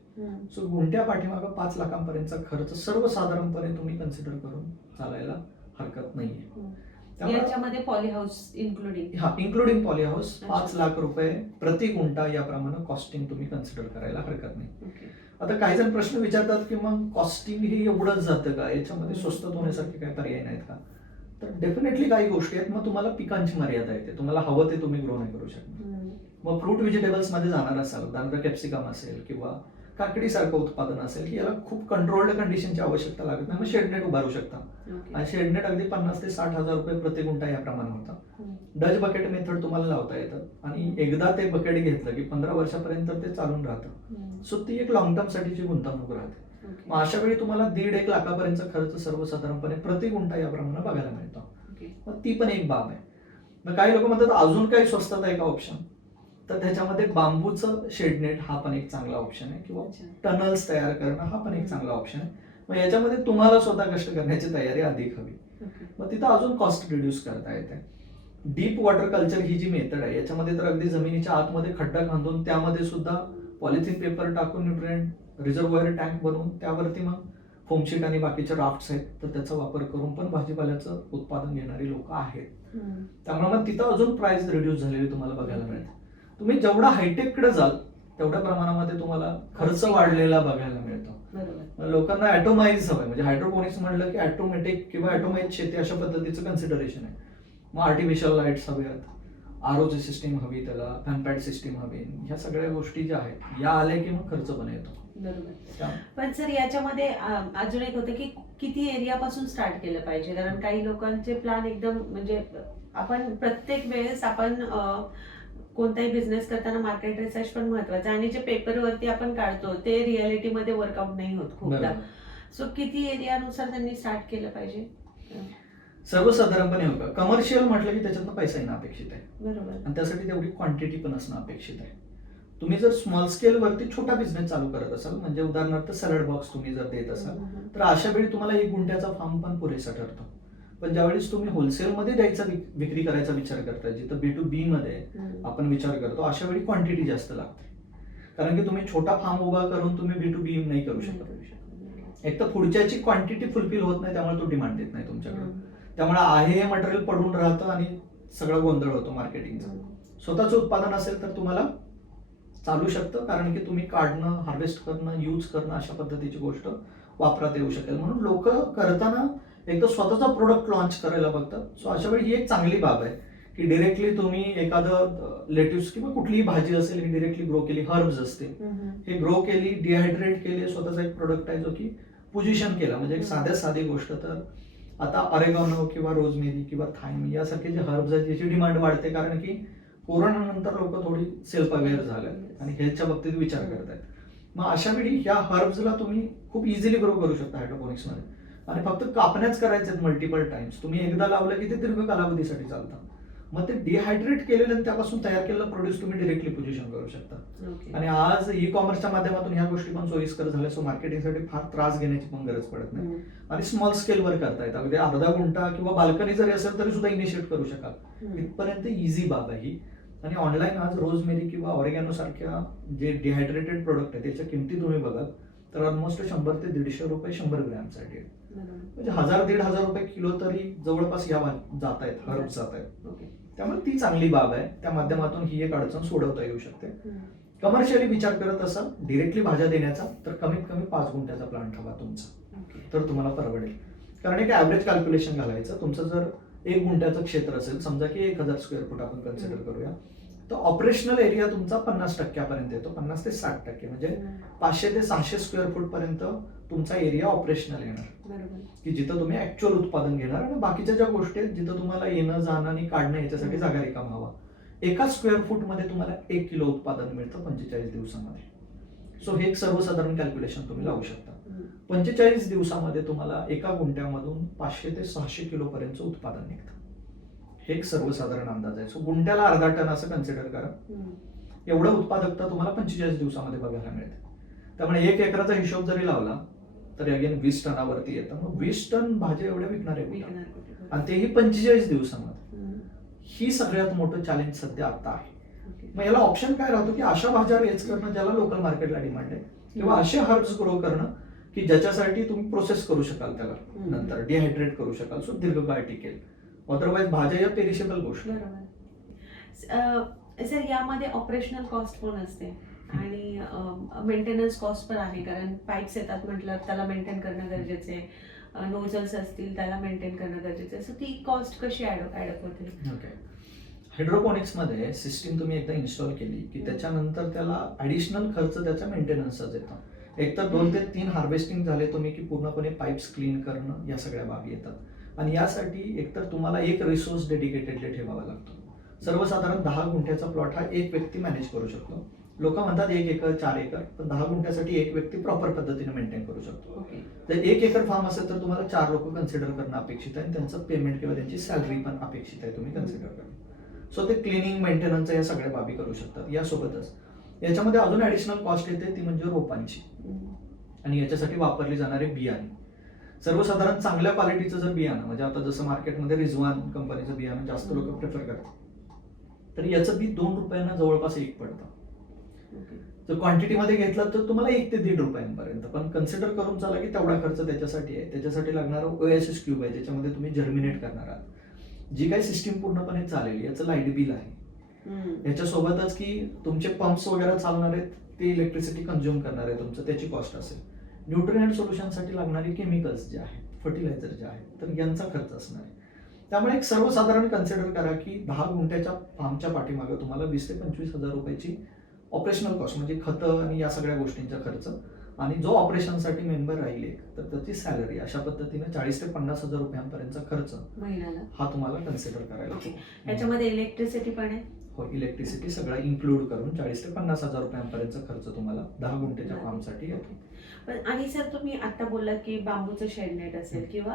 सो गुंठ्या पाठीमागं 5 लाखांपर्यंतचा खर्च सर्वसाधारणपणे तुम्ही कन्सिडर करून चालायला हरकत नाहीये. याच्यामध्ये पॉलीहाऊस इन्क्लुडिंग पॉलीहाऊस 5 लाख रुपये प्रति गुंठा याप्रमाणे कॉस्टिंग तुम्ही कन्सिडर करायला हरकत नाही. आता काही जण प्रश्न विचारतात की मग कॉस्टिंग हे एवढंच जातं का, याच्यामध्ये स्वस्तात होण्यासारखे काही पर्याय नाहीत का. तर डेफिनेटली काही गोष्टी आहेत. मग तुम्हाला पिकांची मर्यादा येते, तुम्हाला हवं ते तुम्ही ग्रो नाही करू शकणार. मग फ्रूट व्हेजिटेबल्स मध्ये जाणार असाल, उदाहरणार्थ कॅप्सिकम असेल किंवा काकडीसारखं उत्पादन असेल की याला खूप कंट्रोल्ड कंडिशनची आवश्यकता लागत नाही, मग शेडनेट उभारू शकता. आणि शेडनेट अगदी 50,000 ते 60,000 रुपये प्रति गुंठा याप्रमाणे होता. डच बकेट मेथड तुम्हाला लावता येतं आणि एकदा ते बकेट घेतलं की 15 वर्षापर्यंत ते चालून राहतं. सो ती एक लॉंग टर्म साठीची गुंतवणूक राहते. मग अशा वेळी तुम्हाला 1.5-1 लाखापर्यंतचा खर्च सर्वसाधारणपणे प्रति गुंठा याप्रमाणे बघायला मिळतो. मग ती पण एक बाब आहे. मग काही लोक म्हणतात अजून काही स्वस्तात आहे का ऑप्शन, तर त्याच्यामध्ये बांबूचं शेडनेट हा पण एक चांगला ऑप्शन आहे किंवा टनल्स तयार करणं हा पण एक चांगला ऑप्शन आहे. मग याच्यामध्ये तुम्हाला स्वतः कष्ट करण्याची तयारी अधिक हवी. मग तिथं अजून कॉस्ट रिड्यूस करता येते. डीप वॉटर कल्चर ही जी मेथड आहे याच्यामध्ये तर अगदी जमिनीच्या आतमध्ये खड्डा खांदून त्यामध्ये सुद्धा पॉलिथिन पेपर टाकून न्यूट्रिएंट रिझर्व्हायर टँक बनवून त्यावरती मग फोमशीट आणि बाकीचे राफ्ट्स आहेत तर त्याचा वापर करून पण भाजीपाल्याचं उत्पादन घेणारी लोक आहेत. त्यामुळे मग तिथं अजून प्राइस रिड्यूस झालेली तुम्हाला बघायला मिळते. तुम्ही जेवढा हायटेककडे जाल तेवढ्या प्रमाणामध्ये तुम्हाला खर्च वाढलेला बघायला मिळतो. लोकांना ॲटोमाइज हवंय, म्हणजे हायड्रोपोनिक्स म्हणलं की ऑटोमॅटिक किंवा ऑटोमाइज शेती अशा पद्धतीचं कन्सिडरेशन आहे. मग आर्टिफिशियल लाईट्स हव्यात, आरओची सिस्टीम हवी, त्याला फॅनपॅड सिस्टीम हवी, ह्या सगळ्या गोष्टी ज्या आहेत या आल्या की मग खर्च पण येतो. बरोबर. पण सर याच्यामध्ये अजून एक होतं की किती एरियापासून स्टार्ट केलं पाहिजे, कारण काही लोकांचे प्लॅन एकदम म्हणजे आपण प्रत्येक वेळेस आपण कोणताही बिझनेस करताना मार्केट रिसर्च पण महत्वाचं आहे आणि जे पेपरवरती आपण काढतो ते रियालिटीमध्ये वर्कआउट नाही होत खूपदा. सो किती एरियानुसार त्यांनी स्टार्ट केलं पाहिजे. सर्वसाधारणपणे होतं कमर्शियल म्हटलं की त्याच्यातनं पैसा येणं अपेक्षित आहे. बरोबर. आणि त्यासाठी तेवढी क्वांटिटी पण असणं अपेक्षित आहे. तुम्ही जर स्मॉल स्केल वरती छोटा बिझनेस चालू करत असाल, म्हणजे उदाहरणार्थ सॅलड बॉक्स तुम्ही जर देत असाल तर अशा वेळी तुम्हाला 1 गुंठ्याचा फार्म पण पुरेसा ठरतो. पण ज्यावेळेस तुम्ही होलसेलमध्ये द्यायचा विक्री करायचा विचार करता, जिथं B2B मध्ये आपण विचार करतो, अशा वेळी क्वांटिटी जास्त लागते. कारण की तुम्ही छोटा फार्म उभा करून तुम्ही B2B नाही करू शकत. एक तर पुढच्याची क्वांटिटी फुलफिल होत नाही, त्यामुळे तो डिमांड देत नाही तुमच्याकडे. त्यामुळे आहे हे मटेरियल पडून राहतं आणि सगळं गोंधळ होतो मार्केटिंगचा. स्वतःचं उत्पादन असेल तर तुम्हाला चालू शकतं, कारण की तुम्ही काढणं, हार्वेस्ट करणं, यूज करणं अशा पद्धतीची गोष्ट वापरात येऊ शकेल. म्हणून लोक करताना एक तर स्वतःचा प्रोडक्ट लॉन्च करायला बघतात. सो अशा वेळी ही एक चांगली बाब आहे की डिरेक्टली तुम्ही एखादं लेट्यूस किंवा कुठलीही भाजी असेल ही डिरेक्टली ग्रो केली, हर्ब्स असतील हे ग्रो केली, डिहायड्रेट केली, स्वतःचा एक प्रोडक्ट आहे जो की पोझिशन केला, म्हणजे एक साधी गोष्ट. तर आता ऑरेगॉनो किंवा रोजमेरी किंवा थायम यासारखे जे हर्ब्स आहेत याची डिमांड वाढते, कारण की कोरोना नंतर लोक थोडी सेल्फ अवेअर झालेत आणि हेल्थच्या बाबतीत विचार करतायत. मग अशा वेळी ह्या हर्ब्सला तुम्ही खूप इझिली ग्रो करू शकता हायड्रोपोनिक्स मध्ये, आणि फक्त कापण्याच करायचे आहेत मल्टिपल टाइम्स. तुम्ही एकदा लावलं की ते दीर्घ कालावधीसाठी चालतं. मग ते डिहायड्रेट केलेलं आणि त्यापासून तयार केलेलं प्रोड्यूस तुम्ही डिरेक्टली पोझिशन करू शकता. आणि आज ई कॉमर्सच्या माध्यमातून ह्या गोष्टी पण सोयीस्कर झाल्या, सो मार्केटिंगसाठी फार त्रास घेण्याची पण गरज पडत नाही. आणि स्मॉल स्केलवर करता येतात, अगदी अर्धा गुंठा किंवा बाल्कनी जरी असेल तरी सुद्धा इनिशिएट करू शकाल. इथपर्यंत इझी बाब आहे ही. आणि ऑनलाईन आज रोजमेरी किंवा ऑरेगॅनो सारख्या जे डिहायड्रेटेड प्रोडक्ट आहे त्याच्या किमती तुम्ही बघाल तर ऑलमोस्ट 100 ते 150 रुपये 100 ग्रॅमसाठी, म्हणजे 1000-1500 रुपये किलो तरी जवळपास या जात आहेत, हर्ब्स जात आहेत. त्यामुळे ती चांगली बाब आहे, त्या माध्यमातून ही एक अडचण सोडवता येऊ शकते. कमर्शियली विचार करत असाल डिरेक्टली भाज्या देण्याचा तर कमीत कमी 5 गुंठ्याचा प्लांट हवा तुमचा, तर तुम्हाला परवडेल. कारण एक ऍव्हरेज कॅल्क्युलेशन घालायचं. तुमचं जर 1 गुंठ्याचं क्षेत्र असेल, समजा की 1000 स्क्वेअर फूट आपण कन्सिडर करूया, तर ऑपरेशनल एरिया तुमचा 50% येतो, 50 ते 60%, म्हणजे 500 ते 600 स्क्वेअर फूट पर्यंत तुमचा एरिया ऑपरेशनल येणार, की जिथं तुम्ही ऍक्च्युअल उत्पादन घेणार. आणि बाकीच्या ज्या गोष्टी आहेत जिथं तुम्हाला येणं जाणं आणि काढणं याच्यासाठी जागा रिकामा हवा. एका स्क्वेअर फूट मध्ये तुम्हाला 1 किलो उत्पादन मिळतं 45 दिवसामध्ये. सो हे एक सर्वसाधारण कॅल्क्युलेशन तुम्ही लावू शकता. 45 दिवसामध्ये तुम्हाला एका गुंठ्यामधून 500 ते 600 किलो पर्यंत उत्पादन निघतं. हे एक सर्वसाधारण अंदाज आहे. सो गुंठ्याला अर्धा टन असं कन्सिडर करा. एवढं उत्पादकता तुम्हाला 45 दिवसामध्ये बघायला मिळते. त्यामुळे 1 एकराचा हिशोब जरी लावला तर अगेन 20 टनावरती येतं. मग 20 टन भाज्या एवढ्या विकणार आहे, आणि तेही 45 दिवसामध्ये. ही सगळ्यात मोठं चॅलेंज सध्या आता आहे. मग याला ऑप्शन काय राहतो की अशा भाज्या रेज करणं ज्याला लोकल मार्केटला डिमांड आहे, किंवा असे हर्ब्स ग्रो करणं की ज्याच्यासाठी तुम्ही प्रोसेस करू शकाल, त्याला नंतर डिहायड्रेट करू शकाल, सो दीर्घकाळ टिकेल. अदरवाईज भाज्या या पेरिशेबल गोष्ट. सर यामध्ये ऑपरेशनल कॉस्ट पण असते आणि मेंटेनन्स कॉस्ट पण आहे, कारण पाईप्स येतात म्हटलं त्याला मेंटेन करणं गरजेचं आहे, नोझल्स असतील त्याला मेंटेन करणं गरजेचं आहे. सो ती कॉस्ट कशी ॲडप होते? ओके, हायड्रोपोनिक्स मध्ये सिस्टीम तुम्ही एकदा इन्स्टॉल केली की त्याच्यानंतर त्याला ऍडिशनल खर्च त्याचा मेंटेनन्सच येतो. एकतर 2 ते 3 हार्वेस्टिंग झाले तुम्ही की पूर्णपणे पाईप्स क्लीन करणं या सगळ्या बाबी येतात. आणि यासाठी एकतर तुम्हाला एक रिसोर्स डेडिकेटेडली ठेवावा लागतो. सर्वसाधारण 10 गुंठ्याचा प्लॉट हा एक व्यक्ती मॅनेज करू शकतो. लोक म्हणतात 1 एकर 4 एकर, पण 10 गुंठ्यासाठी एक व्यक्ती प्रॉपर पद्धतीने मेंटेन करू शकतो. जर 1 एकर फार्म असेल तर तुम्हाला 4 लोक कन्सिडर करणं अपेक्षित आहे, आणि त्यांचं पेमेंट किंवा त्यांची सॅलरी पण अपेक्षित आहे तुम्ही कन्सिडर करणं. सो ते क्लिनिंग मेंटेनन्स या सगळ्या बाबी करू शकतात. यासोबतच याच्यामध्ये अजून ऍडिशनल कॉस्ट येते, ती म्हणजे रोपांची आणि याच्यासाठी वापरली जाणारे बियाणे. सर्वसाधारण चांगल्या क्वालिटीचं जर बियाणं, म्हणजे आता जसं मार्केटमध्ये रिझवान कंपनीचं बियाणं जास्त लोक प्रिफर करतात, तर याचं बी 2 रुपयांना जवळपास 1 पडतं. जर क्वांटिटीमध्ये घेतलं तर तुम्हाला 1 ते 1.5 रुपयांपर्यंत. पण कन्सिडर करून चाला की तेवढा खर्च त्याच्यासाठी आहे. त्याच्यासाठी लागणारं OSS क्यूब आहे, ज्याच्यामध्ये तुम्ही जर्मिनेट करणार आहात. जी काही सिस्टीम पूर्णपणे चालेल याचं लाईट बिल आहे. याच्यासोबतच की तुमचे पंप्स वगैरे चालणार आहेत, ते इलेक्ट्रिसिटी कंझ्युम करणार आहे तुमचं, त्याची कॉस्ट असेल. न्यूट्रिएंट सोल्युशनसाठी लागणारी केमिकल्स जे आहेत, फर्टिलायझर जे आहेत, तर यांचा खर्च असणार आहे. त्यामुळे एक सर्वसाधारण कन्सिडर करा की 10 गुंठ्याच्या फार्मच्या पाठीमागे तुम्हाला 20 ते 25 हजार रुपयाची ऑपरेशनल कॉस्ट, म्हणजे खतं आणि या सगळ्या गोष्टींचा खर्च, आणि जो ऑपरेशनसाठी मेंबर राहिले तर त्याची सॅलरी, अशा पद्धतीने 40 ते 50 हजार रुपयांपर्यंतचा खर्च महिन्याला हा तुम्हाला कन्सिडर करायला. याच्यामध्ये इलेक्ट्रिसिटी पण आहे? हो, इलेक्ट्रिसिटी सगळं इन्क्लूड करून 40 ते 50 हजार रुपयांपर्यंतचा खर्च तुम्हाला 10 गुंठ्याच्या फार्मसाठी येतो. पण आणि सर तुम्ही आता बोललात की बांबूचं शेड नेट असेल किंवा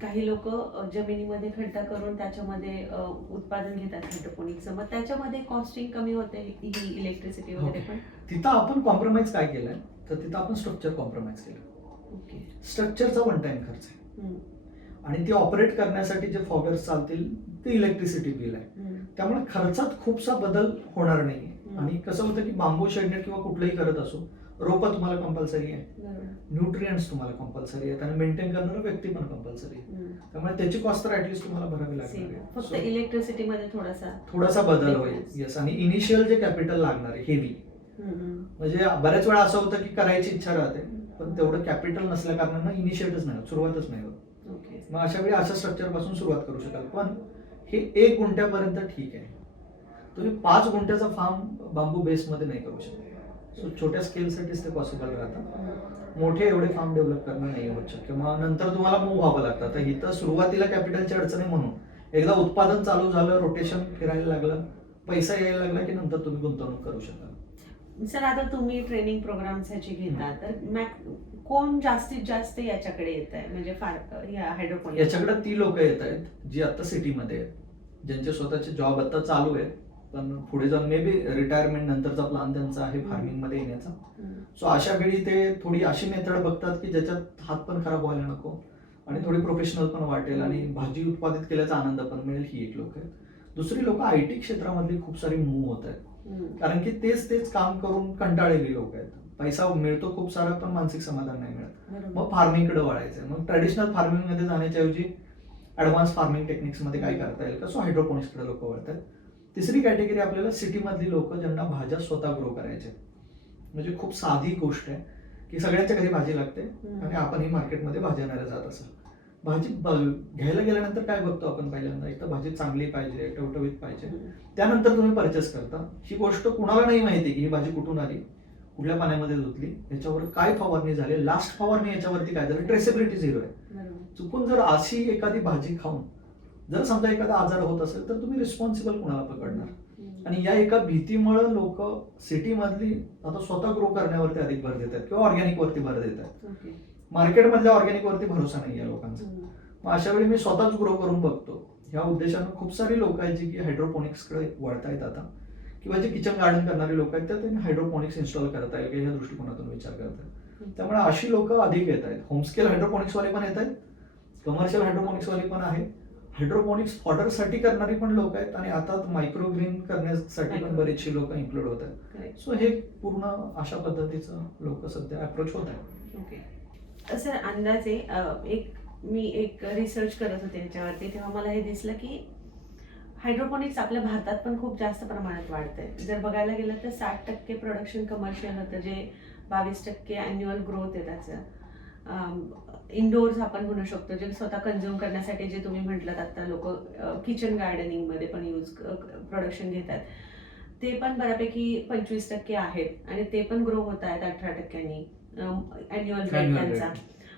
काही लोक जमिनीमध्ये खड्डा करून त्याच्यामध्ये उत्पादन घेतात हायड्रोपोनिक्सचं, मग त्याच्यामध्ये कॉस्टिंग कमी होते ही इलेक्ट्रिसिटी वगैरे पण? तिथं आपण कॉम्प्रोमाइज काय केलंय, तर तिथं आपण स्ट्रक्चर कॉम्प्रोमाइज केलं. ओके, स्ट्रक्चरचा वन टाइम खर्च आहे, आणि ते ऑपरेट करण्यासाठी जे फॉगर्स चालतील ते इलेक्ट्रिसिटी बिल आहे. त्यामुळे खर्चात खूपसा बदल होणार नाही. आणि कसं होतं की बांबू शेडनेट किंवा कुठलंही करत असो, रोपं तुम्हाला कंपल्सरी आहे, न्यूट्रिएंट्स तुम्हाला कंपल्सरी आहेत, आणि मेंटेन करणारा व्यक्ती पण कंपल्सरी आहे. त्यामुळे त्याची कॉस्ट तर ऍटलीस्ट तुम्हाला भरावी लागणार आहे. फक्त इलेक्ट्रिसिटी मध्ये थोडासा बदल होईल. येस, आणि इनिशियल जे कॅपिटल लागणार आहे हेवी, म्हणजे बऱ्याच वेळा असं होतं की करायची इच्छा राहते पण तेवढं कॅपिटल नसल्या कारणानं इनिशिएटच नाही होत, सुरुवातच नाही होत. मग अशा वेळी अशा स्ट्रक्चर पासून सुरुवात करू शकाल. पण हे 1 गुंठ्यापर्यंत ठीक आहे. तुम्ही 5 गुंठ्याचा फार्म बांबू बेसमध्ये नाही करू शकत. सो छोट्या स्केलसाठीच ते पॉसिबल राहतं. मोठे एवढे फार्म डेव्हलप करणं नाही होत शक्य. मग नंतर तुम्हाला मूव्ह व्हावं लागतं. तर इथं सुरुवातीला कॅपिटलची अडचणी म्हणून एकदा उत्पादन चालू झालं, रोटेशन फिरायला लागलं, पैसा यायला लागला की नंतर तुम्ही गुंतवणूक करू शकाल. सर आता तुम्ही ट्रेनिंग प्रोग्राम्स ह्याची घेता, तर कोण जास्तीत जास्त याच्याकडे येत आहे, म्हणजे हायड्रोपोनिक्स याच्याकडे ती लोक येत आहेत जी आता सिटीमध्ये आहेत, ज्यांचे स्वतःचे जॉब आता चालू आहेत, पण पुढे जाऊन मे बी रिटायरमेंट नंतरचा प्लॅन त्यांचा आहे फार्मिंग मध्ये येण्याचा. सो अशा वेळी ते थोडी अशी मेथड बघतात की ज्याच्यात हात पण खराब व्हायला नको आणि थोडी प्रोफेशनल पण वाटेल आणि भाजी उत्पादित केल्याचा आनंद पण मिळेल. ही एक लोक आहेत. दुसरी लोक IT क्षेत्रामधली खूप सारी मूव्ह होत आहेत, कारण की तेच काम करून कंटाळलेली लोक आहेत. पैसा मिळतो खूप सारा पण मानसिक समाधान नाही मिळत. मग फार्मिंगकडे वळायचं. मग ट्रॅडिशनल फार्मिंग मध्ये जाण्याच्या ऐवजी ऍडव्हान्स फार्मिंग टेक्निक्स मध्ये काय करता येईल का, सो हायड्रोपोनिक्सकडे लोक वळतात. तिसरी कॅटेगरी आपल्याला सिटीमधली लोक ज्यांना भाज्या स्वतः ग्रो करायच्या. म्हणजे खूप साधी गोष्ट आहे की सगळ्यांच्या घरी भाजी लागते आणि आपणही मार्केटमध्ये भाजी आणायला जात असेल. भाजी घ्यायला गेल्यानंतर काय बघतो आपण पहिल्यांदा, एक तर भाजी चांगली पाहिजे, टवटवीत पाहिजे, त्यानंतर तुम्ही परचेस करता. ही गोष्ट कुणाला नाही माहिती की ही भाजी कुठून आली, कुठल्या पाण्यामध्ये धुतली, याच्यावर काय फवारणी झाली, लास्ट फवारणी याच्यावरती काय झाली, ट्रेसेबिलिटी झिरो आहे. चुकून जर अशी एखादी भाजी खाऊन जर समजा एखादा आजार होत असेल तर तुम्ही रिस्पॉन्सिबल कुणाला पकडणार. आणि या एका भीतीमुळे लोक सिटीमधली आता स्वतः ग्रो करण्यावरती अधिक भर देतात किंवा ऑर्गॅनिक वरती भर देतात. मार्केटमधल्या ऑर्गॅनिक वरती भरोसा नाही आहे लोकांचा. मग अशा वेळी मी स्वतःच ग्रो करून बघतो. ह्या उद्देशानं खूप सारी लोक आहेत जी की हायड्रोपोनिक्सकडे वळतायत आता, किंवा जे किचन गार्डन करणारे लोक आहेत तर त्यांनी हायड्रोपोनिक्स इन्स्टॉल करता येईल ह्या दृष्टिकोनातून विचार करतात. त्यामुळे अशी लोक अधिक येत आहेत. होमस्केल हायड्रोपोनिक्स वाले पण येत आहेत, कमर्शियल हायड्रोपोनिक्स वाले पण आहेत, हायड्रोपोनिक्स फॉडरसाठी करणारी पण लोक आहेत आणि आता मायक्रो ग्रीन करण्यासाठी पण बरेचशी लोक इन्क्लूड होत आहेत. सो हे पूर्ण अशा पद्धतीचं लोक सध्या अप्रोच होत आहेत. ओके सर, अंदाजे मी एक रिसर्च करत होते याच्यावरती, तेव्हा मला हे दिसलं की हायड्रोपोनिक्स आपल्या भारतात पण खूप जास्त प्रमाणात वाढतंय. जर बघायला गेलं तर 60% प्रोडक्शन कमर्शियल होतं, जे 22% अॅन्युअल ग्रोथ आहे त्याचं. इनडोअर्स आपण म्हणू शकतो, जे स्वतः कन्झ्युम करण्यासाठी, जे तुम्ही म्हटलं आता लोक किचन गार्डनिंग मध्ये पण प्रोडक्शन घेतात, ते पण बऱ्यापैकी 25% आहेत आणि ते पण ग्रो होत आहेत 18%नी अॅन्युअल रेट त्यांचा.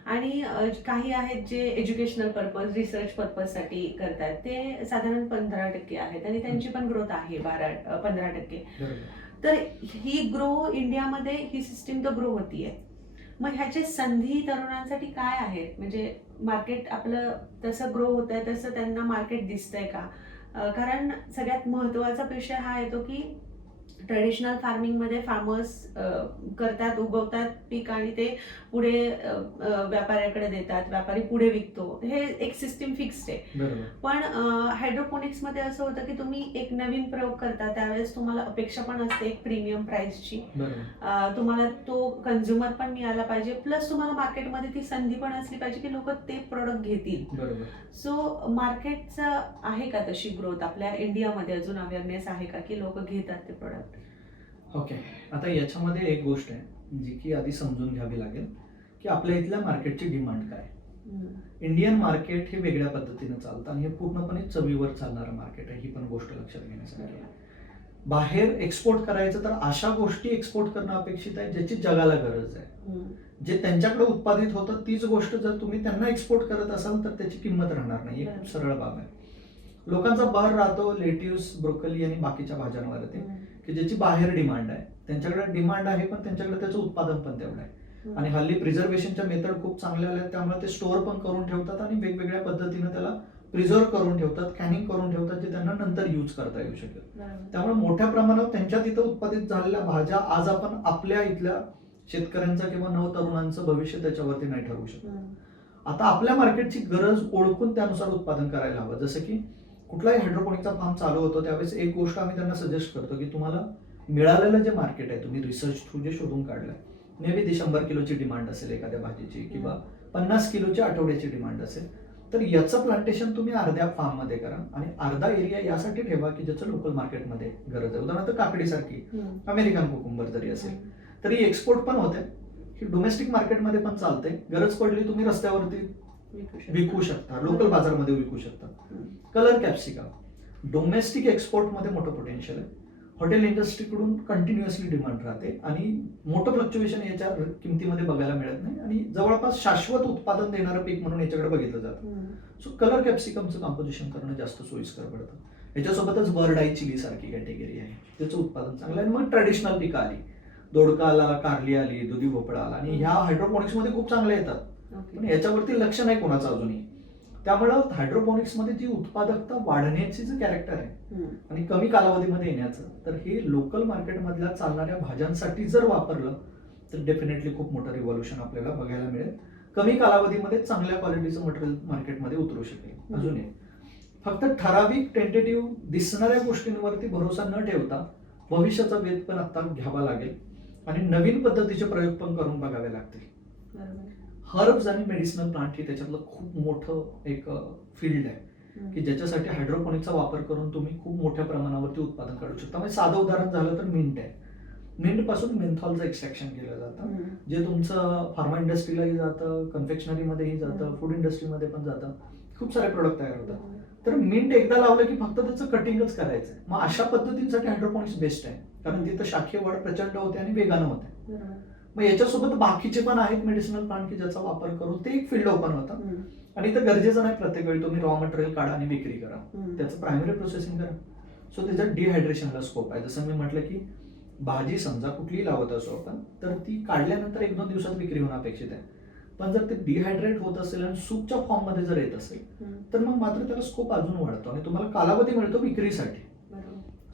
आणि काही आहेत जे एज्युकेशनल पर्पज, रिसर्च पर्पजसाठी करतात, ते साधारण 15% आहेत आणि त्यांची पण ग्रोथ आहे 15%. तर ही ग्रो इंडियामध्ये ही सिस्टीम तर ग्रो होतीये. मग ह्याचे संधी तरुणांसाठी काय आहेत? म्हणजे मार्केट आपलं तसं ग्रो होत आहे तसं त्यांना मार्केट दिसतंय का? कारण सगळ्यात महत्त्वाचा विषय हा येतो की ट्रेडिशनल फार्मिंगमध्ये फार्मर्स करतात, उगवतात पीक आणि ते पुढे व्यापाऱ्याकडे देतात, व्यापारी पुढे विकतो, हे एक सिस्टीम फिक्स्ड आहे. पण हायड्रोपोनिक्समध्ये असं होतं की तुम्ही एक नवीन प्रयोग करता, त्यावेळेस तुम्हाला अपेक्षा पण असते एक प्रीमियम प्राइसची, तुम्हाला तो कन्झ्युमर पण मिळाला पाहिजे, प्लस तुम्हाला मार्केटमध्ये ती संधी पण असली पाहिजे की लोक ते प्रोडक्ट घेतील. सो मार्केटचं आहे का तशी ग्रोथ आपल्या इंडियामध्ये? अजून अवेअरनेस आहे का की लोक घेतात ते प्रोडक्ट? ओके, आता याच्यामध्ये एक गोष्ट आहे जी की आधी समजून घ्यावी लागेल की आपल्या इथल्या मार्केटची डिमांड काय. इंडियन मार्केट हे वेगळ्या पद्धतीने चालतं आणि हे पूर्णपणे चवीवर चालणारं मार्केट आहे. ही पण गोष्ट लक्षात घेण्यासारखी आहे. बाहेर एक्सपोर्ट करायचं तर अशा गोष्टी एक्सपोर्ट करणं अपेक्षित आहे ज्याची जगाला गरज आहे. जे त्यांच्याकडे उत्पादित होतं तीच गोष्ट जर तुम्ही त्यांना एक्सपोर्ट करत असाल तर त्याची किंमत राहणार नाही. खूप सरळ बाब आहे. लोकांचा भर राहतो लेट्यूस, ब्रोकली आणि बाकीच्या भाज्यांवरती की ज्याची बाहेर डिमांड आहे. त्यांच्याकडे डिमांड आहे पण त्यांच्याकडे त्याचं उत्पादन पण तेवढं आहे. आणि हल्ली प्रिझर्वेशनच्या मेथड खूप चांगल्या आल्या, त्यामुळे ते स्टोअर पण करून ठेवतात आणि वेगवेगळ्या पद्धतीने त्याला प्रिझर्व करून ठेवतात, कॅनिंग करून ठेवतात, जे त्यांना नंतर यूज करता येऊ शकेल. त्यामुळे मोठ्या प्रमाणावर त्यांच्या तिथं उत्पादित झालेल्या भाज्या आज आपण आपल्या इथल्या शेतकऱ्यांचं किंवा नवतरुणांचं भविष्य त्याच्यावरती नाही ठरवू शकत. आता आपल्या मार्केटची गरज ओळखून त्यानुसार उत्पादन करायला हवं. जसं की कुठलाही हायड्रोपोनिकचा फार्म चालू होतो त्यावेळेस एक गोष्ट आम्ही त्यांना सजेस्ट करतो की तुम्हाला मिळालेलं जे मार्केट आहे, तुम्ही रिसर्च थ्रू जे शोधून काढलंय, मे बी ती 100 किलोची डिमांड असेल एखाद्या भाजीची किंवा 50 किलोची आठवड्याची डिमांड असेल, तर याचं प्लांटेशन तुम्ही अर्ध्या फार्म मध्ये करा आणि अर्धा एरिया यासाठी ठेवा की ज्याचं लोकल मार्केटमध्ये गरज आहे. उदाहरणार्थ काकडीसारखी अमेरिकन कुकुंबर जरी असेल तरी एक्सपोर्ट पण होते, ही डोमेस्टिक मार्केटमध्ये पण चालते. गरज पडली तुम्ही रस्त्यावरती विकू शकता, लोकल बाजारमध्ये विकू शकता. कलर कॅप्सिकम डोमेस्टिक एक्सपोर्टमध्ये मोठं पोटेन्शियल आहे. हॉटेल इंडस्ट्रीकडून कंटिन्युअसली डिमांड राहते आणि मोठं फ्लक्च्युएशन याच्या किमतीमध्ये बघायला मिळत नाही आणि जवळपास शाश्वत उत्पादन देणारं पीक म्हणून याच्याकडे बघितलं जातं. सो कलर कॅप्सिकमचं कॉम्पोजिशन करणं जास्त सोयीस्कर पडतं. याच्यासोबतच बर्ड आय चिली सारखी कॅटेगरी आहे, त्याचं उत्पादन चांगलं आहे. आणि मग ट्रॅडिशनल पिकं आली, दोडका आला, कारली आली, दुधी भोपळा आला आणि ह्या हायड्रोपोनिक्समध्ये खूप चांगले येतात, पण याच्यावरती लक्ष नाही कोणाचं अजूनही. त्यामुळं हायड्रोपोनिक्समध्ये जी उत्पादकता वाढण्याची जे कॅरेक्टर आहे आणि कमी कालावधीमध्ये येण्याचं, तर हे लोकल मार्केटमधल्या चालणाऱ्या भाज्यांसाठी जर वापरलं तर डेफिनेटली खूप मोठं रिव्हॉल्युशन आपल्याला बघायला मिळेल. कमी कालावधीमध्ये चांगल्या क्वालिटीचं मटेरियल मार्केटमध्ये उतरू शकेल. अजून एक, फक्त ठराविक टेंटेटिव्ह दिसणाऱ्या गोष्टींवरती भरोसा न ठेवता भविष्याचा वेध पण आता घ्यावा लागेल आणि नवीन पद्धतीचे प्रयोग पण करून बघावे लागतील. हर्ब्स आणि मेडिसिनल प्लांट हे त्याच्यातलं खूप मोठं एक फील्ड आहे की ज्याच्यासाठी हायड्रोपोनिकचा वापर करून तुम्ही खूप मोठ्या प्रमाणावरती उत्पादन काढू शकता. म्हणजे साधं उदाहरण झालं तर मिंट आहे. मिंट पासून मेन्थॉलचं एक्सट्रॅक्शन केलं जातं, जे तुमचं फार्मा इंडस्ट्रीलाही जातं, कन्फेक्शनरीमध्येही जातं, फूड इंडस्ट्रीमध्ये पण जातं, खूप सारे प्रोडक्ट तयार होतात. तर मिंट एकदा लावलं की फक्त त्याचं कटिंगच करायचं. मग अशा पद्धतींसाठी हायड्रोपोनिक्स बेस्ट आहे, कारण तिथं शाखीय वाढ प्रचंड होते आणि वेगानं होते. मग याच्यासोबत बाकीचे पण आहेत मेडिसिनल प्लांट की ज्याचा वापर करून ते एक फील्ड ओपन होतं. आणि इथं गरजेचं नाही प्रत्येक वेळी तुम्ही रॉ मटेरियल काढा आणि विक्री करा, त्याचं प्रायमरी प्रोसेसिंग करा. सो त्याच्यात डिहायड्रेशनला स्कोप आहे. जसं मी म्हटलं की भाजी समजा कुठलीही लावत असो आपण, तर ती काढल्यानंतर 1-2 दिवसात विक्री होणं अपेक्षित आहे. पण जर ते डिहायड्रेट होत असेल आणि सूपच्या फॉर्म मध्ये जर येत असेल तर मग मात्र त्याला स्कोप अजून वाढतो आणि तुम्हाला कालावधी मिळतो विक्रीसाठी.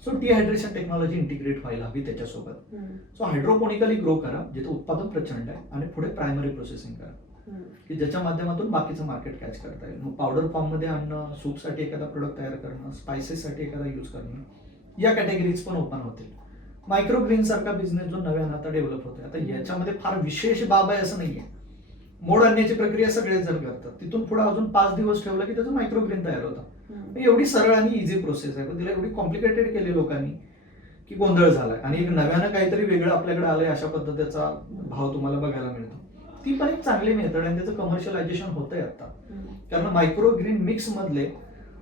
सो डिहायड्रेशन टेक्नॉलॉजी इंटिग्रेट व्हायला हवी त्याच्यासोबत. सो हायड्रोपोनिकली ग्रो करा जिथे उत्पादन प्रचंड आहे आणि पुढे प्रायमरी प्रोसेसिंग करा की ज्याच्या माध्यमातून बाकीचं मार्केट कॅच करता येईल. मग पावडर फॉर्म मध्ये आणणं, सूपसाठी एखादा प्रोडक्ट तयार करणं, स्पायसेससाठी एखादा यूज करणं, या कॅटेगरीज पण ओपन होतील. मायक्रो ग्रीन सारखा बिझनेस जो नव्यानं आता डेव्हलप होतोय, आता याच्यामध्ये फार विशेष बाब आहे असं नाहीये. मोड आणण्याची प्रक्रिया सगळेच जण करतात, तिथून पुढे अजून 5 दिवस ठेवलं की त्याचं मायक्रो ग्रीन तयार होतं. एवढी सरळ आणि इझी प्रोसेस आहे, पण तिला एवढी कॉम्प्लिकेटेड केली लोकांनी की गोंधळ झालाय. आणि एक नव्यानं काहीतरी वेगळं आपल्याकडे आलंय अशा पद्धतीचा भाव तुम्हाला बघायला मिळतो. ती पण एक चांगली मेथड आणि त्याचं कमर्शियलायझेशन होतंय आता. कारण मायक्रो ग्रीन मिक्स मधले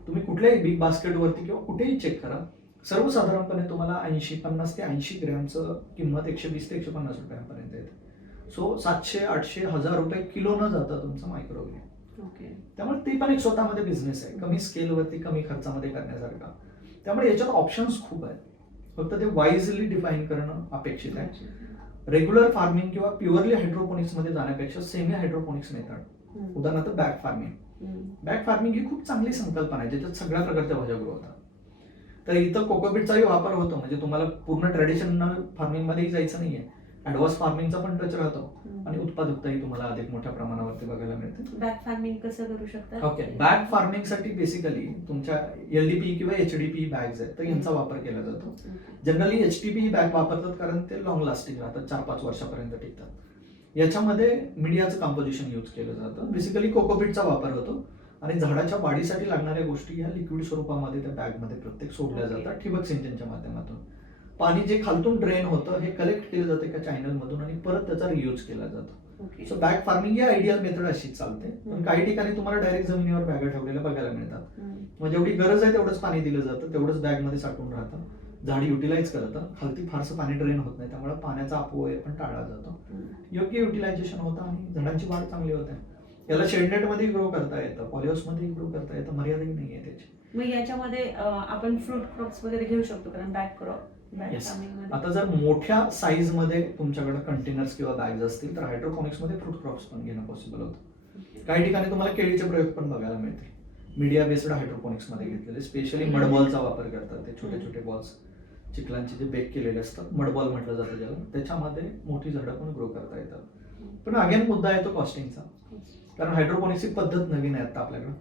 तुम्ही कुठल्याही बिग बास्केटवरती किंवा कुठेही चेक करा, सर्वसाधारणपणे तुम्हाला 50 ते 80 ग्रॅमचं किंमत 120 ते 150 रुपयांपर्यंत येते. सो 700, 800, 1000 रुपये किलो न जाता तुमचं मायक्रो ग्रीन. त्यामुळे ते पण एक स्वतःमध्ये बिझनेस आहे, कमी स्केलवरती कमी खर्चामध्ये करण्यासारखा. त्यामुळे याच्यात ऑप्शन्स खूप आहेत, फक्त ते वाईजली डिफाईन करणं अपेक्षित आहे. रेग्युलर फार्मिंग किंवा प्युअरली हायड्रोपोनिक्स मध्ये जाण्यापेक्षा सेमी हायड्रोपोनिक्स मेथड, उदाहरणार्थ बॅग फार्मिंग. बॅग फार्मिंग ही खूप चांगली संकल्पना आहे ज्याच्यात सगळ्या प्रकारच्या भाज्या ग्रो होतात. तर इथं कोकोपीटचाही वापर होतो, म्हणजे तुम्हाला पूर्ण ट्रॅडिशनल फार्मिंग मध्येही जायचं नाहीये, ऍडव्हान्स फार्मिंगचा पण टच राहतो आणि उत्पादकताही तुम्हाला अधिक मोठ्या प्रमाणावरती बघायला मिळते. बॅग फार्मिंग कसं करू शकता? ओके, बॅग फार्मिंग साठी बेसिकली तुमच्या एलडीपी किंवा एचडीपी बॅग्स आहेत तर यांचा वापर केला जातो. जनरली एचडीपी बॅग वापरतात कारण ते लॉंग लास्टिंग राहतात, 4-5 वर्षापर्यंत टिकतात. याच्यामध्ये मीडियाचं कॉम्पोजिशन यूज केलं जातं. बेसिकली कोकोपीटचा वापर होतो आणि झाडाच्या वाढीसाठी लागणाऱ्या गोष्टी ह्या लिक्विड स्वरूपामध्ये त्या बॅगमध्ये प्रत्येक सोडल्या जातात ठिबक सिंचनच्या माध्यमातून. पाणी जे खालतून ड्रेन होतं हे कलेक्ट केलं जातं एका चॅनल मधून आणि परत त्याचा रियूज केला जातो. सो बॅग फार्मिंग ही आयडियल मेथड अशीच चालते. पण काही ठिकाणी तुम्हाला डायरेक्ट जमिनीवर बॅगा ठेवलेल्या बघायला मिळतात. मग जेवढी गरज आहे तेवढंच पाणी दिलं जातं, तेवढंच बॅग मध्ये साठवून राहतं, झाड युटिलाइज करतं, खालती फारसं पाणी ड्रेन होत नाही, त्यामुळे पाण्याचा अपव्यय पण टाळला जातो. योग्य युटिलायझेशन होतं आणि झाडांची वाढ चांगली होते. याला शेडनेट मध्ये ग्रो करता येतं, पॉलिहाऊस मध्ये ग्रो करता येतं, मर्यादाही नाहीये त्याची. मग याच्यामध्ये आपण फ्रूट क्रॉप्स वगैरे घेऊ शकतो कारण बॅग क्रॉप. आता जर मोठ्या साईज मध्ये तुमच्याकडे कंटेनर्स किंवा बॅग्स असतील तर हायड्रोपोनिक्स मध्ये फ्रूट क्रॉप्स पण घेणं पॉसिबल होतं. काही ठिकाणी तुम्हाला केळीचे प्रयोग पण बघायला मिळतील. मीडिया बेस्ड हायड्रोपोनिक्स मध्ये घेतलेले, स्पेशली मडबॉलचा वापर करतात. ते छोटे छोटे बॉल्स चिखलांचे जे बेक केलेले असतात, मडबॉल म्हटलं जातं ज्याला, त्याच्यामध्ये मोठी झाडं पण ग्रो करता येतात. पण अगेन मुद्दा येतो कॉस्टिंगचा, कारण हायड्रोपोनिक्सची पद्धत नवीन आहे आता आपल्याकडे,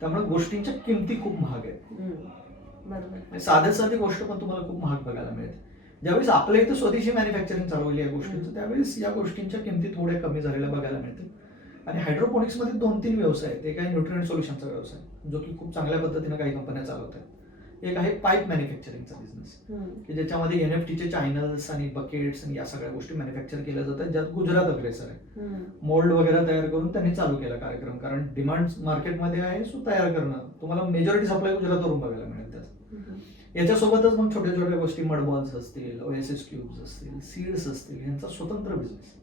त्यामुळे गोष्टींच्या किमती खूप महाग आहेत. साधे साधी गोष्ट पण तुम्हाला खूप महाग बघायला मिळते. ज्यावेळेस आपल्या इथं स्वदेशी मॅन्युफॅक्चरिंग चालू होईल या गोष्टींचं, त्यावेळेस या गोष्टींच्या किमती थोड्या कमी झालेल्या बघायला मिळतील. आणि हायड्रोपोनिक्स मध्ये 2-3 व्यवसाय आहेत. एक आहे न्यूट्रिएंट सोल्युशनचा व्यवसाय जो की खूप चांगल्या पद्धतीने काही कंपन्या चालवत आहेत. एक आहे पाईप मॅन्युफॅक्चरिंगचा बिझनेस की ज्याच्यामध्ये एनएफटीचे चॅनल्स आणि बकेट्स आणि या सगळ्या गोष्टी मॅन्युफॅक्चर केल्या जातात, ज्यात गुजरात अग्रेसर आहे. मोल्ड वगैरे तयार करून त्यांनी चालू केला कार्यक्रम, कारण डिमांड मार्केटमध्ये आहे. सो तयार करणं तुम्हाला मेजॉरिटी सप्लाय गुजरातवरून बघायला मिळेल त्याचं. याच्यासोबतच मग छोट्या छोट्या गोष्टी मडबॉल्स असतील, ओएसएस क्यूब्स असतील, सीड्स असतील, यांचा स्वतंत्र बिझनेस.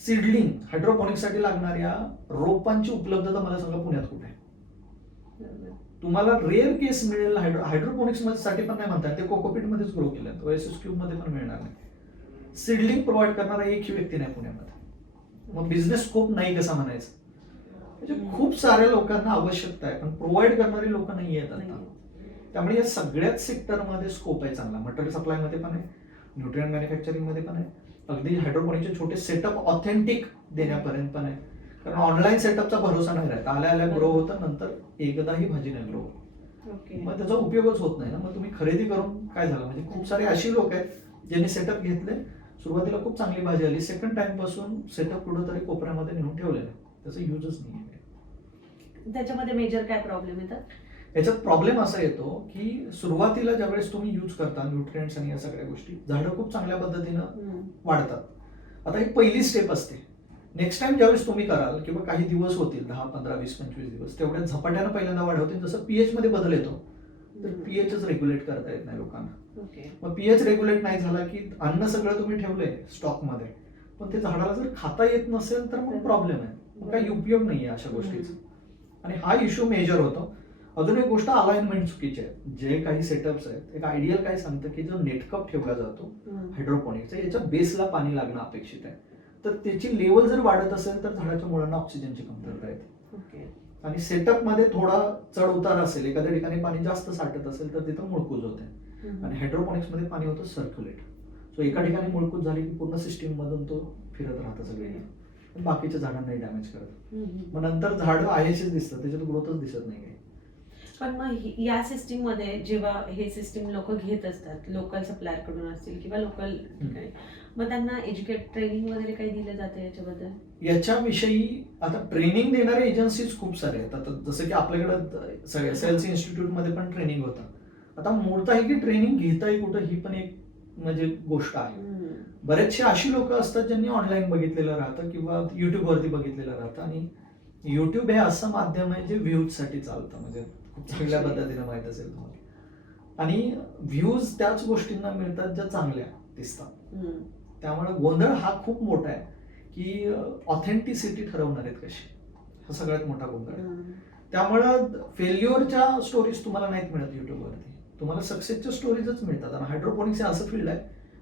सीडलिंग हायड्रोपॉनिक्ससाठी लागणाऱ्या रोपांची उपलब्धता मला सांगा पुण्यात कुठे आहे? तुम्हाला रेअर केस मिळेल हायड्रोपॉनिक्स साठी पण नाही म्हणतात, ते कोकोपीट मध्येच ग्रो केलं, ओएसएस क्यूब मध्ये पण मिळणार नाही. सीडलिंग प्रोव्हाइड करणारा एकही व्यक्ती नाही पुण्यामध्ये. मग बिझनेस स्कोप नाही कसा म्हणायचं? म्हणजे खूप साऱ्या लोकांना आवश्यकता आहे पण प्रोव्हाइड करणारी लोक नाही आहेत आता. त्यामुळे या सगळ्याच सेक्टरमध्ये स्कोप आहे चांगला. मटेरियल सप्लाय मध्ये पण आहे, न्यूट्रिएंट मॅन्युफॅक्चरिंग मध्ये पण आहे, अगदी हायड्रोपॉनिकचे छोटे सेटअप ऑथेंटिक देण्यापर्यंत पण आहे. कारण ऑनलाईन सेटअपचा भरोसा नाही राहत, आल्या आल्या ग्रो होतं, नंतर एकदाही भाजी नाही ग्रो होत, मग त्याचा उपयोगच होत नाही ना. मग तुम्ही खरेदी करून काय झालं, म्हणजे खूप सारे अशी लोक आहेत ज्यांनी सेटअप घेतले, सुरुवातीला खूप चांगली भाजी आली, सेकंड टाइम पासून सेटअप कुठंतरी कोपऱ्यामध्ये नेऊन ठेवलेलं, त्याचा युजच नाही आहे. त्याच्यामध्ये मेजर काय प्रॉब्लेम येतात? याच्यात प्रॉब्लेम असा येतो की सुरुवातीला ज्यावेळेस तुम्ही यूज करता न्यूट्रिएंट्स आणि या सगळ्या गोष्टी, झाडं खूप चांगल्या पद्धतीनं वाढतात. आता ही पहिली स्टेप असते. नेक्स्ट टाइम ज्यावेळेस तुम्ही कराल किंवा काही दिवस होतील, 10, 15, 20, 25 दिवस, तेवढ्या झपाट्यानं पहिल्यांदा वाढवतील. जसं पीएच मध्ये बदल येतो, तर पीएचच रेग्युलेट करता येत नाही लोकांना. मग पीएच रेग्युलेट नाही झाला की अन्न सगळं तुम्ही ठेवलंय स्टॉक मध्ये, पण ते झाडाला जर खाता येत नसेल तर मग प्रॉब्लेम आहे, मग काही उपयोग नाहीये अशा गोष्टीचा. आणि हा इश्यू मेजर होतो. अजून एक गोष्ट, अलाइनमेंट चुकीचे आहे. जे काही सेटअप्स आहेत, एक आयडियल काय सांगतं की जो नेटकप ठेवला जातो हायड्रोपॉनिक्सचा, याच्या बेसला पाणी लागणं अपेक्षित आहे. तर त्याची लेवल जर वाढत असेल तर झाडाच्या मुळांना ऑक्सिजनची कमतरता येते. आणि सेटअप मध्ये थोडा चढ उतार असेल, एखाद्या ठिकाणी पाणी जास्त साठत असेल तर तिथं मुळकूज होते. आणि हायड्रोपॉनिक्स मध्ये पाणी होतं सर्क्युलेट. सो एका ठिकाणी मुळकूज झाली की पूर्ण सिस्टीम मधून तो फिरत राहतं सगळे, बाकीच्या झाडांनाही डॅमेज करत. मग नंतर झाड आहेच दिसतं, त्याच्यात ग्रोथच दिसत नाही. पण मग या सिस्टीम मध्ये जेव्हा हे सिस्टीम लोक घेत असतात, लोकल सप्लायर कडून असतील किंवा लोकल ठिकाणी, मग त्यांना एज्युकेट ट्रेनिंग वगैरे काही दिलं जातं याच्याबद्दल? याच्याविषयी आता ट्रेनिंग देणारे एजन्सीज खूप सारे आहेत. आता जसं की आपल्याकडे सेल्स इन्स्टिट्यूट मध्ये पण ट्रेनिंग होतं. आता मूळतः आहे की ट्रेनिंग घेताय कुठं, ही पण एक म्हणजे गोष्ट आहे. बरेचसे अशी लोक असतात ज्यांनी ऑनलाईन बघितलेलं राहतं किंवा युट्यूब वरती बघितलेलं राहतं. आणि युट्यूब हे असं माध्यम आहे जे व्ह्यूज साठी चालतं, म्हणजे खूप चांगल्या पद्धतीने माहित असेल तुम्हाला. आणि व्ह्यूज त्याच गोष्टींना मिळतात ज्या चांगल्या दिसतात. त्यामुळे गोंधळ हा खूप मोठा आहे की ऑथेंटिसिटी ठरवणार आहेत कशी, हा सगळ्यात मोठा गोंधळ. त्यामुळं फेल्युअरच्या स्टोरीज तुम्हाला नाहीत मिळत युट्यूबवरती, तुम्हाला सक्सेसच्या स्टोरीजच मिळतात. आणि हायड्रोपॉनिक्स हे असं फील्ड आहे,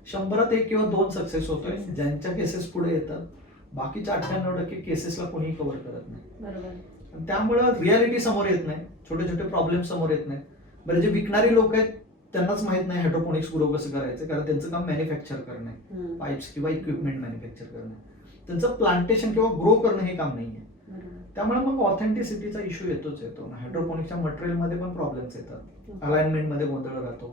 100त 1 किंवा 2 सक्सेस होतोय, ज्यांच्या केसेस पुढे येतात. बाकीच्या 98% केसेसला कोणीही कव्हर करत नाही. त्यामुळं रियालिटी समोर येत नाही, छोटे छोटे प्रॉब्लेम समोर येत नाही. बरं, जे विकणारे लोक आहेत त्यांनाच माहित नाही हायड्रोपॉनिक्स ग्रो कसं करायचं, कारण त्यांचं काम मॅन्युफॅक्चर करणे, पाईप्स किंवा इक्विपमेंट मॅन्युफॅक्चर करणे, त्यांचं प्लांटेशन किंवा ग्रो करणं हे काम नाहीये. त्यामुळे मग ऑथेंटिसिटीचा इश्यू येतोच येतो. हायड्रोपॉनिक्सच्या मटेरियल मध्ये पण प्रॉब्लेम्स येतात, अलाइनमेंट मध्ये गोंधळ राहतो,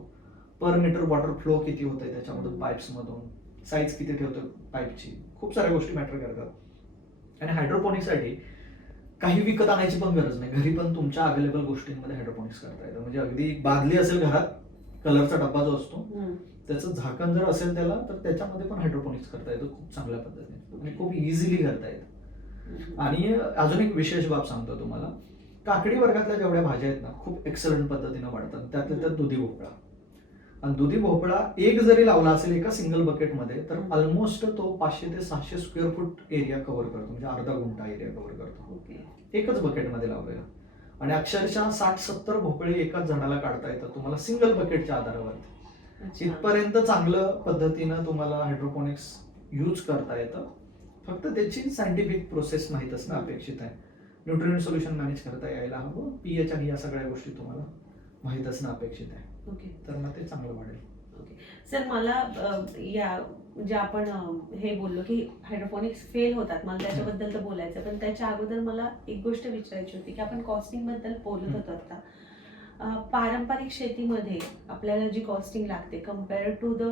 पर मीटर वॉटर फ्लो किती होतंय त्याच्यामधून, पाईप्स मधून साईज किती ठेवतो पाईपची, खूप साऱ्या गोष्टी मॅटर करतात. आणि हायड्रोपॉनिक्ससाठी काही विकत आणायची पण गरज नाही, घरी पण तुमच्या अवेलेबल गोष्टींमध्ये हायड्रोपॉनिक्स करता येतं. म्हणजे अगदी बादली असेल घरात, कलरचा डब्बा जो असतो त्याचं झाकण जर असेल त्याला, तर त्याच्यामध्ये पण हायड्रोपॉनिक्स करता येतं खूप चांगल्या पद्धतीने आणि खूप इझिली करता येतं. आणि अजून एक विशेष बाब सांगतो तुम्हाला, काकडी वर्गातल्या जेवढ्या भाज्या आहेत ना, खूप एक्सलंट पद्धतीनं वाढतात. त्यातल्या त्यात दुधी भोपळा. आणि दुधी भोपळा एक जरी लावला असेल एका सिंगल बकेटमध्ये, तर ऑलमोस्ट तो 500 ते 600 स्क्वेअर फूट एरिया कव्हर करतो, म्हणजे अर्धा गुंठा एरिया कव्हर करतो एकच बकेटमध्ये लावलेला. आणि अक्षरशः 60-70 भोपळे एकाच झाडाला काढता येतात तुम्हाला सिंगल बकेटच्या आधारावरती. इथपर्यंत चांगलं पद्धतीनं तुम्हाला हायड्रोपॉनिक्स यूज करता येतं. फक्त त्याची सायंटिफिक प्रोसेस माहीत असणं अपेक्षित आहे. न्यूट्रिएंट सोल्युशन मॅनेज करता यायला हवं, पीएच आणि या सगळ्या गोष्टी तुम्हाला माहीत असणं अपेक्षित आहे. तर मग ते चांगलं वाढेल. सर, मला या जे आपण हे बोललो की हायड्रोपॉनिक्स फेल होतात, मला त्याच्याबद्दल तर बोलायचं, पण त्याच्या अगोदर मला एक गोष्ट विचारायची होती की आपण कॉस्टिंग बद्दल बोलत होतो आता. पारंपरिक शेतीमध्ये आपल्याला जी कॉस्टिंग लागते कम्पेअर्ड टू द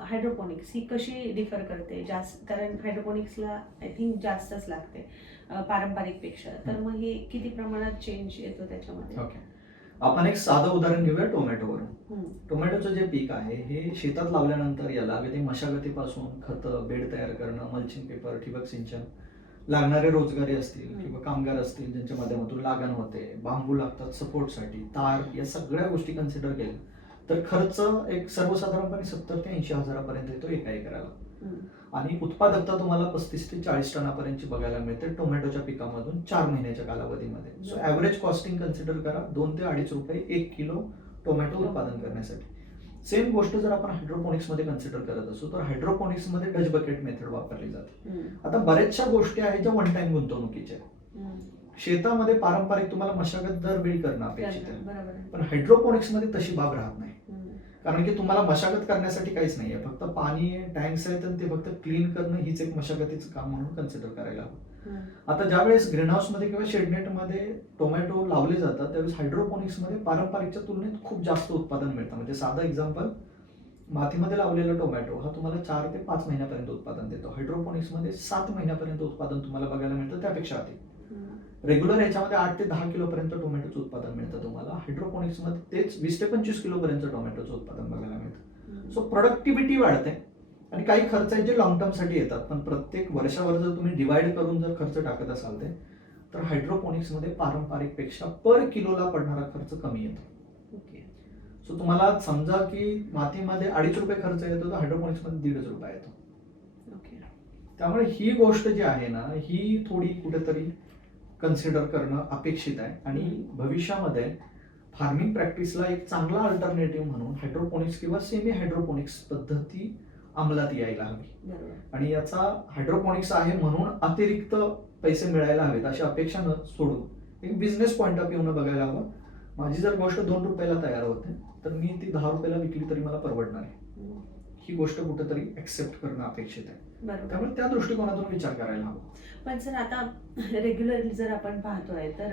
हायड्रोपॉनिक्स, ही कशी डिफर करते? जास्त, कारण हायड्रोपॉनिक्सला आय थिंक जास्तच लागते पारंपरिक पेक्षा, तर मग हे किती प्रमाणात चेंज येतो त्याच्यामध्ये? ओके, आपण एक साधं उदाहरण घेऊया टोमॅटोवरून. टोमॅटोचं जे पीक आहे हे शेतात लावल्यानंतर याला अगदी मशागतीपासून खतं, बेड तयार करणं, मल्चिंग पेपर, ठिबक सिंचन, लागणारे रोजगारी असतील किंवा कामगार असतील ज्यांच्या माध्यमातून लागण होते, बांबू लागतात सपोर्टसाठी, तार, या सगळ्या गोष्टी कन्सिडर केल्या तर खर्च एक सर्वसाधारणपणे 70 ते 80 हजारापर्यंत येतो एका एकराला. आणि उत्पादकता तुम्हाला 35 ते 40 टनापर्यंतची बघायला मिळते टोमॅटोच्या पिकामधून 4 महिन्याच्या कालावधीमध्ये. सो ॲव्हरेज कॉस्टिंग कन्सिडर करा 2 ते 2.5 रुपये 1 किलो टोमॅटो उत्पादन करण्यासाठी. सेम गोष्ट जर आपण हायड्रोपोनिक्स मध्ये कन्सिडर करत असू तर हायड्रोपोनिक्स मध्ये डच बकेट मेथड वापरली जाते. आता बऱ्याचशा गोष्टी आहेत ज्या वन टाइम गुंतवणुकीच्या आहेत. शेतामध्ये पारंपरिक तुम्हाला मशागत दरवेळी करणं अपेक्षित आहे, पण हायड्रोपोनिक्स मध्ये तशी बाब राहत नाही. कारण की तुम्हाला मशागत करण्यासाठी काहीच नाहीये, फक्त पाणी टँक्स आहेत आणि ते फक्त क्लीन करणं हीच एक मशागतीचं काम म्हणून कन्सिडर करायला हवं. आता ज्यावेळेस ग्रीन हाऊस मध्ये किंवा शेडनेट मध्ये टोमॅटो लावले जातात त्यावेळेस हायड्रोपोनिक्स मध्ये पारंपरिकच्या तुलनेत खूप जास्त उत्पादन मिळतं. म्हणजे साधं एक्झाम्पल, मातीमध्ये लावलेला टोमॅटो हा तुम्हाला 4 ते 5 महिन्यापर्यंत उत्पादन देतो. हायड्रोपोनिक्स मध्ये 7 महिन्यापर्यंत उत्पादन तुम्हाला बघायला मिळतं, त्यापेक्षा अधिक. रेग्युलर याच्यामध्ये 8 ते 10 किलो पर्यंत टोमॅटोचं उत्पादन मिळतं तुम्हाला. हायड्रोपोनिक्स मध्ये तेच 20 ते 25 किलो पर्यंत टोमॅटोचं उत्पादन बघायला मिळतं. सो प्रोडक्टिव्हिटी वाढते आणि काही खर्च आहेत जे लॉंग टर्म साठी येतात, पण प्रत्येक वर्षावर जर तुम्ही डिवाइड करून जर खर्च टाकत असाल ते, तर हायड्रोपोनिक्स मध्ये पारंपरिक पेक्षा पर किलोला पडणारा खर्च कमी येतो. सो तुम्हाला समजा की मातीमध्ये 2.5 रुपये खर्च येतो तर हायड्रोपोनिक्स मध्ये 1.5 रुपये येतो. त्यामुळे ही गोष्ट जी आहे ना ही थोडी कुठेतरी कन्सिडर करणं अपेक्षित आहे. आणि भविष्यामध्ये फार्मिंग प्रॅक्टिसला एक चांगला अल्टरनेटिव्ह म्हणून हायड्रोपोनिक्स किंवा सेमी हायड्रोपोनिक्स पद्धती अंमलात यायला हवी. आणि याचा हायड्रोपोनिक्स आहे म्हणून अतिरिक्त पैसे मिळायला हवेत अशी अपेक्षा न सोडून एक बिझनेस पॉईंट ऑफ व्ह्यू न बघायला हवं. माझी जर गोष्ट 2 रुपयाला तयार होते तर मी ती 10 रुपयाला विकली तरी मला परवडणार आहे. ही गोष्ट कुठेतरी ऍक्सेप्ट करणं अपेक्षित आहे. त्यामुळे त्या दृष्टिकोनातून विचार करायला हवा. पण सर आता रेग्युलरली जर आपण पाहतोय तर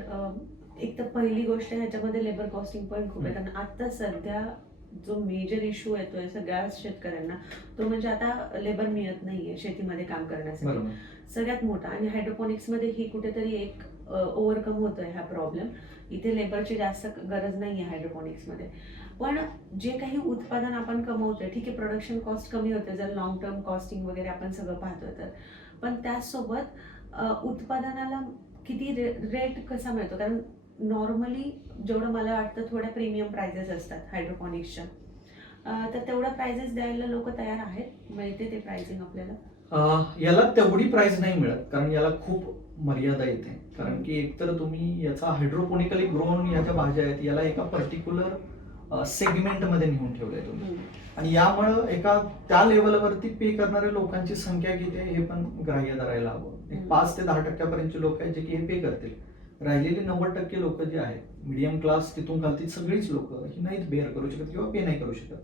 एक तर पहिली गोष्ट ह्याच्यामध्ये लेबर कॉस्टिंग पण खूप आहे. कारण आता सध्या जो मेजर इश्यू येतोय सगळ्या शेतकऱ्यांना तो म्हणजे आता लेबर मिळत नाहीये शेतीमध्ये काम करण्यासाठी, सगळ्यात मोठा. आणि हायड्रोपोनिक्स मध्ये ही कुठेतरी एक ओव्हरकम होतोय हा प्रॉब्लेम. इथे लेबरची जास्त गरज नाहीये हायड्रोपोनिक्स मध्ये. पण जे काही उत्पादन आपण कमवतोय, ठीक आहे प्रोडक्शन कॉस्ट कमी होते जर लॉंग टर्म कॉस्टिंग वगैरे आपण सगळं पाहतोय तर, पण त्याचसोबत उत्पादनाला किती रेट कसा मिळतो? कारण नॉर्मली जेवढं मला वाटतं थोड्या प्रीमियम प्राइजेस असतात हायड्रोपोनिक्सच्या, तर तेवढ्या प्राइजेस द्यायला लोक तयार आहेत? मिळते ते प्राइसिंग आपल्याला? याला तेवढी प्राइस नाही मिळत कारण याला खूप मर्यादा येते. कारण की एकतर तुम्ही याचा हायड्रोपोनिकली ग्रोन या ज्या भाज्या आहेत याला एका पर्टिक्युलर सेगमेंटमध्ये नेऊन ठेवलंय तुम्ही. आणि यामुळे एका त्या लेवलवरती पे करणाऱ्या लोकांची संख्या किती आहे हे पण ग्राह्य धरायला हवं. एक 5 ते 10% लोक आहेत जे की हे पे करतील. राहिलेली 90% लोक जे आहेत मिडियम क्लास तिथून खालती सगळीच लोक ही नाहीत बेअर करू शकत किंवा पे नाही करू शकत.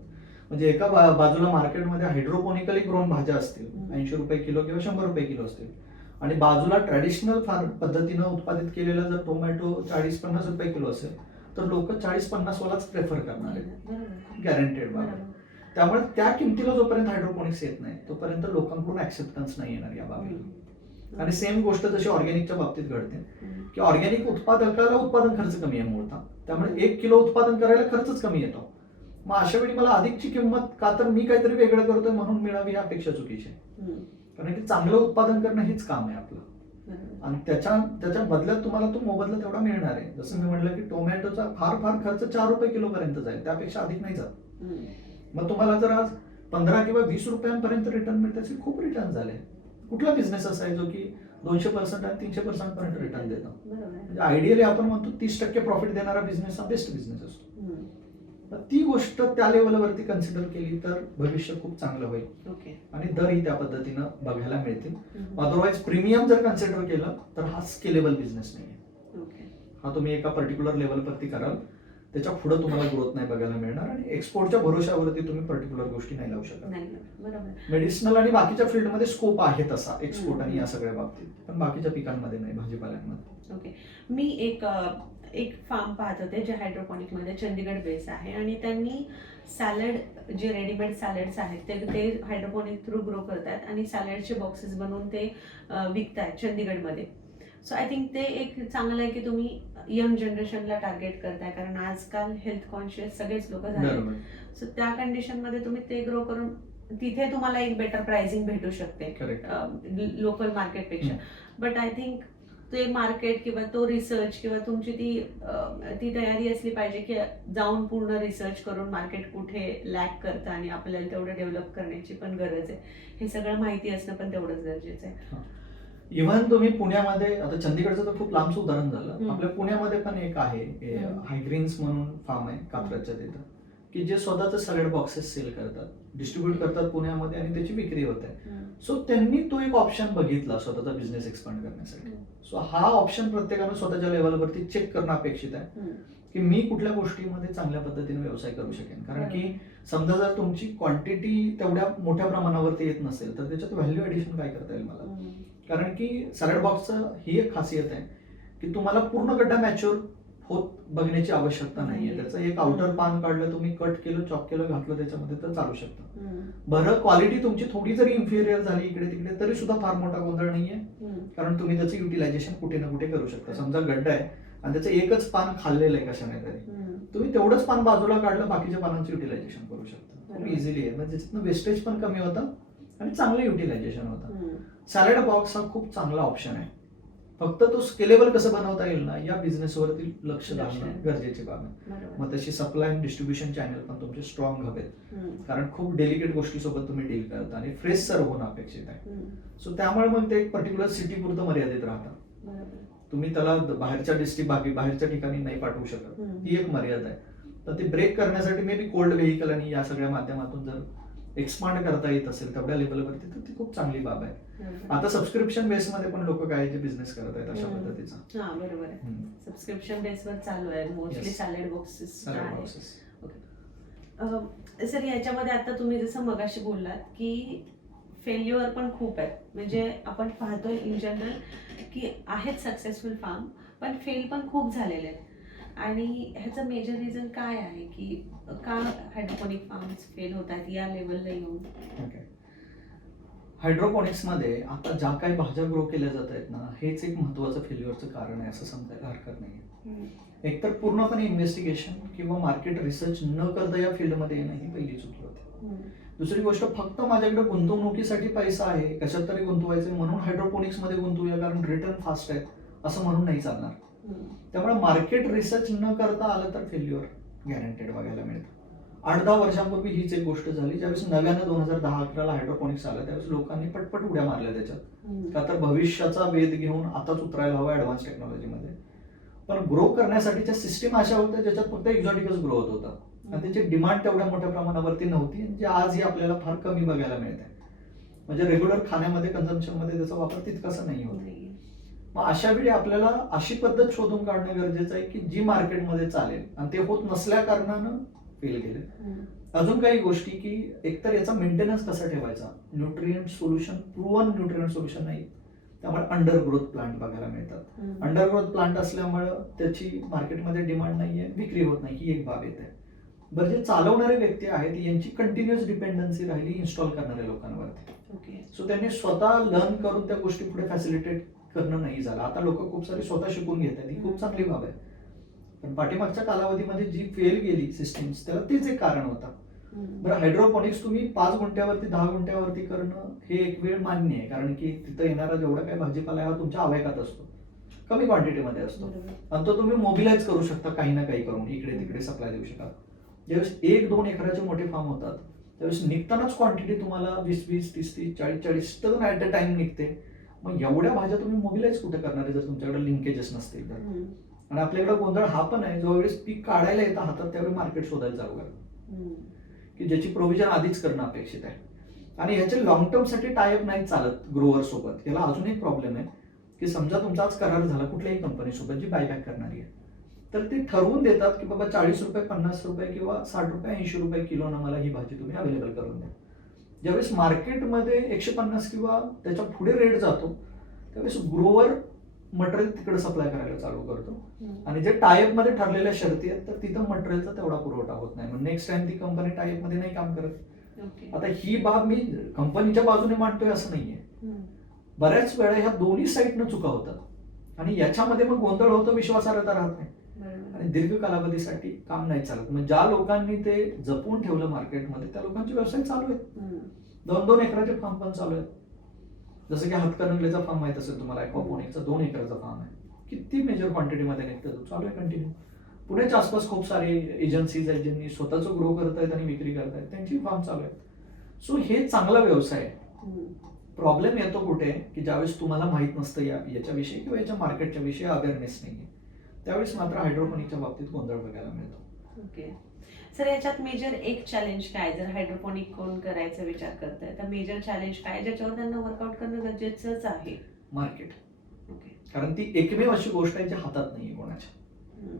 म्हणजे एका बाजूला मार्केटमध्ये हायड्रोपोनिकली ग्रोन भाज्या असतील 80 रुपये किलो किंवा 100 रुपये किलो असतील, आणि बाजूला ट्रॅडिशनल फार्म पद्धतीनं उत्पादित केलेला जर टोमॅटो 40-50 रुपये किलो असेल तर लोक 40-50 वालाच प्रेफर करणार आहेत, गॅरंटेड बाब. त्यामुळे त्या किमतीला जोपर्यंत हायड्रोपोनिक्स येत नाही तोपर्यंत लोकांकडून ऍक्सेप्टन्स नाही येणार या बाबीला. आणि सेम गोष्ट जशी ऑर्गॅनिकच्या बाबतीत घडते की ऑर्गॅनिक उत्पादकाला उत्पादन खर्च कमी आहे मुळात, त्यामुळे 1 किलो उत्पादन करायला खर्चच कमी येतो. मग अशा वेळी मला अधिकची किंमत का तर मी काहीतरी वेगळं करतोय म्हणून मिळावी ही अपेक्षा चुकीची आहे. कारण की चांगलं उत्पादन करणं हेच काम आहे आपलं. आणि त्याच्या बदल्यात तुम्हाला तो मोबदला तेवढा मिळणार आहे. जसं मी म्हटलं की टोमॅटोचा फार फार खर्च 4 रुपये किलो पर्यंत जाईल, त्यापेक्षा अधिक नाही जात. मग तुम्हाला जर आज 15 किंवा 20 रुपयांपर्यंत रिटर्न मिळते, खूप रिटर्न झाले. कुठला बिझनेस असा आहे जो की 200% आणि 300% पर्यंत रिटर्न देतो? म्हणजे आयडियली आपण म्हणतो 30% प्रॉफिट देणारा बिझनेस हा बेस्ट बिझनेस असतो. तर ती गोष्ट त्या लेवलवरती कन्सिडर केली तर भविष्य खूप चांगलं होईल आणि दरही त्या पद्धतीनं बघायला मिळतील. अदरवाईज प्रीमियम जर कन्सिडर केलं तर हा स्केलेबल बिझनेस नाहीये. हा तुम्ही एका पर्टिक्युलर लेवलवरती कराल, त्याच्या पुढे तुम्हाला ग्रोथ नाही बघायला मिळणार आणि एक्सपोर्टच्या भरोशावरती तुम्ही पर्टिक्युलर गोष्टी नाही लावू शकत. मेडिसिनल आणि बाकीच्या फील्डमध्ये स्कोप आहे तसा एक्सपोर्ट आणि या सगळ्या बाबतीत, पण बाकीच्या पिकांमध्ये नाही, भाजीपाल्यांमध्ये. मी एक फार्म पाहत होते जे हायड्रोपोनिक मध्ये चंदीगड बेस आहे आणि त्यांनी सॅलड जे रेडीमेड सॅलड्स आहेत ते हायड्रोपोनिक थ्रू ग्रो करतात आणि सॅलडचे बॉक्सेस बनवून ते विकतात चंदीगडमध्ये. सो आय थिंक ते एक चांगलं आहे की तुम्ही यंग जनरेशनला टार्गेट करताय, कारण आजकाल हेल्थ कॉन्शियस सगळेच लोक झाले. सो त्या कंडिशन मध्ये तुम्ही ते ग्रो करून तिथे तुम्हाला एक बेटर प्राइसिंग भेटू शकते लोकल मार्केटपेक्षा. बट आय थिंक ते मार्केट किंवा तो रिसर्च किंवा तुमची ती तयारी असली पाहिजे की जाऊन पूर्ण रिसर्च करून मार्केट कुठे लॅक करतं आणि आपल्याला तेवढं डेव्हलप करण्याची पण गरज आहे. हे सगळं माहिती असणं पण तेवढंच गरजेचं आहे. इव्हन तुम्ही पुण्यामध्ये, आता चंदीगडचं तर खूप लांबचं उदाहरण झालं, आपल्या पुण्यामध्ये पण एक आहे हायग्रीन्स म्हणून फार्म आहे कात्रजच्या तिथं, की जे स्वतःचं सॅलड बॉक्सेस सेल करतात, डिस्ट्रीब्यूट करतात पुण्यामध्ये आणि त्याची विक्री होते. सो त्यांनी तो एक ऑप्शन बघितला स्वतःचा बिझनेस एक्सपांड करण्यासाठी. सो हा ऑप्शन प्रत्येकानं स्वतःच्या लेवलवरती चेक करणं अपेक्षित आहे की मी कुठल्या गोष्टीमध्ये चांगल्या पद्धतीने व्यवसाय करू शकेन. कारण की समजा जर तुमची क्वांटिटी तेवढ्या मोठ्या प्रमाणावरती येत नसेल तर त्याच्यात व्हॅल्यू ऍडिशन काय करता येईल मला. कारण की सॅलड बॉक्सचं ही एक खासियत आहे की तुम्हाला पूर्ण गड्डा मॅच्युअर होत बघण्याची आवश्यकता नाहीये. त्याचं एक आउटर पान काढलं, तुम्ही कट केलं, चॉप केलं, घातलं त्याच्यामध्ये तर चालू शकतं. बरं, क्वालिटी तुमची थोडी जरी इन्फिरियर झाली इकडे तिकडे तरी सुद्धा फार मोठा गोंधळ नाहीये, कारण तुम्ही त्याचं युटिलायझेशन कुठे ना कुठे करू शकता. समजा गड्डा आहे आणि त्याचं एकच पान खाल्लेलं आहे कशाने तरी, तुम्ही तेवढंच पान बाजूला काढलं, बाकीच्या पानांचं युटिलायझेशन करू शकता. खूप इझिली आहे, म्हणजे त्याच्यातनं वेस्टेज पण कमी होतं आणि चांगलं युटिलायझेशन होतं. सॅलड बॉक्स हा खूप चांगला ऑप्शन आहे. फक्त तो स्केलेबल कसं बनवता येईल ना, या बिझनेसवरती लक्ष घालणं गरजेची बाब आहे. मग तशी सप्लाय अँड डिस्ट्रीब्युशन चॅनल पण तुमचे स्ट्रॉंग हवेत, कारण खूप डेलिकेट गोष्टीसोबत तुम्ही डील करता आणि फ्रेश सर्व होणं अपेक्षित आहे. सो त्यामुळे मग ते एक पर्टिक्युलर सिटी पुरतं मर्यादित राहतं. तुम्ही त्याला बाहेरच्या बाहेरच्या ठिकाणी नाही पाठवू शकत, ही एक मर्यादा आहे. तर ते ब्रेक करण्यासाठी मे बी कोल्ड व्हेकल आणि या सगळ्या माध्यमातून जर एक्सपांड करता येत असेल तेवढ्या लेवलवरती तर ती खूप चांगली बाब आहे. आता सबस्क्रिप्शन बेस मध्ये पण लोक काय जे बिझनेस करत आहेत अशा पद्धतीचा. हा, बरोबर आहे. सबस्क्रिप्शन बेसवर चालू आहे मोस्टली सॅलड बॉक्सेस. सर, याच्यामध्ये आता तुम्ही जसं मगाशी बोललात की फेल्युअर पण खूप आहे, म्हणजे आपण पाहतोय इन जनरल की आहेत सक्सेसफुल फार्म पण फेल पण खूप झालेले आहेत. आणि ह्याचं मेजर रिझन काय आहे की का हायड्रोपोनिक फार्म्स फेल होतात या लेवलला येऊन? हायड्रोपोनिक्स मध्ये आता ज्या काही भाज्या ग्रो केल्या जात आहेत ना, हेच एक महत्वाचं फेल्युअरचं कारण आहे असं समजायला हरकत नाही. एकतर पूर्णपणे इन्व्हेस्टिगेशन किंवा मार्केट रिसर्च न करता या फील्डमध्ये येणं ही पहिली चुकी होती. दुसरी गोष्ट, फक्त माझ्याकडे गुंतवणुकीसाठी पैसा आहे, कशात तरी गुंतवायचं म्हणून हायड्रोपोनिक्स मध्ये गुंतवूया कारण रिटर्न फास्ट आहे असं म्हणून नाही चालणार. त्यामुळे मार्केट रिसर्च न करता आलं तर फेल्युअर गॅरंटेड बघायला मिळतं. 8-10 वर्षांपूर्वी हीच एक गोष्ट झाली, ज्यावेळेस नव्यानं 2010-11 हायड्रोपोनिक्स आलं त्यावेळेस लोकांनी पटपट उड्या मारल्या त्याच्यात, का तर भविष्याचा वेध घेऊन आताच उतरायला हवा ऍडव्हान्स टेक्नॉलॉजीमध्ये. पण ग्रो करण्यासाठीच्या सिस्टीम अशा होत्या ज्याच्यात फक्त एक्झॉटिकच ग्रो होत होता आणि त्याची डिमांड तेवढ्या मोठ्या प्रमाणावरती नव्हती, जे आजही आपल्याला फार कमी बघायला मिळते. म्हणजे रेग्युलर खाण्यामध्ये कन्झम्पशन मध्ये त्याचा वापर तितकासा नाही होत. मग अशा वेळी आपल्याला अशी पद्धत शोधून काढणं गरजेचं आहे की जी मार्केटमध्ये चालेल, आणि ते होत नसल्या कारणानं फेल गेले. अजून काही गोष्टी की एकतर याचा मेंटेनन्स कसा ठेवायचा, nutrient solution, proven nutrient solution नाही, त्यामुळे अंडर ग्रोथ प्लांट बघायला मिळतात. अंडर ग्रोथ प्लांट असल्यामुळे त्याची मार्केटमध्ये डिमांड नाहीये, विक्री होत नाही, ही एक बाब येते. बरं, जे चालवणारे व्यक्ती आहेत यांची कंटिन्युअस डिपेंडन्सी राहिली इन्स्टॉल करणाऱ्या लोकांवरती. सो त्यांनी स्वतः लर्न करून त्या गोष्टी पुढे फॅसिलिटेट करणं नाही झालं. आता लोक खूप सारी स्वतः शिकून घेत आहेत, ही खूप चांगली बाब आहे. पण पाठीमागच्या कालावधीमध्ये जी फेल गेली सिस्टीम्स, त्याला तेच एक कारण होतं. बरं, हायड्रोपोनिक्स तुम्ही 5 गुंठ्यावरती 10 गुंठ्यावरती करणं हे एक वेळ मान्य आहे, कारण की तिथं येणारा जेवढा काही भाजीपाला आहे हा तुमच्या आवेगात असतो, कमी क्वांटिटीमध्ये असतो, आणि तो तुम्ही मोबिलाइज करू शकता काही ना काही करून, इकडे तिकडे सप्लाय देऊ शकता. ज्यावेळेस 1-2 एकराचे मोठे फार्म होतात त्यावेळेस निघतानाच क्वांटिटी तुम्हाला 20-20, 30-30, 40-40 टन ऍट अ टाइम निघते. मग एवढ्या भाज्या तुम्ही मोबिलाइज कुठे करणार आहे जर तुमच्याकडे लिंकेजेस नसतील तर. आणि आपल्याकडे गोंधळ हा पण आहे, ज्यावेळेस पीक काढायला येतं हातात त्यावेळी मार्केट शोधायला चालू करा, की ज्याची प्रोव्हिजन आधीच करणं अपेक्षित आहे. आणि ह्याचे लॉंग टर्म साठी टायअप नाही चालत ग्रोअर सोबत. याला अजून एक प्रॉब्लेम आहे की समजा तुमचा आज करार झाला कुठल्याही कंपनी सोबत जी बायबॅक करणारी आहे, तर ते ठरवून देतात की बाबा 40 रुपये, 50 रुपये किंवा 60 रुपये, 80 रुपये किलोनं मला ही भाजी तुम्ही अवेलेबल करून द्या. ज्यावेळेस मार्केटमध्ये 150 किंवा त्याच्या पुढे रेट जातो त्यावेळेस ग्रोअर मटेरियल तिकडे सप्लाय करायला चालू करतो, आणि जे टायअप मध्ये ठरलेल्या शर्ती आहेत तर तिथं मटेरियलचा तेवढा पुरवठा होत नाही. नेक्स्ट टाइम ती कंपनी टायअप मध्ये नाही काम करत. आता ही बाब मी कंपनीच्या बाजूने मांडतोय असं नाहीये, बऱ्याच वेळा ह्या दोन्ही साईडनं चुका होतात आणि याच्यामध्ये मग गोंधळ होतो, विश्वासार्हता राहत नाही आणि दीर्घ कालावधीसाठी काम नाही चालत. मग ज्या लोकांनी ते जपून ठेवलं मार्केटमध्ये त्या लोकांचे व्यवसाय चालू आहेत, 2-2 एकराचे फार्म पण चालू आहेत. जसं की हातकणंगलेचा फार्म माहित असेल तुम्हाला, ॲक्वापोनिकचा 2 एकराचा फार्म आहे. किती मेजर क्वांटिटीमध्ये निघतं, तो चालू आहे कंटिन्यू. पुण्याच्या आसपास खूप सारे एजन्सीज आहेत ज्यांनी स्वतःचं ग्रो करतायत आणि विक्री करतायत, त्यांची फार्म चालू आहेत. सो हे चांगला व्यवसाय आहे. प्रॉब्लेम येतो कुठे की ज्यावेळेस तुम्हाला माहित नसतं याच्याविषयी किंवा याच्या मार्केटच्या विषयी अवेअरनेस नाहीये, त्यावेळेस मात्र हायड्रोपोनिकच्या बाबतीत गोंधळ बघायला मिळतो. ओके सर, याच्यात मेजर एक चॅलेंज काय, जर हायड्रोपोनिक कोण करायचा विचार करताय तर मेजर चॅलेंज काय ज्याच्यावर त्यांना वर्कआउट करणं गरजेचंच आहे? मार्केट. ओके. कारण ती एकमेव अशी गोष्ट आहे जी हातात नाहीये कोणाच्या,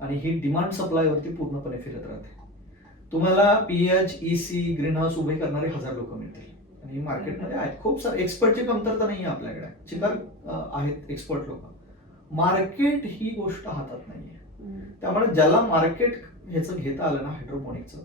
आणि ही डिमांड सप्लायवरती पूर्णपणे फिरत राहते. तुम्हाला पीएच, ईसी, ग्रीन हाऊस उभे करणारे 1000 लोक मिळतील आणि मार्केटमध्ये आहेत खूप सारे. एक्सपर्टची कमतरता नाही आहे आपल्याकडे, चिकार आहेत एक्सपर्ट लोक. मार्केट ही गोष्ट हातात नाहीये. त्यामुळे ज्याला मार्केट ह्याचं घेता आलं ना हायड्रोपोनिक्सचं,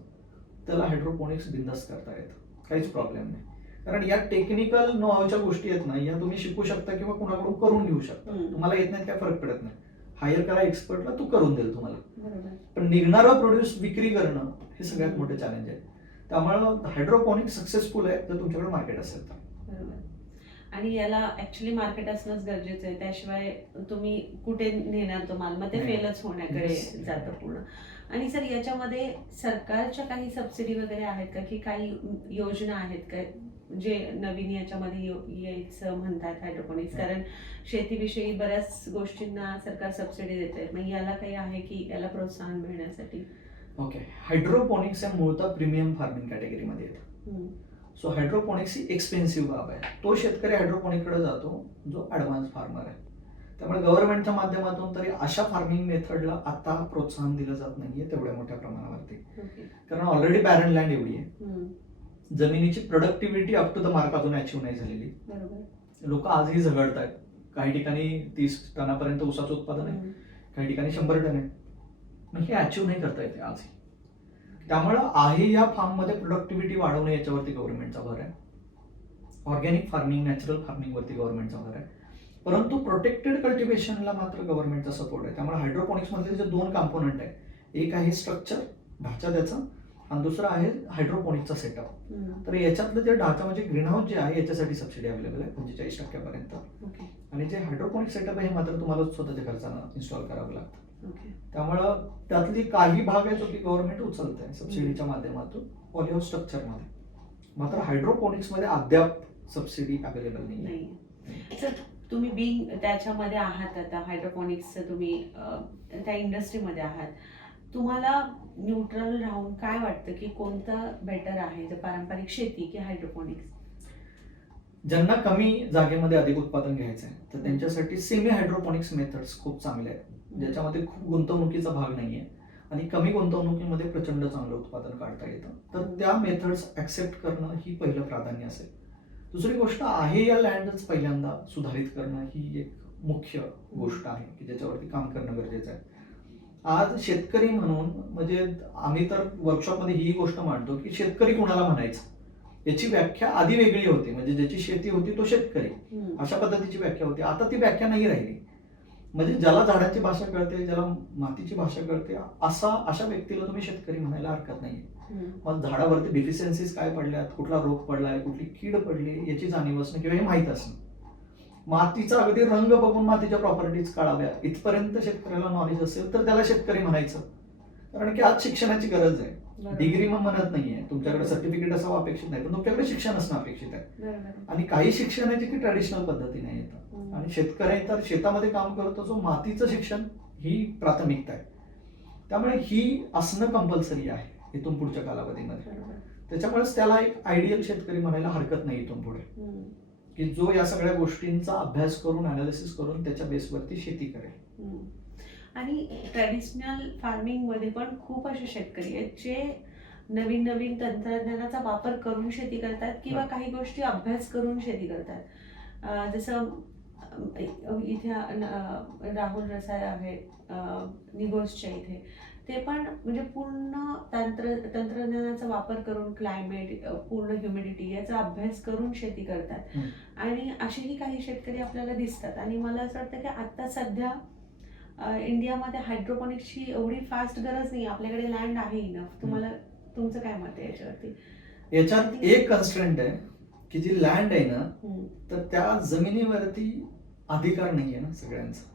त्याला हायड्रोपोनिक्स बिंदास करता येतं, काहीच प्रॉब्लेम नाही. कारण या टेक्निकल नो हावच्या गोष्टी आहेत ना, या तुम्ही शिकू शकता किंवा कुणाकडून करून घेऊ शकता. तुम्हाला येत नाही काय फरक पडत नाही, हायर करा एक्सपर्टला, तो करून देईल तुम्हाला. पण निघणारा प्रोड्यूस विक्री करणं हे सगळ्यात मोठं चॅलेंज आहे. त्यामुळे हायड्रोपोनिक्स सक्सेसफुल आहे जर तुमच्याकडे मार्केट असेल तर. बरोबर. आणि याला ऍक्च्युली मार्केट असणंच गरजेचं आहे, त्याशिवाय तुम्ही कुठे नेणार तो माल, मग ते फेलच होण्याकडे जातं पूर्ण. आणि सर, याच्यामध्ये सरकारच्या काही सबसिडी वगैरे आहेत का, की काही योजना आहेत का जे नवीन याच्यामध्ये यायचं म्हणतात हायड्रोपोनिक्स? कारण शेतीविषयी बऱ्याच गोष्टींना सरकार सबसिडी देत आहे, मग याला काही आहे की याला प्रोत्साहन मिळण्यासाठी? ओके, हायड्रोपोनिक्स हे मूळतः प्रीमियम फार्मिंग कॅटेगरीमध्ये येतं. सो हायड्रोपोनिक्स ही एक्सपेन्सिव्ह बाब आहे. तो शेतकरी हायड्रोपोनिककडे जातो जो ॲडव्हान्स फार्मर आहे. त्यामुळे गव्हर्नमेंटच्या माध्यमातून तरी अशा फार्मिंग मेथडला आता प्रोत्साहन दिलं जात नाहीये तेवढ्या मोठ्या प्रमाणावरती. कारण ऑलरेडी बॅरन लँड एवढी आहे, जमिनीची productivity up to the mark अजून अचीव्ह नाही झालेली. लोक आजही झगडत आहेत. काही ठिकाणी 30 टनापर्यंत ऊसाचं उत्पादन आहे, काही ठिकाणी 100 टन आहे. मग हे अचीव्ह नाही करता येते आजही. त्यामुळं आहे या फार्ममध्ये प्रोडक्टिव्हिटी वाढवणे याच्यावरती गव्हर्नमेंटचा भर आहे. ऑर्गॅनिक फार्मिंग, नॅचरल फार्मिंग वरती गव्हर्नमेंटचा भर आहे. परंतु प्रोटेक्टेड कल्टिव्हेशनला मात्र गव्हर्नमेंटचा सपोर्ट आहे. त्यामुळे हायड्रोपोनिक्स मधले जे 2 कॉम्पोनंट आहे, एक आहे स्ट्रक्चर ढाचा त्याचा, आणि दुसरा आहे हायड्रोपोनिक्सचा सेटअप. तर याच्यातलं जे ढाचा म्हणजे ग्रीन हाऊस जे आहे याच्यासाठी सबसिडी अवेलेबल आहे 45% आणि जे हायड्रोपोनिक सेटअप आहे हे मात्र तुम्हाला स्वतःच्या खर्चानं इन्स्टॉल करावं लागतं. त्यामुळं त्यातली काही भाग आहे जो की गव्हर्नमेंट उचलत आहे सबसिडीच्या माध्यमातून पॉलिहाऊस स्ट्रक्चरमध्ये. मात्र हायड्रोपोनिक्स मध्ये अद्याप सबसिडी अवेलेबल नाही. सर, तुम्ही बिंग त्याच्यामध्ये आहात, आता हायड्रोपोनिक्स तुम्ही त्या इंडस्ट्रीमध्ये आहात, तुम्हाला न्यूट्रल राहून काय वाटतं की कोणतं बेटर आहे, पारंपरिक शेती की हायड्रोपोनिक्स? ज्यांना कमी जागेमध्ये अधिक उत्पादन घ्यायचं आहे तर त्यांच्यासाठी सेमी हायड्रोपोनिक्स मेथड्स खूप चांगले आहेत, ज्याच्यामध्ये खूप गुंतवणुकीचा भाग नाहीये आणि कमी गुंतवणुकीमध्ये प्रचंड चांगलं उत्पादन काढता येतं. तर त्या मेथड्स ऍक्सेप्ट करणं ही पहिलं प्राधान्य असेल. दुसरी गोष्ट आहे या लँडच पहिल्यांदा सुधारित करणं ही एक मुख्य गोष्ट आहे की ज्याच्यावरती काम करणं गरजेचं आहे. आज शेतकरी म्हणून म्हणजे आम्ही तर वर्कशॉपमध्ये ही गोष्ट मांडतो की शेतकरी कोणाला म्हणायचं याची व्याख्या आधी वेगळी होती. म्हणजे ज्याची शेती होती तो शेतकरी, अशा पद्धतीची व्याख्या होती. आता ती व्याख्या नाही राहिली. म्हणजे ज्याला झाडाची भाषा कळते, ज्याला मातीची भाषा कळते, अशा व्यक्तीला तुम्ही शेतकरी म्हणायला हरकत नाही. मग झाडावरती डिफिशियन्सीज काय पडल्यात, कुठला रोग पडलाय, कुठली कीड पडली याची जाणीव असणं किंवा हे माहीत असणं, मातीचा अगदी रंग बघून मातीच्या प्रॉपर्टीज कळाव्या इथपर्यंत शेतकऱ्याला नॉलेज असेल तर त्याला शेतकरी म्हणायचं. कारण की आज शिक्षणाची गरज आहे. डिग्री मग म्हणत नाहीये, तुमच्याकडे सर्टिफिकेट असावं अपेक्षित नाही, पण तुमच्याकडे शिक्षण असणं अपेक्षित आहे. आणि काही शिक्षण आहे की ट्रॅडिशनल पद्धतीने येतं आणि शेतकरी तर शेतामध्ये काम करतो जो मातीचं शिक्षण ही प्राथमिकता आहे. त्यामुळे ही असणं कंपल्सरी आहे इथून पुढच्या कालावधीमध्ये. त्याच्यामुळेच त्याला एक आयडियल शेतकरी म्हणायला हरकत नाही इथून पुढे, की जो या सगळ्या गोष्टींचा अभ्यास करून अनालिसिस करून त्याच्या बेसवरती शेती करेल. आणि ट्रॅडिशनल फार्मिंग मध्ये पण खूप असे शेतकरी आहेत जे नवीन नवीन तंत्रज्ञानाचा वापर करून शेती करतात किंवा काही गोष्टी अभ्यास करून शेती करतात. जसं इथे राहुल रसाळ आहे निगोसच्या इथे, ते पण म्हणजे पूर्ण तंत्रज्ञानाचा वापर करून क्लायमेट, पूर्ण ह्युमिडिटी याचा अभ्यास करून शेती करतात. आणि असेही काही शेतकरी आपल्याला दिसतात. आणि मला असं वाटतं की आता सध्या इंडियामध्ये हायड्रोपोनिक्सची एवढी फास्ट गरज नाही, आपल्याकडे लँड आहे इनफ. तुमचं काय मत आहे याच्यावरती? याच्यात एक कन्स्ट्रेंट आहे की जी लँड आहे ना, हम्म. तर त्या जमिनीवरती अधिकार नाही आहे ना सगळ्यांचा.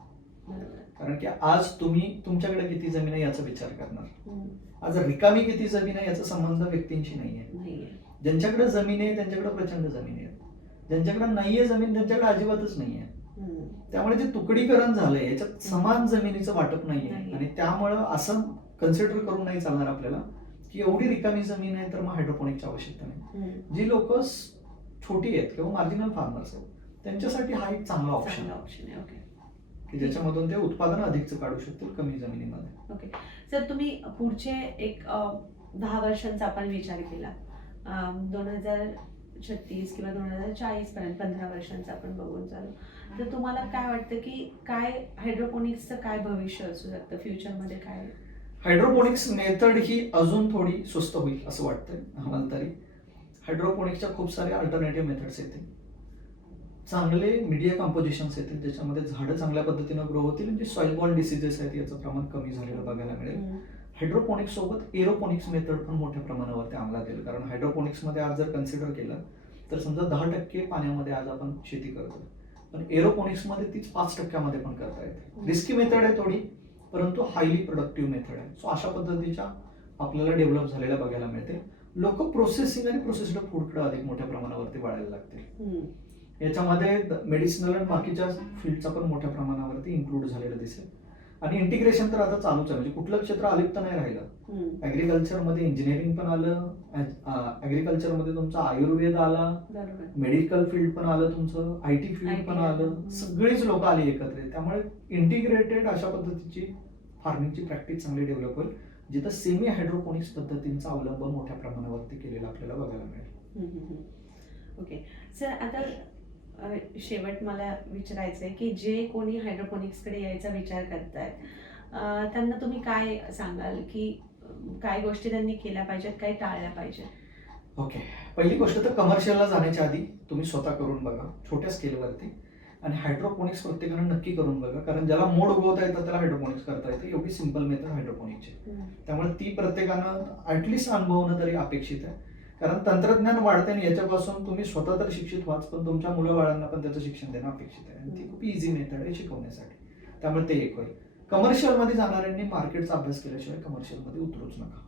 बरोबर. कारण की आज तुम्ही तुमच्याकडे किती जमीन आहे याचा विचार करणार. हम्म. आज रिकामी किती जमीन आहे याचा संबंध व्यक्तींशी नाहीये. नाहीये. ज्यांच्याकडे जमीन आहे त्यांच्याकडे प्रचंड जमीन आहे, ज्यांच्याकडे नाहीये जमीन त्यांच्याकडे अजिबातच नाहीये. हम्म. त्यामुळे जे तुकडीकरण झालंय याच्यात समान जमिनीचं वाटप नाहीये. नाही. आणि त्यामुळं असं कन्सिडर करून नाही चालणार आपल्याला की एवढी रिकामी जमीन आहे तर मग हायड्रोपोनिकची आवश्यकता नाही. हम्म. जी लोक छोटी आहेत किंवा मार्जिनल फार्मर्स आहेत त्यांच्यासाठी हा एक चांगला ऑप्शन चांगला आहे ऑप्शन आहे. ओके. की ज्याच्यामधून ते उत्पादन अधिकच काढू शकतील कमी जमिनीमध्ये. ओके सर, तुम्ही पुढचे एक 10 वर्षांचा आपण विचार केला, 2036 किंवा 2040 पर्यंत 15 वर्षांचा आपण बघून चालू, तर तुम्हाला काय वाटतं की काय हायड्रोपोनिक्सचं काय भविष्य असू शकतं फ्युचरमध्ये? काय हायड्रोपोनिक्स मेथड ही अजून थोडी स्वस्त होईल असं वाटतंय आम्हाला तरी. हायड्रोपोनिक्सच्या खूप सारे अल्टरनेटिव्ह मेथड्स येतील, चांगले मीडिया कंपोजिशन्स येतील ज्याच्यामध्ये झाडं चांगल्या पद्धतीनं ग्रो होतील आणि जे सॉइल बॉर्न डिसीजेस आहेत याचं प्रमाण कमी झालेलं बघायला मिळेल. हायड्रोपोनिक्स सोबत एरोपोनिक्स मेथड पण मोठ्या प्रमाणावरती अंमलात येईल. कारण हायड्रोपोनिक्समध्ये आज जर कन्सिडर केलं तर समजा 10% पाण्यामध्ये आज आपण शेती करतो, पण एरोपोनिक्समध्ये तीच 5% पण करता येते. रिस्की मेथड आहे थोडी, परंतु हायली प्रोडक्टिव्ह मेथड आहे. सो अशा पद्धतीच्या आपल्याला डेव्हलप झालेल्या बघायला मिळते. लोक प्रोसेसिंग आणि प्रोसेस्ड फूडकडे अधिक मोठ्या प्रमाणावरती वळायला लागतील. याच्यामध्ये मेडिसिनल आणि बाकीच्या फील्डचा पण मोठ्या प्रमाणावरती इन्क्लूड झालेलं दिसेल. आणि इंटिग्रेशन तर आता चालूच आहे, म्हणजे कुठलं क्षेत्र अलिप्त नाही राहिलं. ऍग्रिकल्चरमध्ये इंजिनिअरिंग पण आलं, ऍग्रिकल्चरमध्ये तुमचा आयुर्वेद आला, मेडिकल फील्ड पण आलं, तुमचं IT फील्ड पण आलं, सगळीच लोक आली एकत्र. त्यामुळे इंटिग्रेटेड अशा पद्धतीची फार्मिंगची प्रॅक्टिस चांगली डेव्हलप होईल, जिथं सेमी हायड्रोपोनिक्स पद्धतींचा अवलंब मोठ्या प्रमाणावरती केलेला आपल्याला बघायला मिळेल. ओके सर, आता शेवट मला विचारायचं आहे की जे कोणी हायड्रोपोनिक्सकडे यायचा विचार करतायत त्यांना तुम्ही काय सांगाल की काय गोष्टी त्यांनी केल्या पाहिजेत, काय टाळल्या पाहिजेत? ओके, पहिली गोष्ट तर कमर्शियलला जाण्याच्या आधी तुम्ही स्वतः करून बघा छोट्या स्केलवरती, आणि हायड्रोपोनिक्स प्रत्येकानं नक्की करून बघा. कारण ज्याला मोड उगवता येतं त्याला हायड्रोपोनिक्स करता येतं. एवढी सिंपल मेथड हायड्रोपोनिक्सची, त्यामुळे ती प्रत्येकानं ऍटलिस्ट अनुभवणं तरी अपेक्षित आहे. कारण तंत्रज्ञान वाढते आणि याच्यापासून तुम्ही स्वतः तर शिक्षित व्हाच, पण तुमच्या मुलं-बाळांना पण त्याचं शिक्षण देणं अपेक्षित आहे. आणि ती खूप इझी मेथड आहे शिकवण्यासाठी, त्यामुळे ते एक होईल. कमर्शियलमध्ये जाणाऱ्यांनी मार्केटचा अभ्यास केल्याशिवाय कमर्शियलमध्ये उतरूच नका.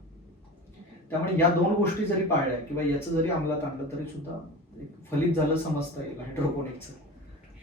त्यामुळे या 2 गोष्टी जरी पाळल्या किंवा याचं जरी अंमलात आणलं तरी सुद्धा एक फलित झालं समजता येईल हायड्रोपोनिक्सचं,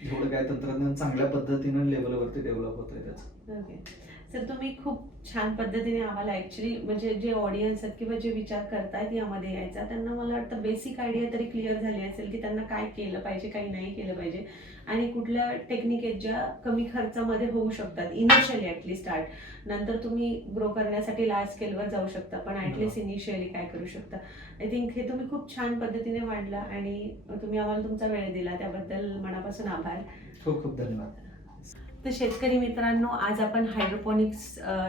जेवढं काय तंत्रज्ञान चांगल्या पद्धतीनं लेवलवरती डेव्हलप होतंय त्याचं. ओके सर, तुम्ही खूप छान पद्धतीने आम्हाला ऍक्च्युली म्हणजे जे ऑडियन्स आहेत किंवा जे विचार करतायत यामध्ये यायचा, त्यांना मला वाटतं बेसिक आयडिया तरी क्लिअर झाली असेल की त्यांना काय केलं पाहिजे, काही नाही केलं पाहिजे, आणि कुठल्या टेक्निक आहेत ज्या कमी खर्चामध्ये होऊ शकतात इनिशियली ॲटलीस्ट स्टार्ट. नंतर तुम्ही ग्रो करण्यासाठी लार्ज स्केलवर जाऊ शकता, पण ॲटलीस्ट इनिशियली काय करू शकता. आय थिंक हे तुम्ही खूप छान पद्धतीने मांडलं आणि तुम्ही आम्हाला तुमचा वेळ दिला त्याबद्दल मनापासून आभार. खूप खूप धन्यवाद. तर शेतकरी मित्रांनो, आज आपण हायड्रोपोनिक्स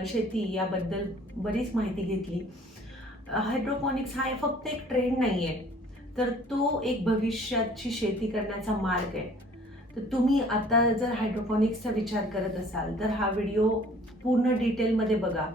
शेती याबद्दल बरीच माहिती घेतली. हायड्रोपोनिक्स हा फक्त एक ट्रेंड नाही आहे, तर तो एक भविष्याची शेती करण्याचा मार्ग आहे. तर तुम्ही आता जर हायड्रोपोनिक्सचा विचार करत असाल तर हा व्हिडिओ पूर्ण डिटेलमध्ये बघा,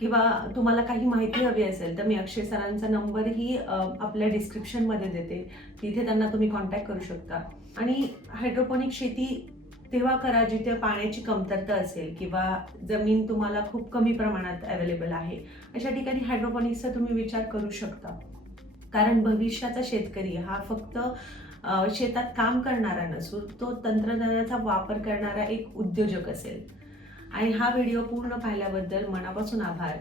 किंवा तुम्हाला काही माहिती हवी असेल तर मी अक्षय सरांचा नंबरही आपल्या डिस्क्रिप्शनमध्ये देते, तिथे त्यांना तुम्ही कॉन्टॅक्ट करू शकता. आणि हायड्रोपोनिक शेती तेव्हा करा जिथे पाण्याची कमतरता असेल किंवा जमीन तुम्हाला खूप कमी प्रमाणात अवेलेबल आहे. अशा ठिकाणी हायड्रोपोनिक्सचा तुम्ही विचार करू शकता. कारण भविष्याचा शेतकरी हा फक्त शेतात काम करणारा नसून तो तंत्रज्ञानाचा वापर करणारा एक उद्योजक असेल. आणि हा व्हिडिओ पूर्ण पाहिल्याबद्दल मनापासून आभार.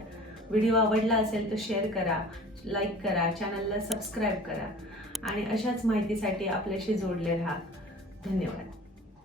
व्हिडिओ आवडला असेल तर शेअर करा, लाईक करा, चॅनलला सबस्क्राईब करा आणि अशाच माहितीसाठी आपल्याशी जोडले राहा. धन्यवाद.